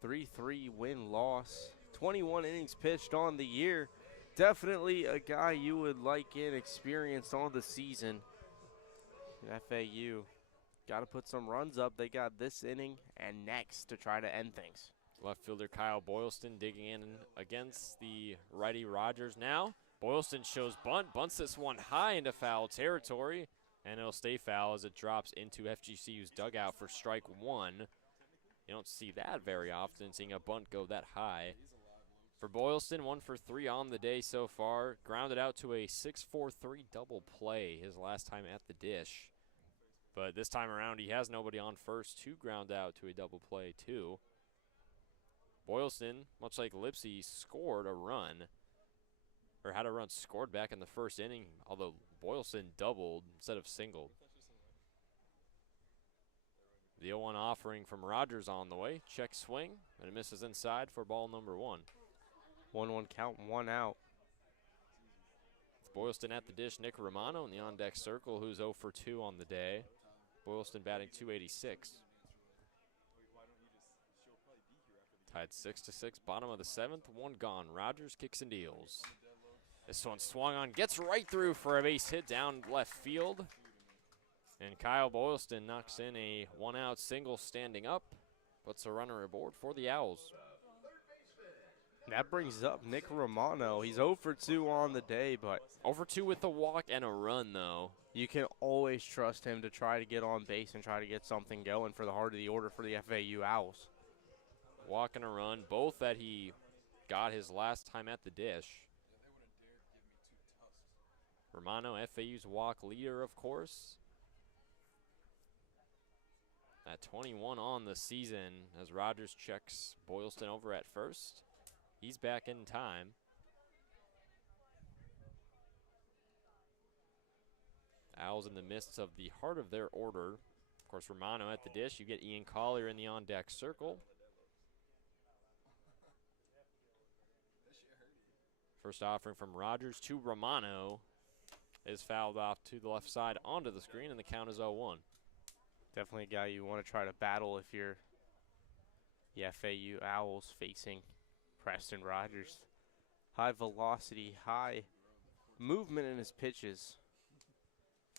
3.3 win-loss, 21 innings pitched on the year. Definitely a guy you would like in, experienced on the season. FAU got to put some runs up. They got this inning and next to try to end things. Left fielder Kyle Boylston digging in against the righty Rogers now. Boylston shows bunt, bunts this one high into foul territory, and it'll stay foul as it drops into FGCU's dugout for strike 1. You don't see that very often, seeing a bunt go that high. For Boylston, 1 for 3 on the day so far. Grounded out to a 6-4-3 double play his last time at the dish. But this time around, he has nobody on first to ground out to a double play too. Boylston, much like Lipsy, scored a run, or had a run scored back in the first inning, although Boylston doubled instead of singled. The 0-1 offering from Rogers on the way. Check swing, and it misses inside for ball number 1. 1-1 count, 1 out. It's Boylston at the dish. Nick Romano in the on-deck circle, who's 0 for 2 on the day. Boylston batting .286. Tied 6-6, bottom of the 7th, 1 gone. Rogers kicks and deals. This one swung on, gets right through for a base hit down left field. And Kyle Boylston knocks in a 1-out single standing up. Puts a runner aboard for the Owls. That brings up Nick Romano. He's 0 for 2 on the day, but 0 for 2 with a walk and a run, though. You can always trust him to try to get on base and try to get something going for the heart of the order for the FAU Owls. Walk and a run, both that he got his last time at the dish. Romano, FAU's walk leader, of course. At 21 on the season as Rogers checks Boylston over at first. He's back in time. Owls in the midst of the heart of their order. Of course, Romano at the dish. You get Ian Collier in the on-deck circle. First offering from Rogers to Romano is fouled off to the left side onto the screen, and the count is 0-1. Definitely a guy you want to try to battle if you're the FAU Owls facing Preston Rogers. High velocity, high movement in his pitches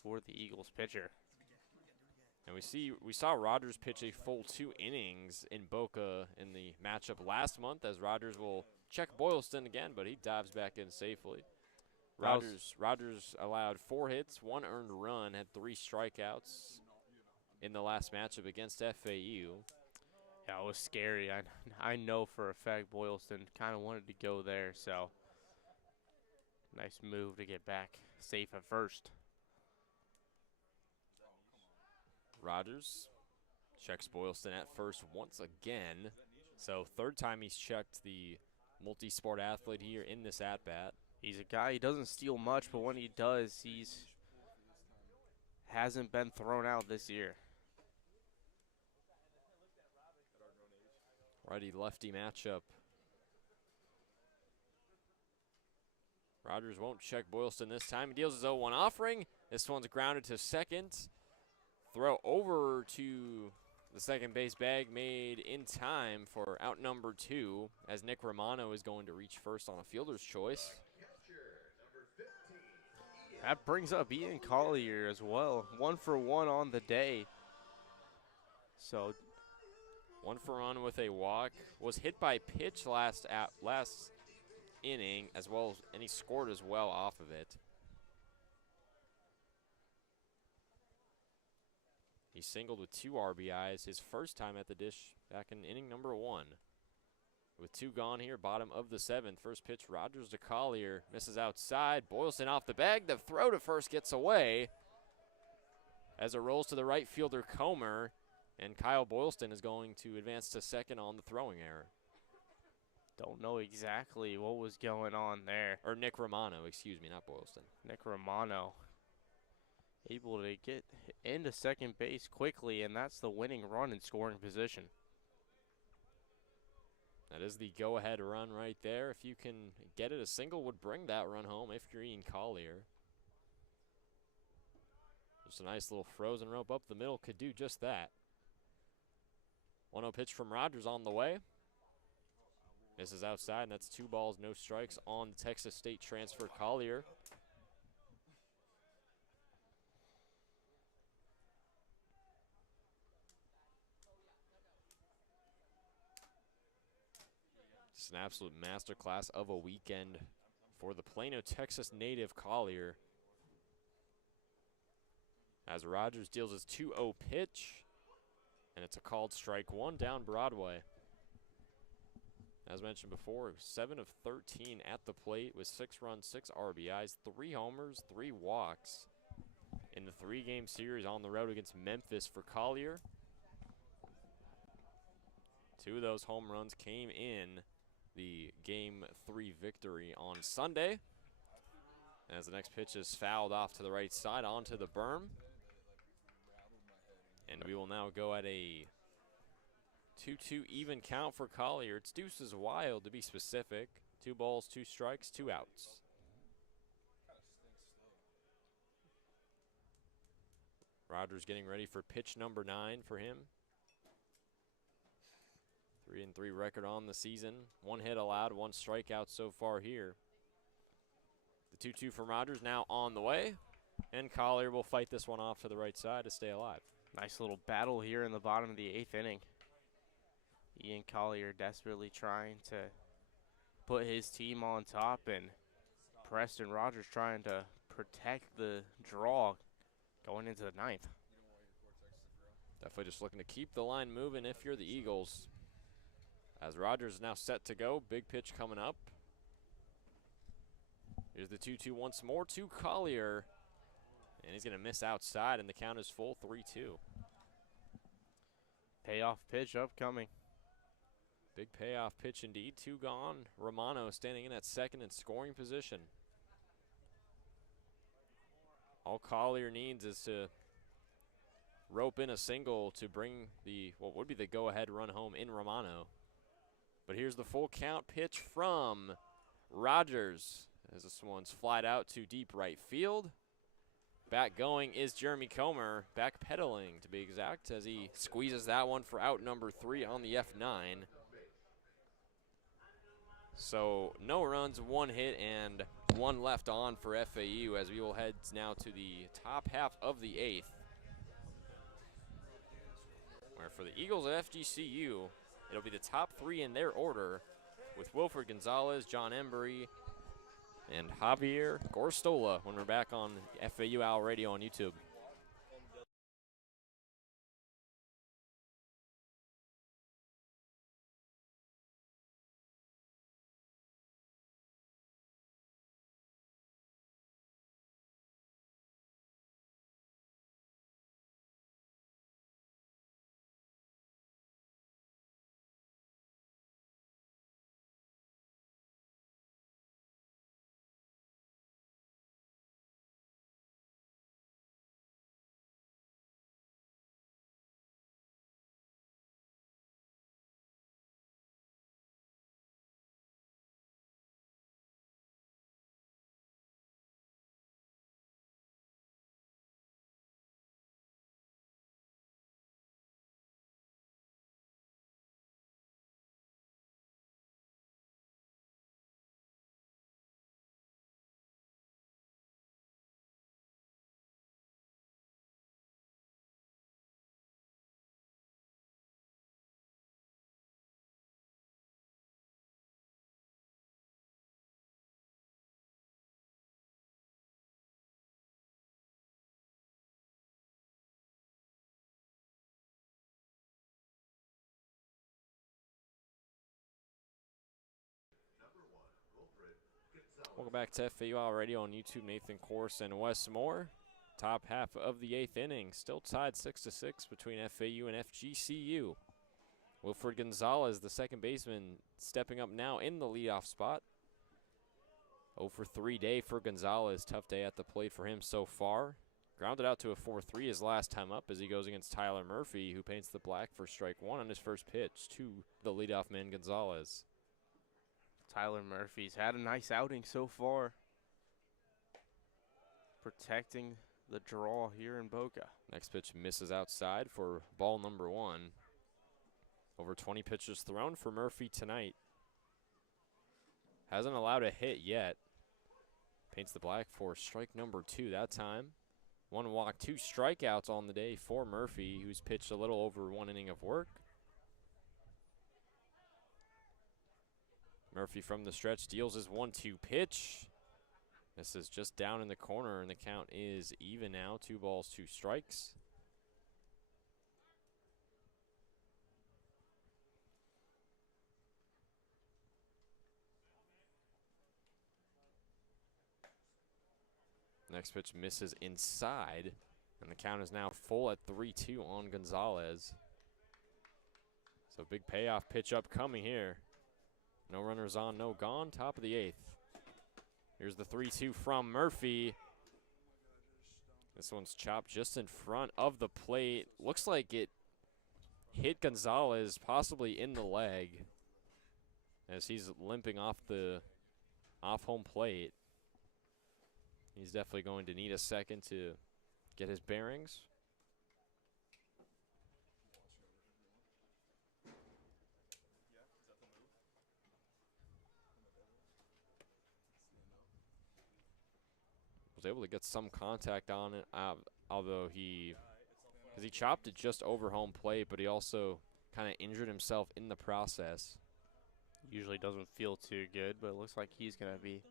for the Eagles pitcher. And we saw Rogers pitch a full 2 innings in Boca in the matchup last month, as Rogers will check Boylston again, but he dives back in safely. Rogers allowed 4 hits, 1 earned run, had 3 strikeouts in the last matchup against FAU. Yeah, it was scary. I know for a fact Boylston kind of wanted to go there, so nice move to get back safe at first. Rogers checks Boylston at first once again. So 3rd time he's checked the multi-sport athlete here in this at-bat. He's a guy, he doesn't steal much, but when he does, hasn't been thrown out this year. Righty-lefty matchup. Rogers won't check Boylston this time. He deals his 0-1 offering. This one's grounded to second. Throw over to the second base bag made in time for out number 2, as Nick Romano is going to reach first on a fielder's choice. That brings up Ian Collier as well. 1 for 1 on the day. So 1 for 1 with a walk. Was hit by pitch last inning as well, and he scored as well off of it. He singled with 2 RBIs, his first time at the dish back in inning number 1. With 2 gone here, bottom of the 7th. First pitch, Rogers to Collier. Misses outside. Boylston off the bag. The throw to first gets away as it rolls to the right fielder, Comer. And Kyle Boylston is going to advance to second on the throwing error. don't know exactly what was going on there. Or Nick Romano, excuse me, not Boylston. Nick Romano able to get into second base quickly, and that's the winning run in scoring position. That is the go-ahead run right there. If you can get it, a single would bring that run home if you're Ian Collier. Just a nice little frozen rope up the middle could do just that. 1-0 pitch from Rogers on the way. Misses outside, and that's 2 balls, no strikes on the Texas State transfer Collier. It's an absolute masterclass of a weekend for the Plano, Texas native Collier. As Rogers deals his 2-0 pitch, and it's a called strike 1 down Broadway. As mentioned before, 7 of 13 at the plate with 6 runs, 6 RBIs, 3 homers, 3 walks in the 3-game series on the road against Memphis for Collier. 2 of those home runs came in the Game 3 victory on Sunday. As the next pitch is fouled off to the right side onto the berm. And we will now go at a 2-2 even count for Collier. It's deuces wild to be specific. 2 balls, 2 strikes, 2 outs. Rogers getting ready for pitch number 9 for him. 3-3 record on the season. 1 hit allowed, 1 strikeout so far here. The 2-2 from Rogers now on the way. And Collier will fight this one off to the right side to stay alive. Nice little battle here in the bottom of the 8th inning. Ian Collier desperately trying to put his team on top, and Preston Rogers trying to protect the draw going into the 9th. Definitely just looking to keep the line moving if you're the Eagles. As Rogers is now set to go, big pitch coming up. Here's the 2-2 once more to Collier. And he's going to miss outside, and the count is full, 3-2. Payoff pitch upcoming. Big payoff pitch indeed. 2 gone. Romano standing in at second in scoring position. All Collier needs is to rope in a single to bring the, what would be the go-ahead run home in Romano. But here's the full count pitch from Rogers, as this one's flied out to deep right field. Back going is Jeremy Comer, backpedaling to be exact, as he squeezes that one for out number 3 on the F9. So no runs, 1 hit, and 1 left on for FAU, as we will head now to the top half of the 8th. Where for the Eagles at FGCU, it'll be the top 3 in their order, with Wilfred Gonzalez, John Embry, and Javier Gorstola when we're back on FAU Owl Radio on YouTube. Welcome back to FAU All Radio on YouTube. Nathan Korst and Wes Moore. Top half of the 8th inning. Still tied 6-6 between FAU and FGCU. Wilfred Gonzalez, the second baseman, stepping up now in the leadoff spot. 0 for 3 day for Gonzalez. Tough day at the plate for him so far. Grounded out to a 4-3 his last time up as he goes against Tyler Murphy, who paints the black for strike one on his first pitch to the leadoff man Gonzalez. Tyler Murphy's had a nice outing so far, protecting the draw here in Boca. Next pitch misses outside for ball number 1. Over 20 pitches thrown for Murphy tonight. Hasn't allowed a hit yet. Paints the black for strike number 2 that time. 1 walk, 2 strikeouts on the day for Murphy, who's pitched a little over 1 inning of work. Murphy from the stretch deals his 1-2 pitch. This is just down in the corner, and the count is even now. 2 balls, 2 strikes. Next pitch misses inside, and the count is now full at 3-2 on Gonzalez. So big payoff pitch upcoming here. No runners on, no gone, top of the 8th. Here's the 3-2 from Murphy. This one's chopped just in front of the plate. Looks like it hit Gonzalez possibly in the leg as he's limping off home plate. He's definitely going to need a second to get his bearings. Was able to get some contact on it, although because he chopped it just over home plate, but he also kind of injured himself in the process. Usually doesn't feel too good, but it looks like he's going to be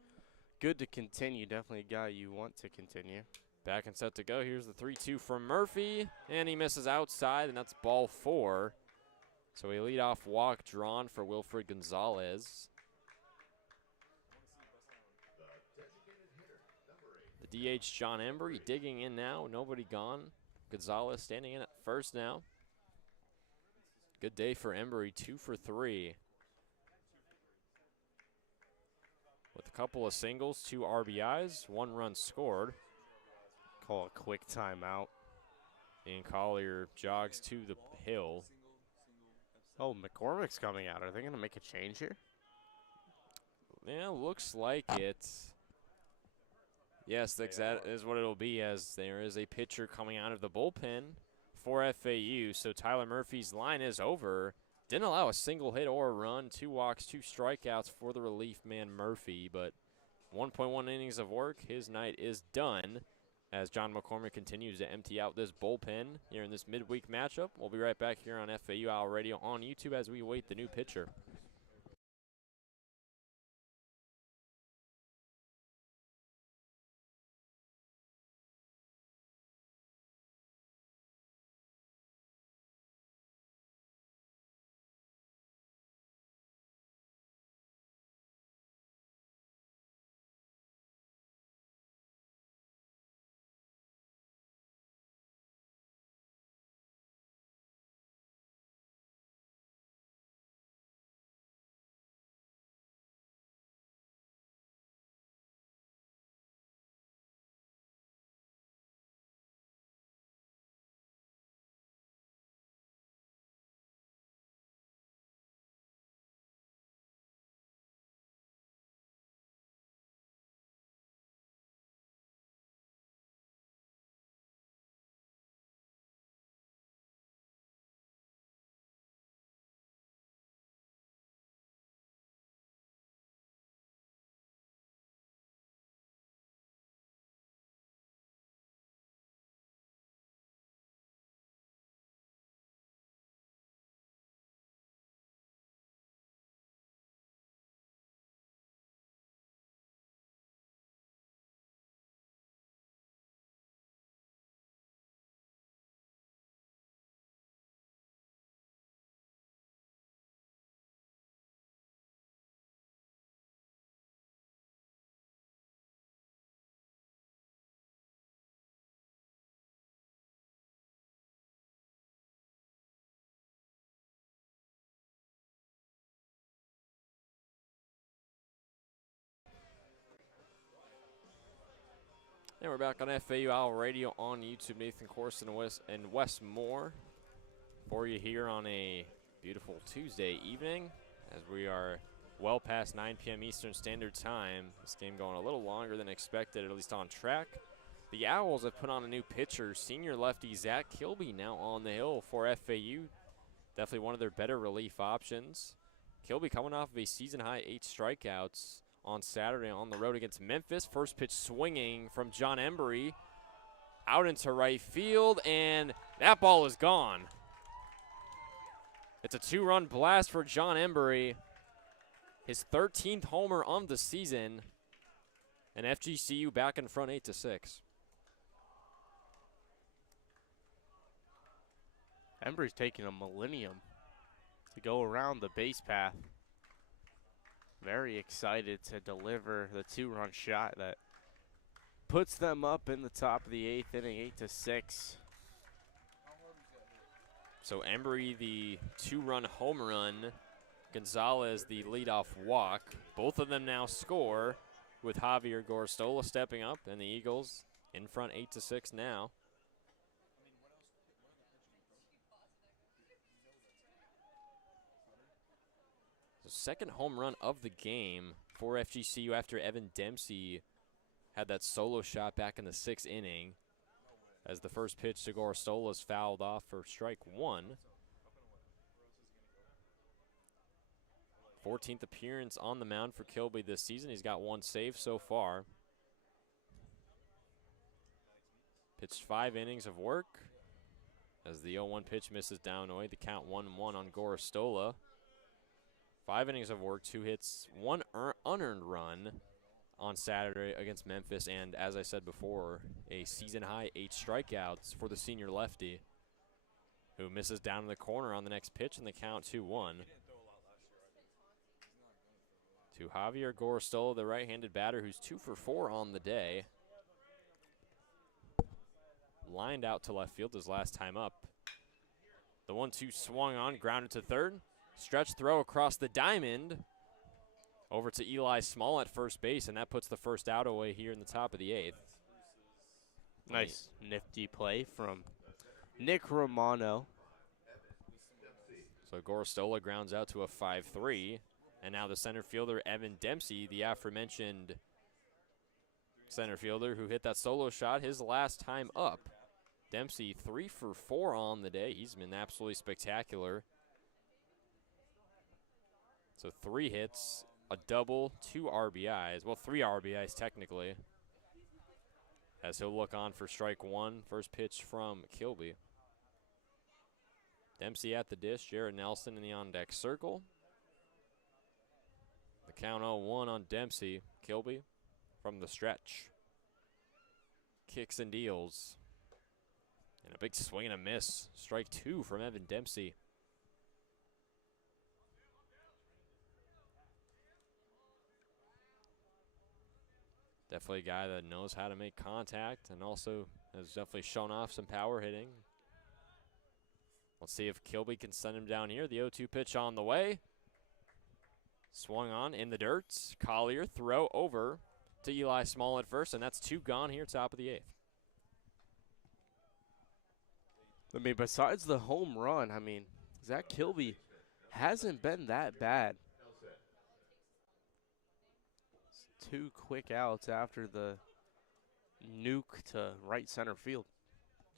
good to continue. Definitely a guy you want to continue. Back and set to go. Here's the 3-2 from Murphy, and he misses outside, and that's ball 4. So a leadoff walk drawn for Wilfred Gonzalez. The DH, John Embry, digging in now. Nobody gone. Gonzalez standing in at first now. Good day for Embry, 2 for 3. With a couple of singles, 2 RBIs, 1 run scored. Call a quick timeout. Ian Collier jogs to the hill. Oh, McCormick's coming out. Are they going to make a change here? Yeah, looks like it. Yes, that is what it'll be, as there is a pitcher coming out of the bullpen for FAU. So Tyler Murphy's line is over. Didn't allow a single hit or a run. 2 walks, 2 strikeouts for the relief man Murphy. But 1.1 innings of work. His night is done as John McCormick continues to empty out this bullpen here in this midweek matchup. We'll be right back here on FAU Owl Radio on YouTube as we await the new pitcher. And we're back on FAU Owl Radio on YouTube. Nathan Korst and Wes Moore for you here on a beautiful Tuesday evening as we are well past 9 p.m. Eastern Standard Time. This game going a little longer than expected, at least on track. The Owls have put on a new pitcher, senior lefty Zach Kilby, now on the hill for FAU. Definitely one of their better relief options. Kilby coming off of a season-high 8 strikeouts on Saturday on the road against Memphis. First pitch swinging from John Embry out into right field, and that ball is gone. It's a 2-run blast for John Embry, his 13th homer of the season, and FGCU back in front 8-6. Embry's taking a millennium to go around the base path. Very excited to deliver the 2-run shot that puts them up in the top of the 8th inning, 8-6. So Embry, the 2-run home run, Gonzalez, the leadoff walk. Both of them now score with Javier Gorostola stepping up, and the Eagles in front 8-6 now. Second home run of the game for FGCU after Evan Dempsey had that solo shot back in the 6th inning as the first pitch to Gorostola is fouled off for strike 1. 14th appearance on the mound for Kilby this season. He's got 1 save so far. Pitched 5 innings of work as the 0-1 pitch misses down away. The count 1-1 on Gorostola. 5 innings of work, 2 hits, 1 unearned run on Saturday against Memphis, and as I said before, a season-high 8 strikeouts for the senior lefty, who misses down in the corner on the next pitch, and the count 2-1. To Javier Gorostola, the right-handed batter, who's 2 for 4 on the day. Lined out to left field his last time up. The 1-2 swung on, grounded to third. Stretch throw across the diamond over to Eli Small at first base, and that puts the first out away here in the top of the 8th. Nice nifty play from Nick Romano. So Gorostola grounds out to a 5-3, and now the center fielder, Evan Dempsey, the aforementioned center fielder who hit that solo shot his last time up. Dempsey 3 for 4 on the day. He's been absolutely spectacular. So 3 hits, a double, 2 RBIs. Well, 3 RBIs technically. As he'll look on for strike 1. First pitch from Kilby. Dempsey at the dish. Jared Nelson in the on-deck circle. The count 0-1 on Dempsey. Kilby from the stretch. Kicks and deals. And a big swing and a miss. Strike 2 from Evan Dempsey. Definitely a guy that knows how to make contact and also has definitely shown off some power hitting. Let's see if Kilby can send him down here. The 0-2 pitch on the way. Swung on in the dirt. Collier throw over to Eli Small at first, and that's 2 gone here, top of the 8th. I mean, besides the home run, I mean, Zach Kilby hasn't been that bad. 2 quick outs after the nuke to right center field.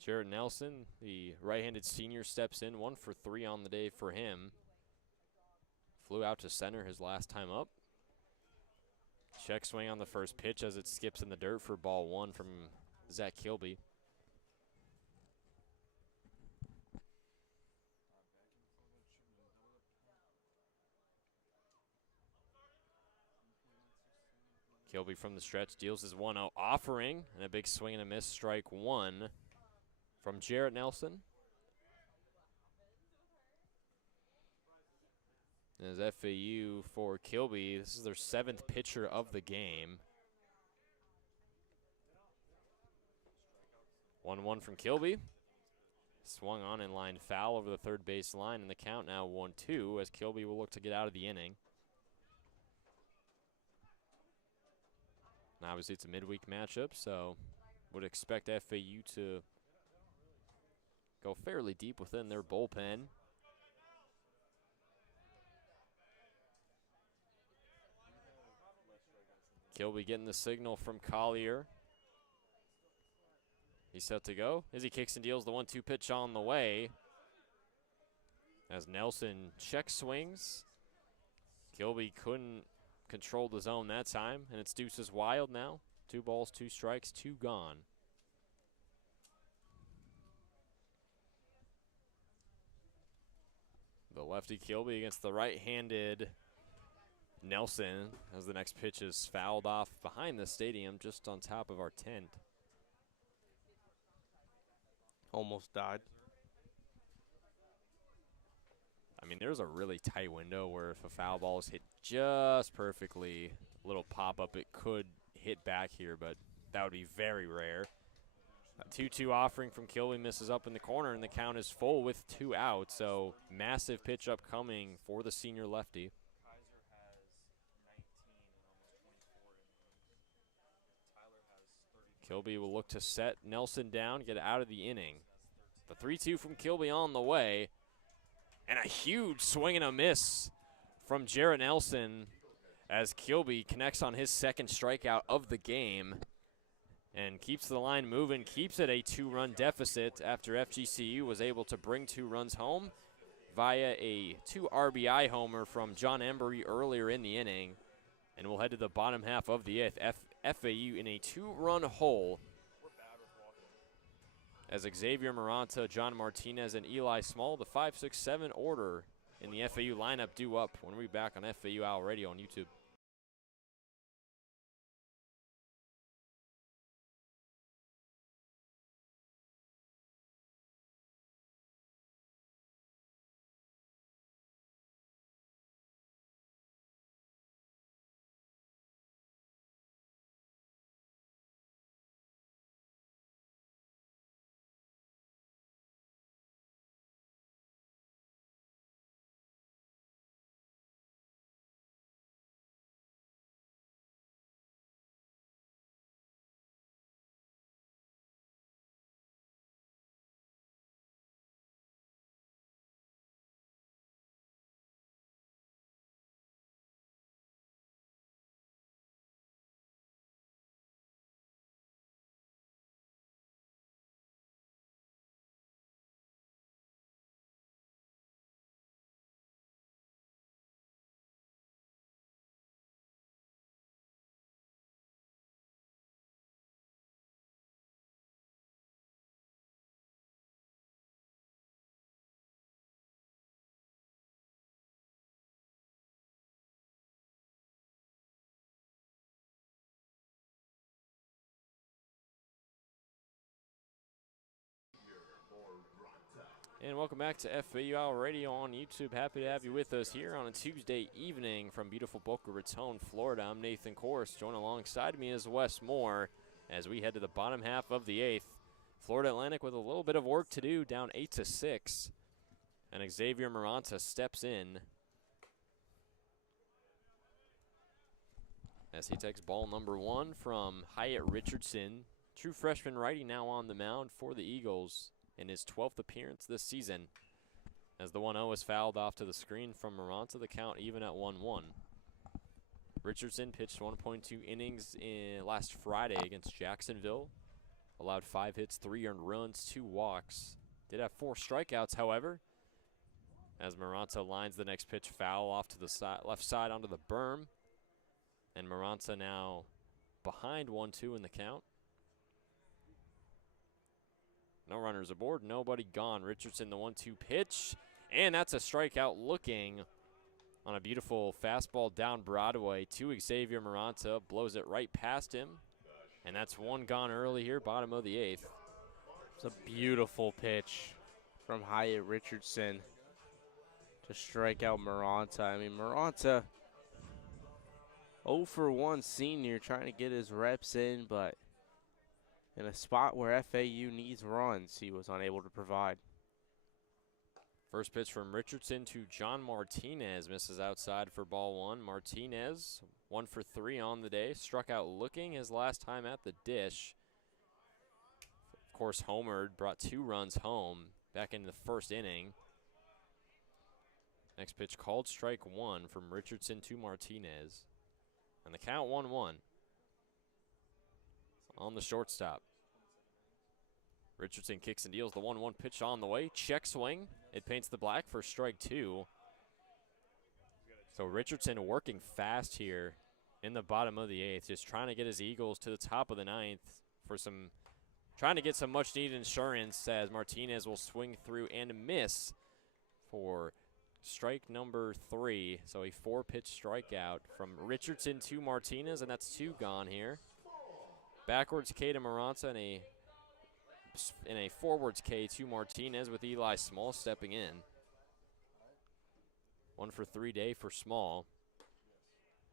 Jared Nelson, the right-handed senior, steps in. 1 for 3 on the day for him. Flew out to center his last time up. Check swing on the first pitch as it skips in the dirt for ball 1 from Zach Kilby. Kilby from the stretch deals his 1-0 offering, and a big swing and a miss, strike 1 from Jarrett Nelson. And as FAU for Kilby, this is their 7th pitcher of the game. 1-1 from Kilby. Swung on in line foul over the third base line, and the count now 1-2 as Kilby will look to get out of the inning. And obviously it's a midweek matchup, so would expect FAU to go fairly deep within their bullpen. Kilby getting the signal from Collier. He's set to go as he kicks and deals the 1-2 pitch on the way. As Nelson check swings. Kilby couldn't control the zone that time, and it's Deuces Wild now. 2 balls, 2 strikes, 2 gone. The lefty Kilby against the right-handed Nelson as the next pitch is fouled off behind the stadium just on top of our tent. Almost died. I mean, there's a really tight window where if a foul ball is hit just perfectly, a little pop-up, it could hit back here, but that would be very rare. A 2-2 offering from Kilby misses up in the corner, and the count is full with 2 outs, so massive pitch upcoming for the senior lefty. Kilby will look to set Nelson down, get out of the inning. The 3-2 from Kilby on the way, and a huge swing and a miss from Jarrett Nelson as Kilby connects on his second strikeout of the game and keeps the line moving, keeps it a 2-run deficit after FGCU was able to bring 2 runs home via a 2 RBI homer from John Embry earlier in the inning. And we'll head to the bottom half of the 8th. FAU in a 2-run hole as Xavier Maranta, John Martinez, and Eli Small, the 5, 6, 7 order in the FAU lineup, due up when we're back on FAU Owl Radio on YouTube. And welcome back to FAU Owl Radio on YouTube. Happy to have you with us here on a Tuesday evening from beautiful Boca Raton, Florida. I'm Nathan Korst. Joined alongside me is Wes Moore as we head to the bottom half of the 8th. Florida Atlantic with a little bit of work to do, down 8-6. And Xavier Maranta steps in as he takes ball number 1 from Hyatt Richardson. True freshman righty now on the mound for the Eagles in his 12th appearance this season. As the 1-0 is fouled off to the screen from Maranta, the count even at 1-1. Richardson pitched 1.2 innings last Friday against Jacksonville. Allowed 5 hits, 3 earned runs, 2 walks. Did have 4 strikeouts, however, as Maranta lines the next pitch foul off to the left side onto the berm. And Maranta now behind 1-2 in the count. No runners aboard, nobody gone. Richardson, the 1-2 pitch, and that's a strikeout looking on a beautiful fastball down Broadway to Xavier Maranta. Blows it right past him, and that's 1 gone early here, bottom of the 8th. It's a beautiful pitch from Hyatt Richardson to strike out Maranta. I mean, Maranta, 0 for 1 senior, trying to get his reps in, but in a spot where FAU needs runs, he was unable to provide. First pitch from Richardson to John Martinez, misses outside for ball 1. Martinez, 1 for 3 on the day, struck out looking his last time at the dish. Korst homered, brought 2 runs home back into the first inning. Next pitch called strike 1 from Richardson to Martinez. And the count 1-1 on the shortstop. Richardson kicks and deals the 1-1 pitch on the way. Check swing. It paints the black for strike 2. So Richardson working fast here in the bottom of the 8th, just trying to get his Eagles to the top of the 9th for trying to get some much needed insurance, as Martinez will swing through and miss for strike number 3. So a 4-pitch strikeout from Richardson to Martinez, and that's 2 gone here. Backwards K to Maranta and a forwards K to Martinez, with Eli Small stepping in. 1 for 3 day for Small,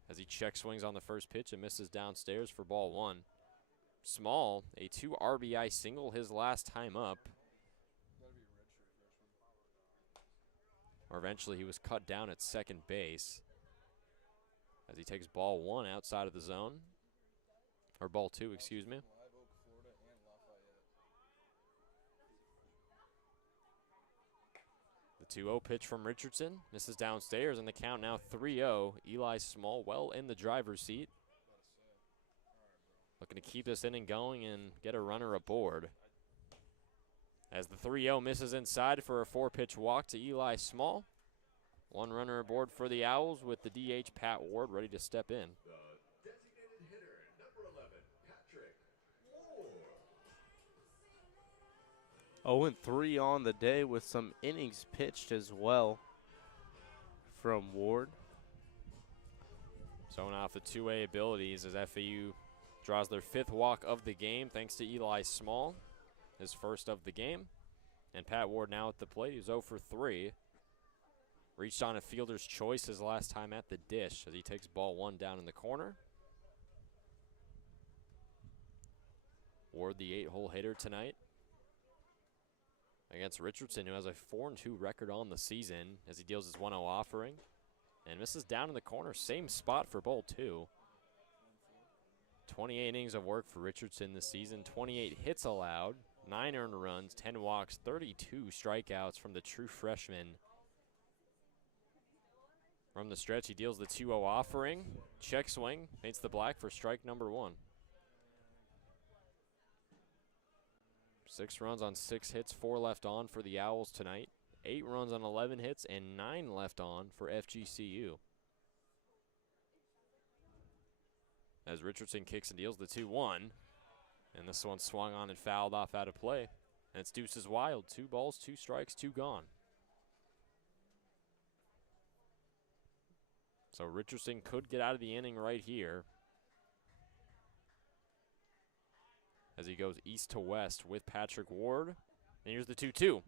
as he check swings on the first pitch and misses downstairs for ball 1. Small, a 2 RBI single his last time up. Or eventually he was cut down at second base, as he takes ball 1 outside of the zone. Or ball 2, excuse me. The 2-0 pitch from Richardson misses downstairs, and the count now 3-0. Eli Small well in the driver's seat, looking to keep this inning going and get a runner aboard. As the 3-0 misses inside for a 4-pitch walk to Eli Small. 1 runner aboard for the Owls, with the DH Pat Ward ready to step in. The designated hitter, number 11, Patrick Ward. 0-3 on the day, with some innings pitched as well from Ward. Showing off the 2A abilities as FAU draws their 5th walk of the game, thanks to Eli Small, his first of the game. And Pat Ward now at the plate. He's 0 for 3. Reached on a fielder's choice his last time at the dish, as he takes ball 1 down in the corner. Ward, the 8-hole hitter tonight, against Richardson, who has a 4-2 record on the season, as he deals his 1-0 offering and misses down in the corner. Same spot for ball 2. 28 innings of work for Richardson this season, 28 hits allowed, 9 earned runs, 10 walks, 32 strikeouts from the true freshman. From the stretch, he deals the 2-0 offering. Check swing, paints the black for strike number 1. 6 runs on 6 hits, 4 left on for the Owls tonight. 8 runs on 11 hits and 9 left on for FGCU. As Richardson kicks and deals the 2-1. And this one swung on and fouled off out of play. And it's deuces wild. 2 balls, 2 strikes, 2 gone. So Richardson could get out of the inning right here, as he goes east to west with Patrick Ward. And here's the 2-2.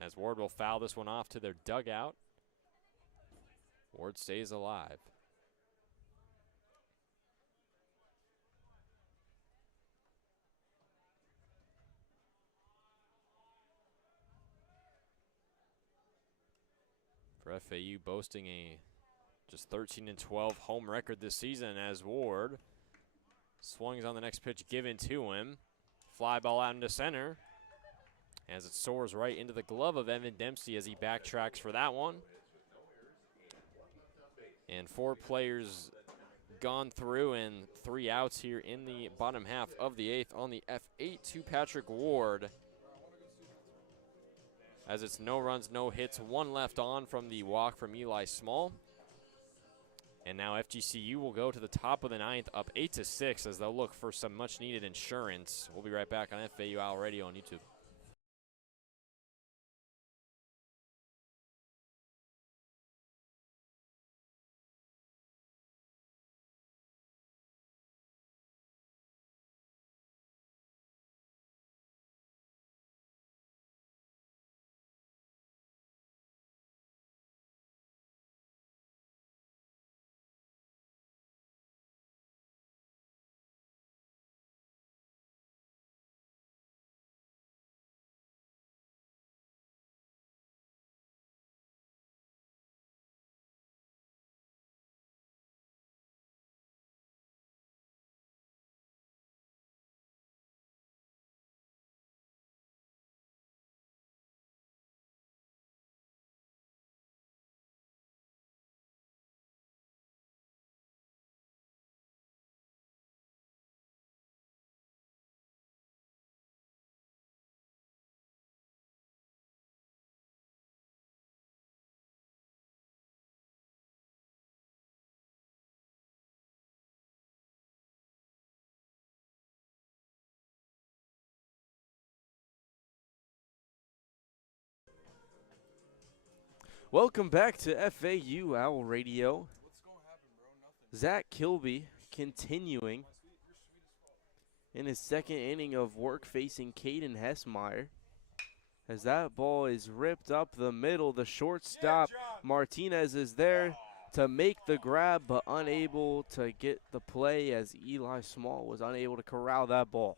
As Ward will foul this one off to their dugout. Ward stays alive. For FAU, boasting a just 13-12 home record this season, as Ward swings on the next pitch given to him. Fly ball out into center, as it soars right into the glove of Evan Dempsey as he backtracks for that one. And 4 players gone through and 3 outs here in the bottom half of the 8th on the F8 to Patrick Ward. As it's no runs, no hits, 1 left on from the walk from Eli Small. And now FGCU will go to the top of the 9th, up 8-6, as they'll look for some much-needed insurance. We'll be right back on FAU Owl Radio on YouTube. Welcome back to FAU Owl Radio. Zach Kilby continuing in his second inning of work facing Caden Hessmeyer. As that ball is ripped up the middle, the shortstop Martinez is there to make the grab, but unable to get the play as Eli Small was unable to corral that ball.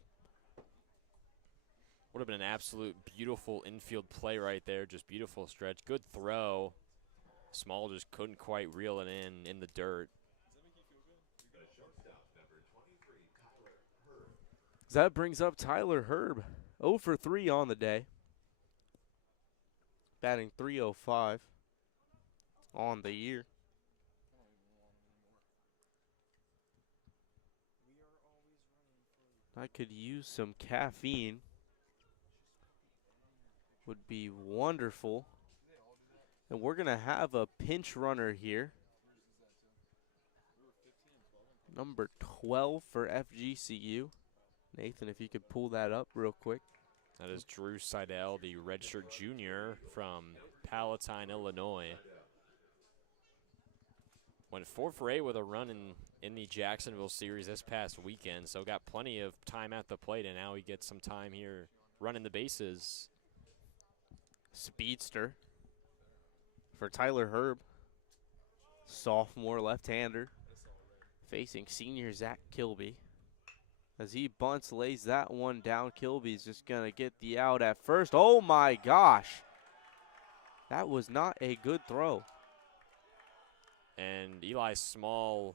Would have been an absolute beautiful infield play right there. Just beautiful stretch. Good throw. Small just couldn't quite reel it in the dirt. That brings up Tyler Herb. 0 for 3 on the day. Batting .305 on the year. I could use some caffeine. Would be wonderful. And we're going to have a pinch runner here. Number 12 for FGCU. Nathan, if you could pull that up real quick. That is Drew Seidel, the redshirt junior from Palatine, Illinois. Went 4 for 8 with a run in the Jacksonville series this past weekend, so got plenty of time at the plate, and now he gets some time here running the bases. Speedster for Tyler Herb. Sophomore left-hander facing senior Zach Kilby. As he bunts, lays that one down. Kilby's just going to get the out at first. Oh, my gosh. That was not a good throw. And Eli Small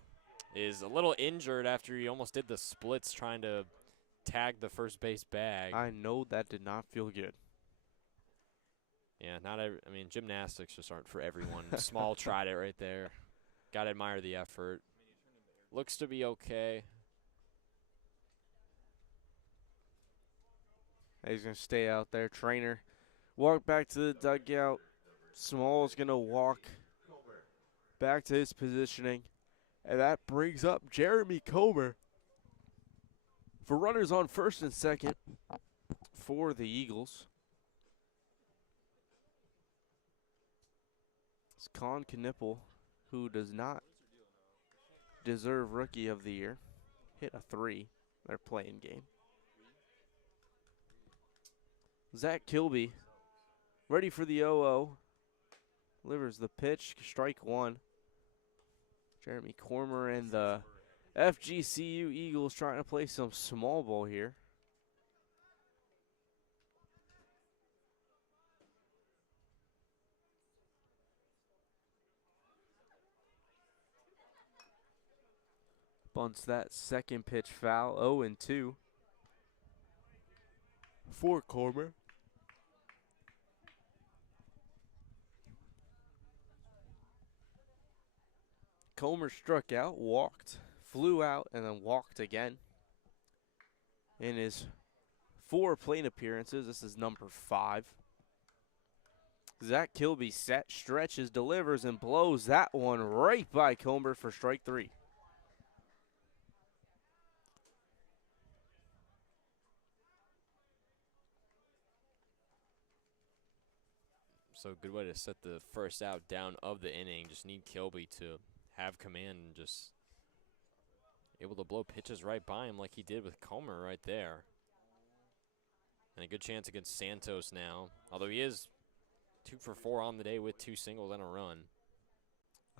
is a little injured after he almost did the splits trying to tag the first base bag. I know that did not feel good. Yeah, I mean, gymnastics just aren't for everyone. Small tried it right there. Got to admire the effort. Looks to be okay. He's going to stay out there. Trainer, walk back to the dugout. Small's going to walk back to his positioning. And that brings up Jeremy Comer for runners on first and second for the Eagles. It's Con Knipple, who does not deserve Rookie of the Year. Hit a 3. They're playing game. Zach Kilby, ready for the 0-0. Delivers the pitch, strike 1. Jeremy Cormer and the FGCU Eagles trying to play some small ball here. Bunts that second pitch foul, 0-2 for Cormer. Comer struck out, walked, flew out, and then walked again. In his 4 plate appearances, this is number 5. Zach Kilby set, stretches, delivers, and blows that one right by Comer for strike 3. So good way to set the first out down of the inning. Just need Kilby to have command and just able to blow pitches right by him like he did with Comer right there. And a good chance against Santos now, although he is 2 for 4 on the day with 2 singles and a run.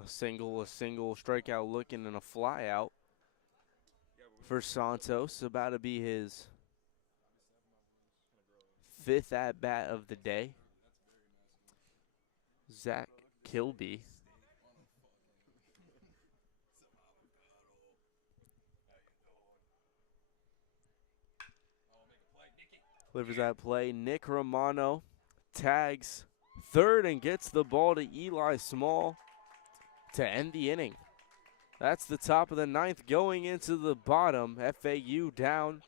A single, strikeout looking, and a fly out for Santos. About to be his 5th at-bat of the day. Zach Kilby. Delivers that play. Nick Romano tags third and gets the ball to Eli Small to end the inning. That's the top of the 9th going into the bottom. FAU down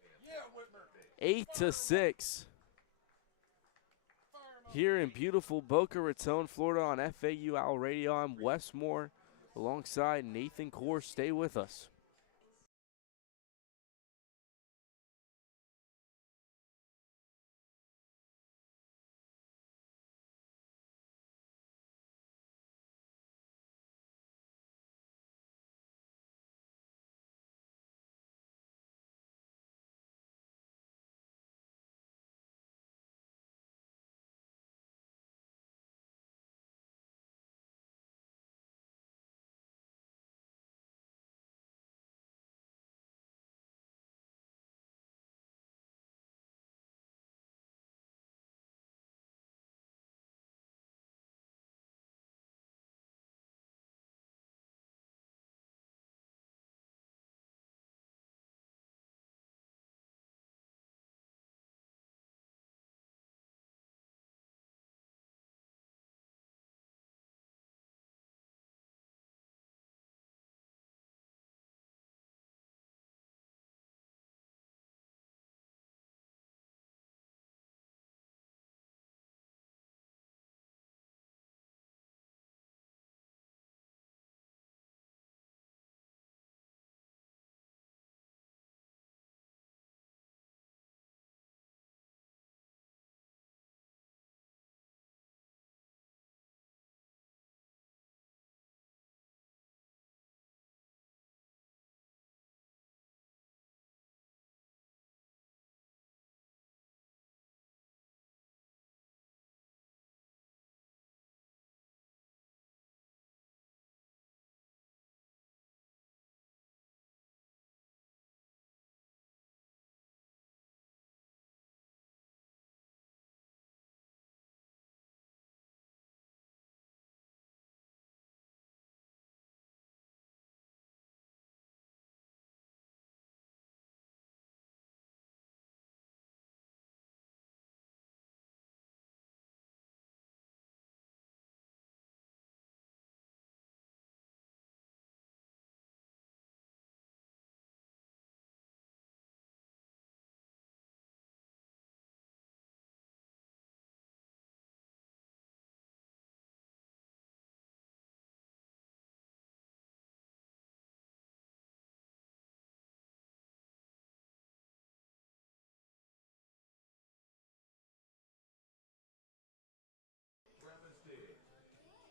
8-6. Here in beautiful Boca Raton, Florida on FAU Owl Radio, I'm Wes Moore alongside Nathan Korst. Stay with us.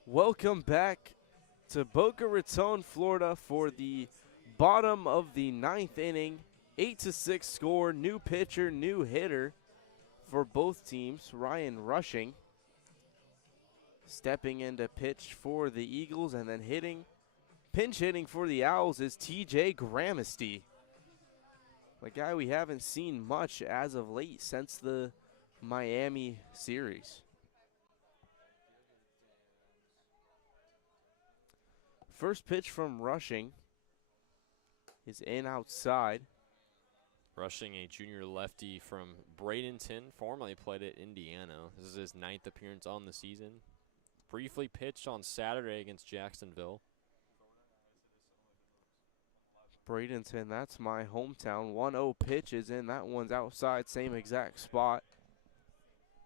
Welcome back to Boca Raton, Florida for the bottom of the ninth inning. 8-6 score, new pitcher, new hitter for both teams. Ryan Rushing stepping into pitch for the Eagles, and then pinch hitting for the Owls is TJ Gramesty. A guy we haven't seen much as of late since the Miami series. First pitch from Rushing is in outside. Rushing, a junior lefty from Bradenton, formerly played at Indiana. This is his 9th appearance on the season. Briefly pitched on Saturday against Jacksonville. Bradenton, that's my hometown. 1-0 pitch is in. That one's outside, same exact spot.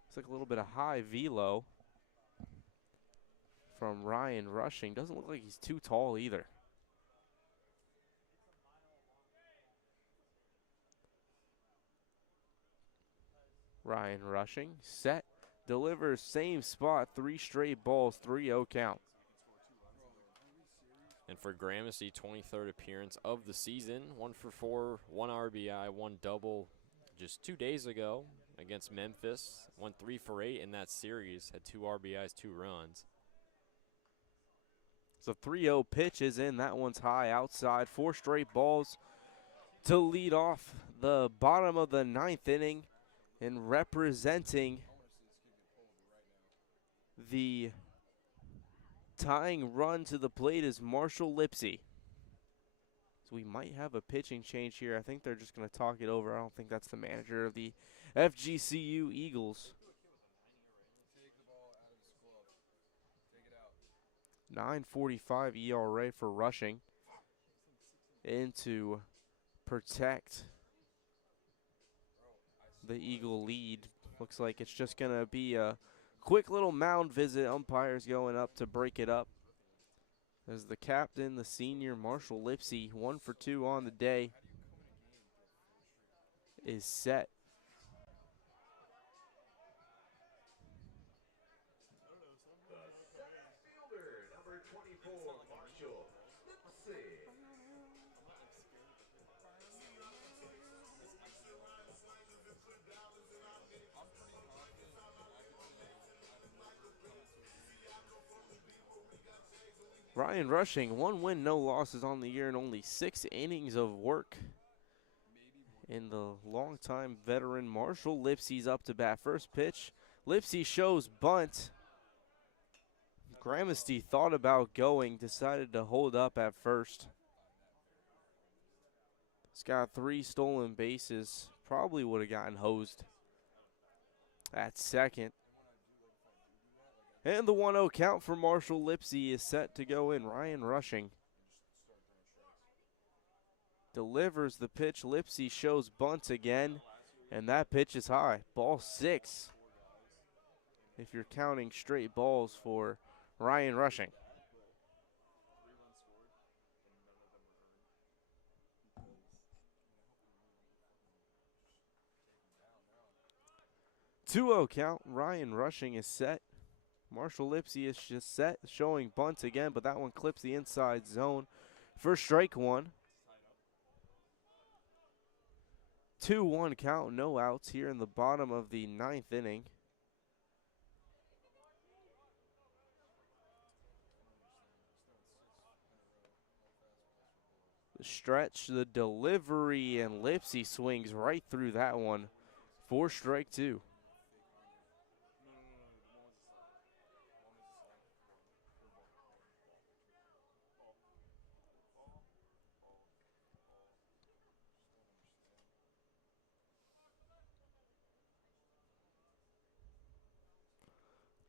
It's like a little bit of high velo from Ryan Rushing. Doesn't look like he's too tall either. Ryan Rushing, set, delivers, same spot, 3 straight balls, 3-0 count. And for Gramesty, 23rd appearance of the season. 1 for 4, 1 RBI, 1 double just 2 days ago against Memphis. Went 3 for 8 in that series, had 2 RBIs, 2 runs. So 3-0 pitch is in. That one's high outside. 4 straight balls to lead off the bottom of the ninth inning. And representing the tying run to the plate is Marshall Lipsy. So we might have a pitching change here. I think they're just going to talk it over. I don't think that's the manager of the FGCU Eagles. 9.45 ERA for Rushing in to protect the Eagle lead. Looks like it's just going to be a quick little mound visit. Umpires going up to break it up. As the captain, the senior, Marshall Lipsy, 1 for 2 on the day, is set. The center fielder, number 24, Marshall Lipsy. Ryan Rushing, 1 win, no losses on the year, and only 6 innings of work. And the longtime veteran Marshall Lipsy's up to bat. First pitch, Lipsy shows bunt. Gramesty thought about going, decided to hold up at first. He's got 3 stolen bases. Probably would have gotten hosed at second. And the 1-0 count for Marshall Lipsy is set to go in. Ryan Rushing delivers the pitch. Lipsy shows bunt again, and that pitch is high. Ball 6, if you're counting straight balls for Ryan Rushing. Two-0 count. Ryan Rushing is set. Marshall Lipsy is just set, showing bunt again, but that one clips the inside zone for strike 1. 2-1 count, no outs here in the bottom of the ninth inning. The stretch, the delivery, and Lipsy swings right through that one for strike 2.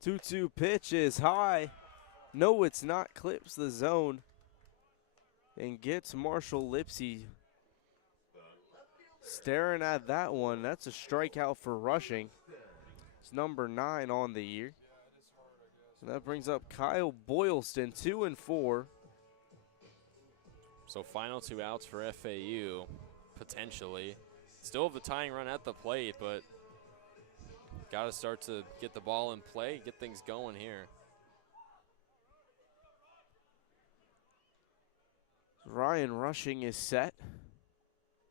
Two-two pitch is high. No, it's not. Clips the zone and gets Marshall Lipsy staring at that one. That's a strikeout for Rushing. It's number 9 on the year. So that brings up Kyle Boylston, 2 and 4. So final 2 outs for FAU, potentially. Still have the tying run at the plate, but got to start to get the ball in play, get things going here. Ryan Rushing is set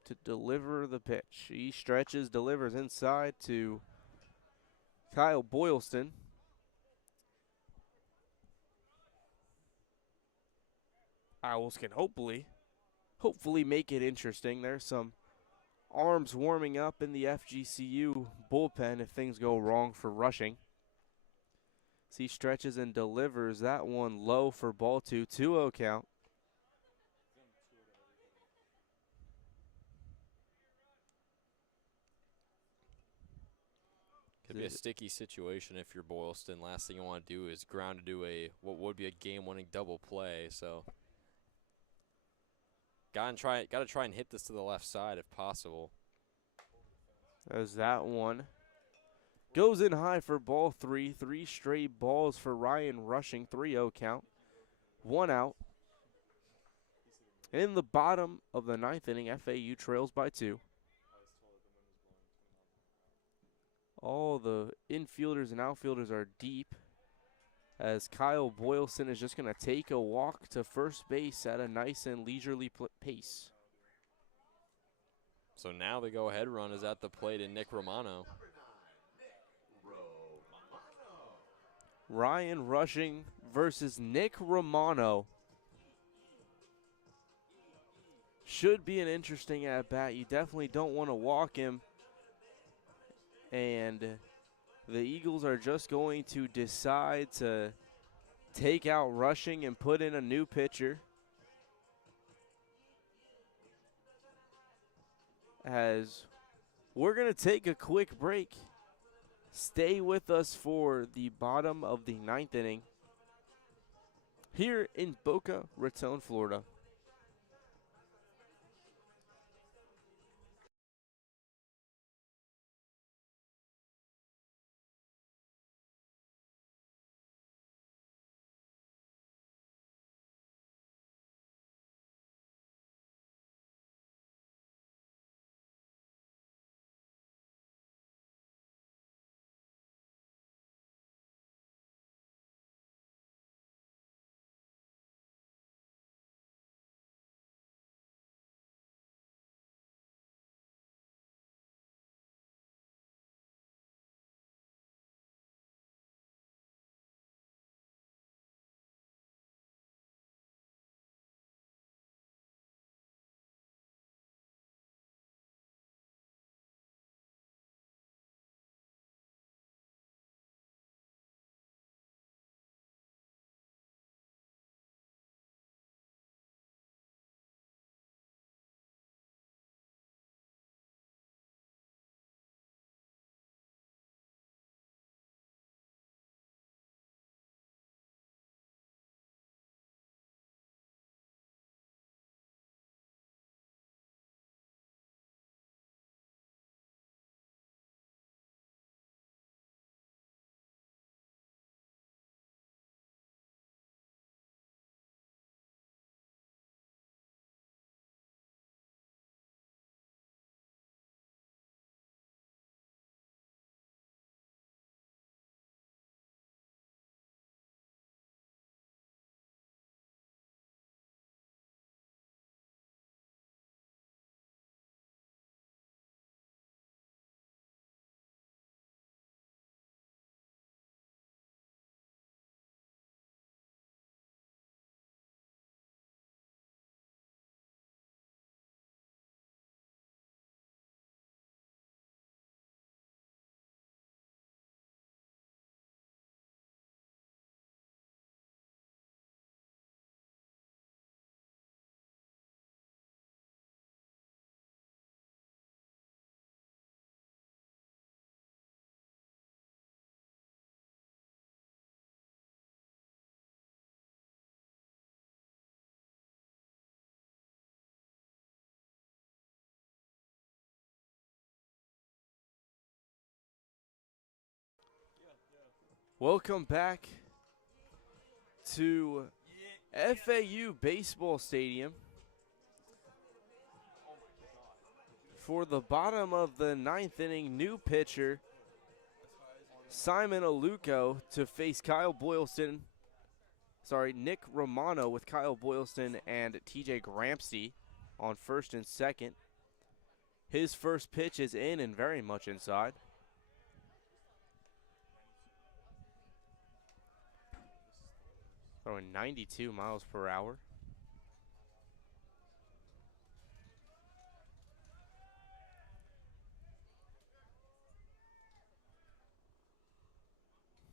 to deliver the pitch. He stretches, delivers inside to Kyle Boylston. Owls can hopefully make it interesting. There's some arms warming up in the FGCU bullpen if things go wrong for Rushing. As he stretches and delivers that one low for ball two, 2-0 count. Could be a sticky situation if you're Boylston. Last thing you want to do is ground to do what would be a game-winning double play. So, got to try and hit this to the left side if possible. As that one goes in high for ball three. 3 straight balls for Ryan Rushing. 3-0 count. 1 out. In the bottom of the 9th inning, FAU trails by 2. All the infielders and outfielders are deep as Kyle Boylston is just going to take a walk to first base at a nice and leisurely pace. So now the go-ahead run is at the plate in Nick Romano. Ryan Rushing versus Nick Romano. Should be an interesting at-bat. You definitely don't want to walk him. And the Eagles are just going to decide to take out Rushing and put in a new pitcher. As we're going to take a quick break. Stay with us for the bottom of the 9th inning here in Boca Raton, Florida. Welcome back to FAU Baseball Stadium for the bottom of the 9th inning. New pitcher Simon Aluko to face Kyle Boylston. Nick Romano with Kyle Boylston and TJ Gramsci on first and second. His first pitch is in and very much inside. Throwing 92 miles per hour.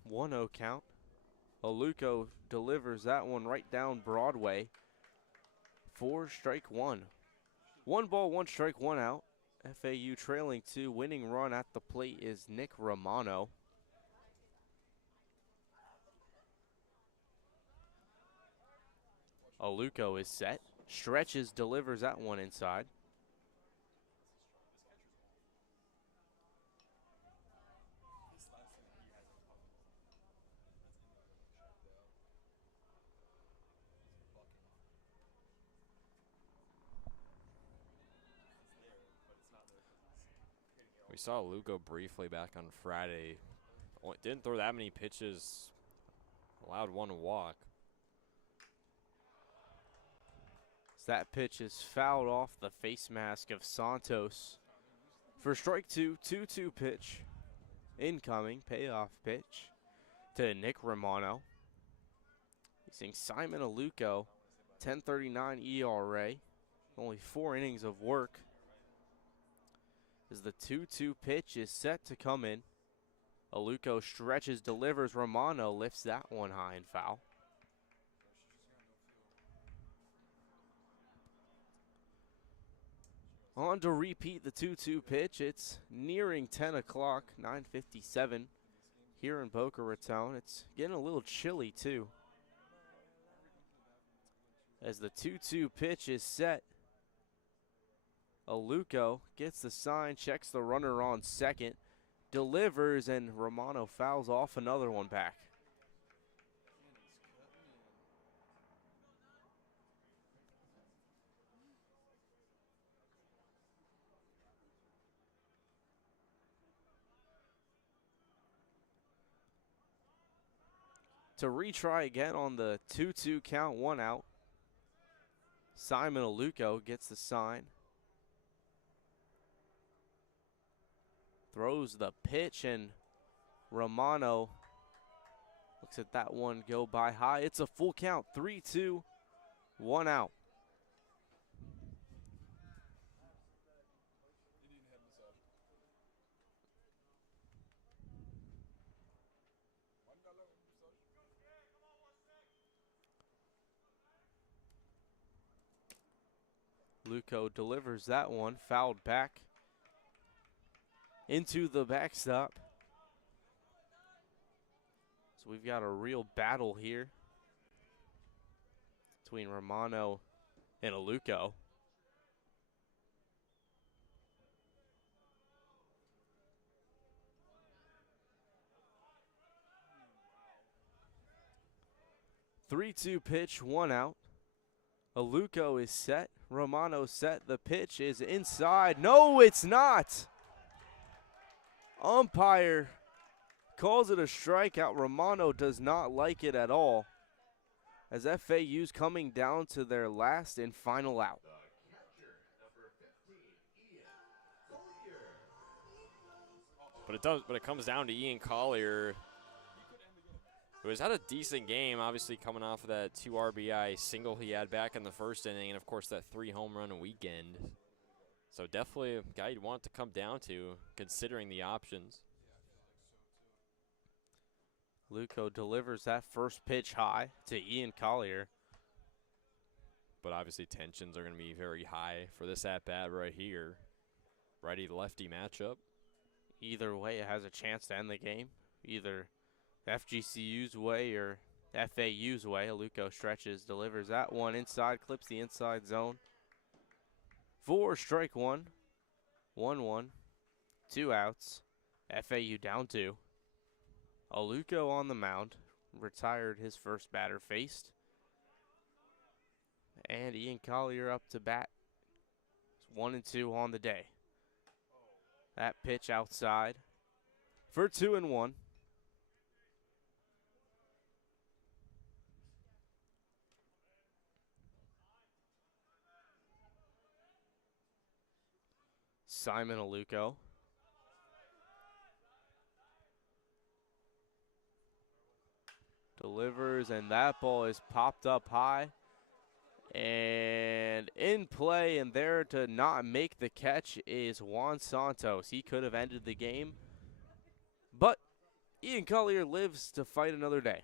One 0 count. Aluko delivers that one right down Broadway for strike one. 1 ball, 1 strike, 1 out. FAU trailing 2. Winning run at the plate is Nick Romano. Aluko is set. Stretches, delivers that one inside. We saw Lugo briefly back on Friday. Didn't throw that many pitches. Allowed one walk. That pitch is fouled off the face mask of Santos. For strike 2, 2-2 pitch. Incoming payoff pitch to Nick Romano. Facing Simon Aluko, 10.39 ERA. Only 4 innings of work. As the 2-2 pitch is set to come in. Aluko stretches, delivers. Romano lifts that one high and foul. On to repeat the 2-2 pitch. It's nearing 10 o'clock, 9:57 here in Boca Raton. It's getting a little chilly too. As the 2-2 pitch is set, Aluko gets the sign, checks the runner on second, delivers, and Romano fouls off another one back. To retry again on the 2-2 count, 1 out. Simon Aluko gets the sign. Throws the pitch, and Romano looks at that one go by high. It's a full count, 3-2, 1 out. Luco delivers that one, fouled back into the backstop. So we've got a real battle here between Romano and Aluko. Three-two pitch, 1 out. Aluko is set. Romano set. The pitch is inside. No, it's not. Umpire calls it a strikeout. Romano does not like it at all, as FAU's coming down to their last and final out. But it comes down to Ian Collier, who has had a decent game, obviously coming off of that 2 RBI single he had back in the first inning, and of course that 3 home run weekend. So definitely a guy you'd want to come down to, considering the options. Luco delivers that first pitch high to Ian Collier. But obviously tensions are going to be very high for this at-bat right here. Righty-lefty matchup. Either way, it has a chance to end the game. Either FGCU's way or FAU's way. Aluko stretches, delivers that one inside, clips the inside zone. 4 strike 1, 1-1, 2 outs. FAU down 2. Aluko on the mound, retired his first batter faced. And Ian Collier up to bat. It's 1-2 on the day. That pitch outside for 2-1. Simon Aluko. Delivers, and that ball is popped up high. And in play, and there to not make the catch is Juan Santos. He could have ended the game, but Ian Collier lives to fight another day.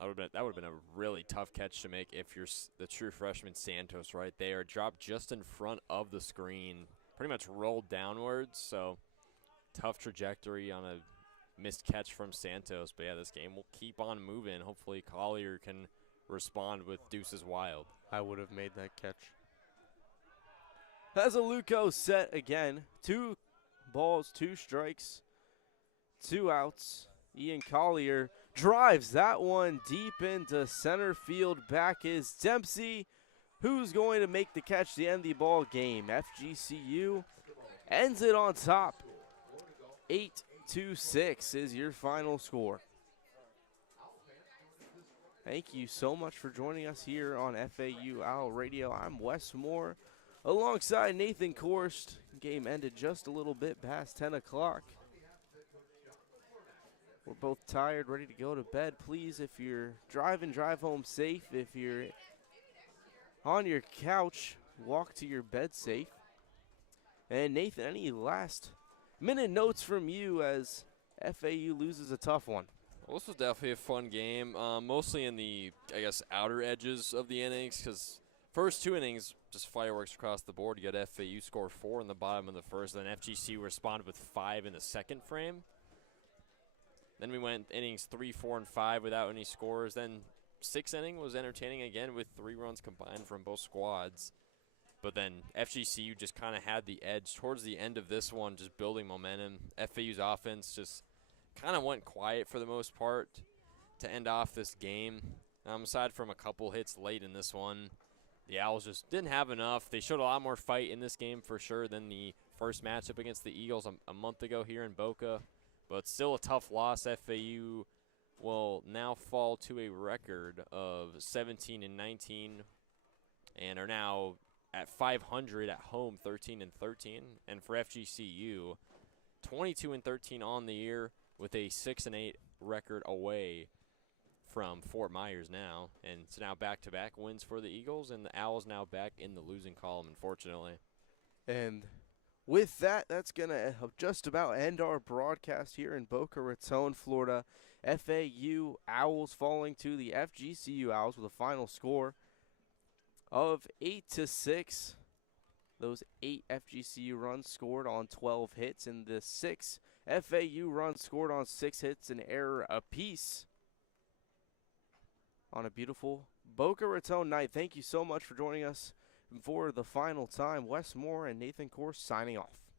That would have been a really tough catch to make if you're the true freshman Santos right there. Dropped just in front of the screen, pretty much rolled downwards. So tough trajectory on a missed catch from Santos. But yeah, this game will keep on moving. Hopefully Collier can respond with deuces wild. I would have made that catch. Has Aluko set again. 2 balls, 2 strikes, 2 outs. Ian Collier drives that one deep into center field. Back is Dempsey, who's going to make the catch to end the ball game. FGCU ends it on top. 8-6 is your final score. Thank you so much for joining us here on FAU Owl Radio. I'm Wes Moore alongside Nathan Korst. Game ended just a little bit past 10 o'clock. We're both tired, ready to go to bed. Please, if you're driving, drive home safe. If you're on your couch, walk to your bed safe. And Nathan, any last minute notes from you as FAU loses a tough one? Well, this was definitely a fun game, mostly in the, I guess, outer edges of the innings, because first 2 innings, just fireworks across the board. You got FAU score 4 in the bottom of the first, then FGCU responded with 5 in the second frame. Then we went innings 3, 4, and 5 without any scores. Then 6th inning was entertaining again with 3 runs combined from both squads. But then FGCU just kind of had the edge towards the end of this one, just building momentum. FAU's offense just kind of went quiet for the most part to end off this game. Aside from a couple hits late in this one, the Owls just didn't have enough. They showed a lot more fight in this game for sure than the first matchup against the Eagles a month ago here in Boca. But still a tough loss. FAU will now fall to a record of 17-19 and are now at 500 at home, 13-13. And for FGCU, 22-13 on the year with a 6-8 record away from Fort Myers now. And it's now back-to-back wins for the Eagles, and the Owls now back in the losing column, unfortunately. And with that, that's going to just about end our broadcast here in Boca Raton, Florida. FAU Owls falling to the FGCU Owls with a final score of 8-6. Those 8 FGCU runs scored on 12 hits, and the 6 FAU runs scored on 6 hits, an error apiece. On a beautiful Boca Raton night. Thank you so much for joining us for the final time. Wes Moore and Nathan Korst signing off.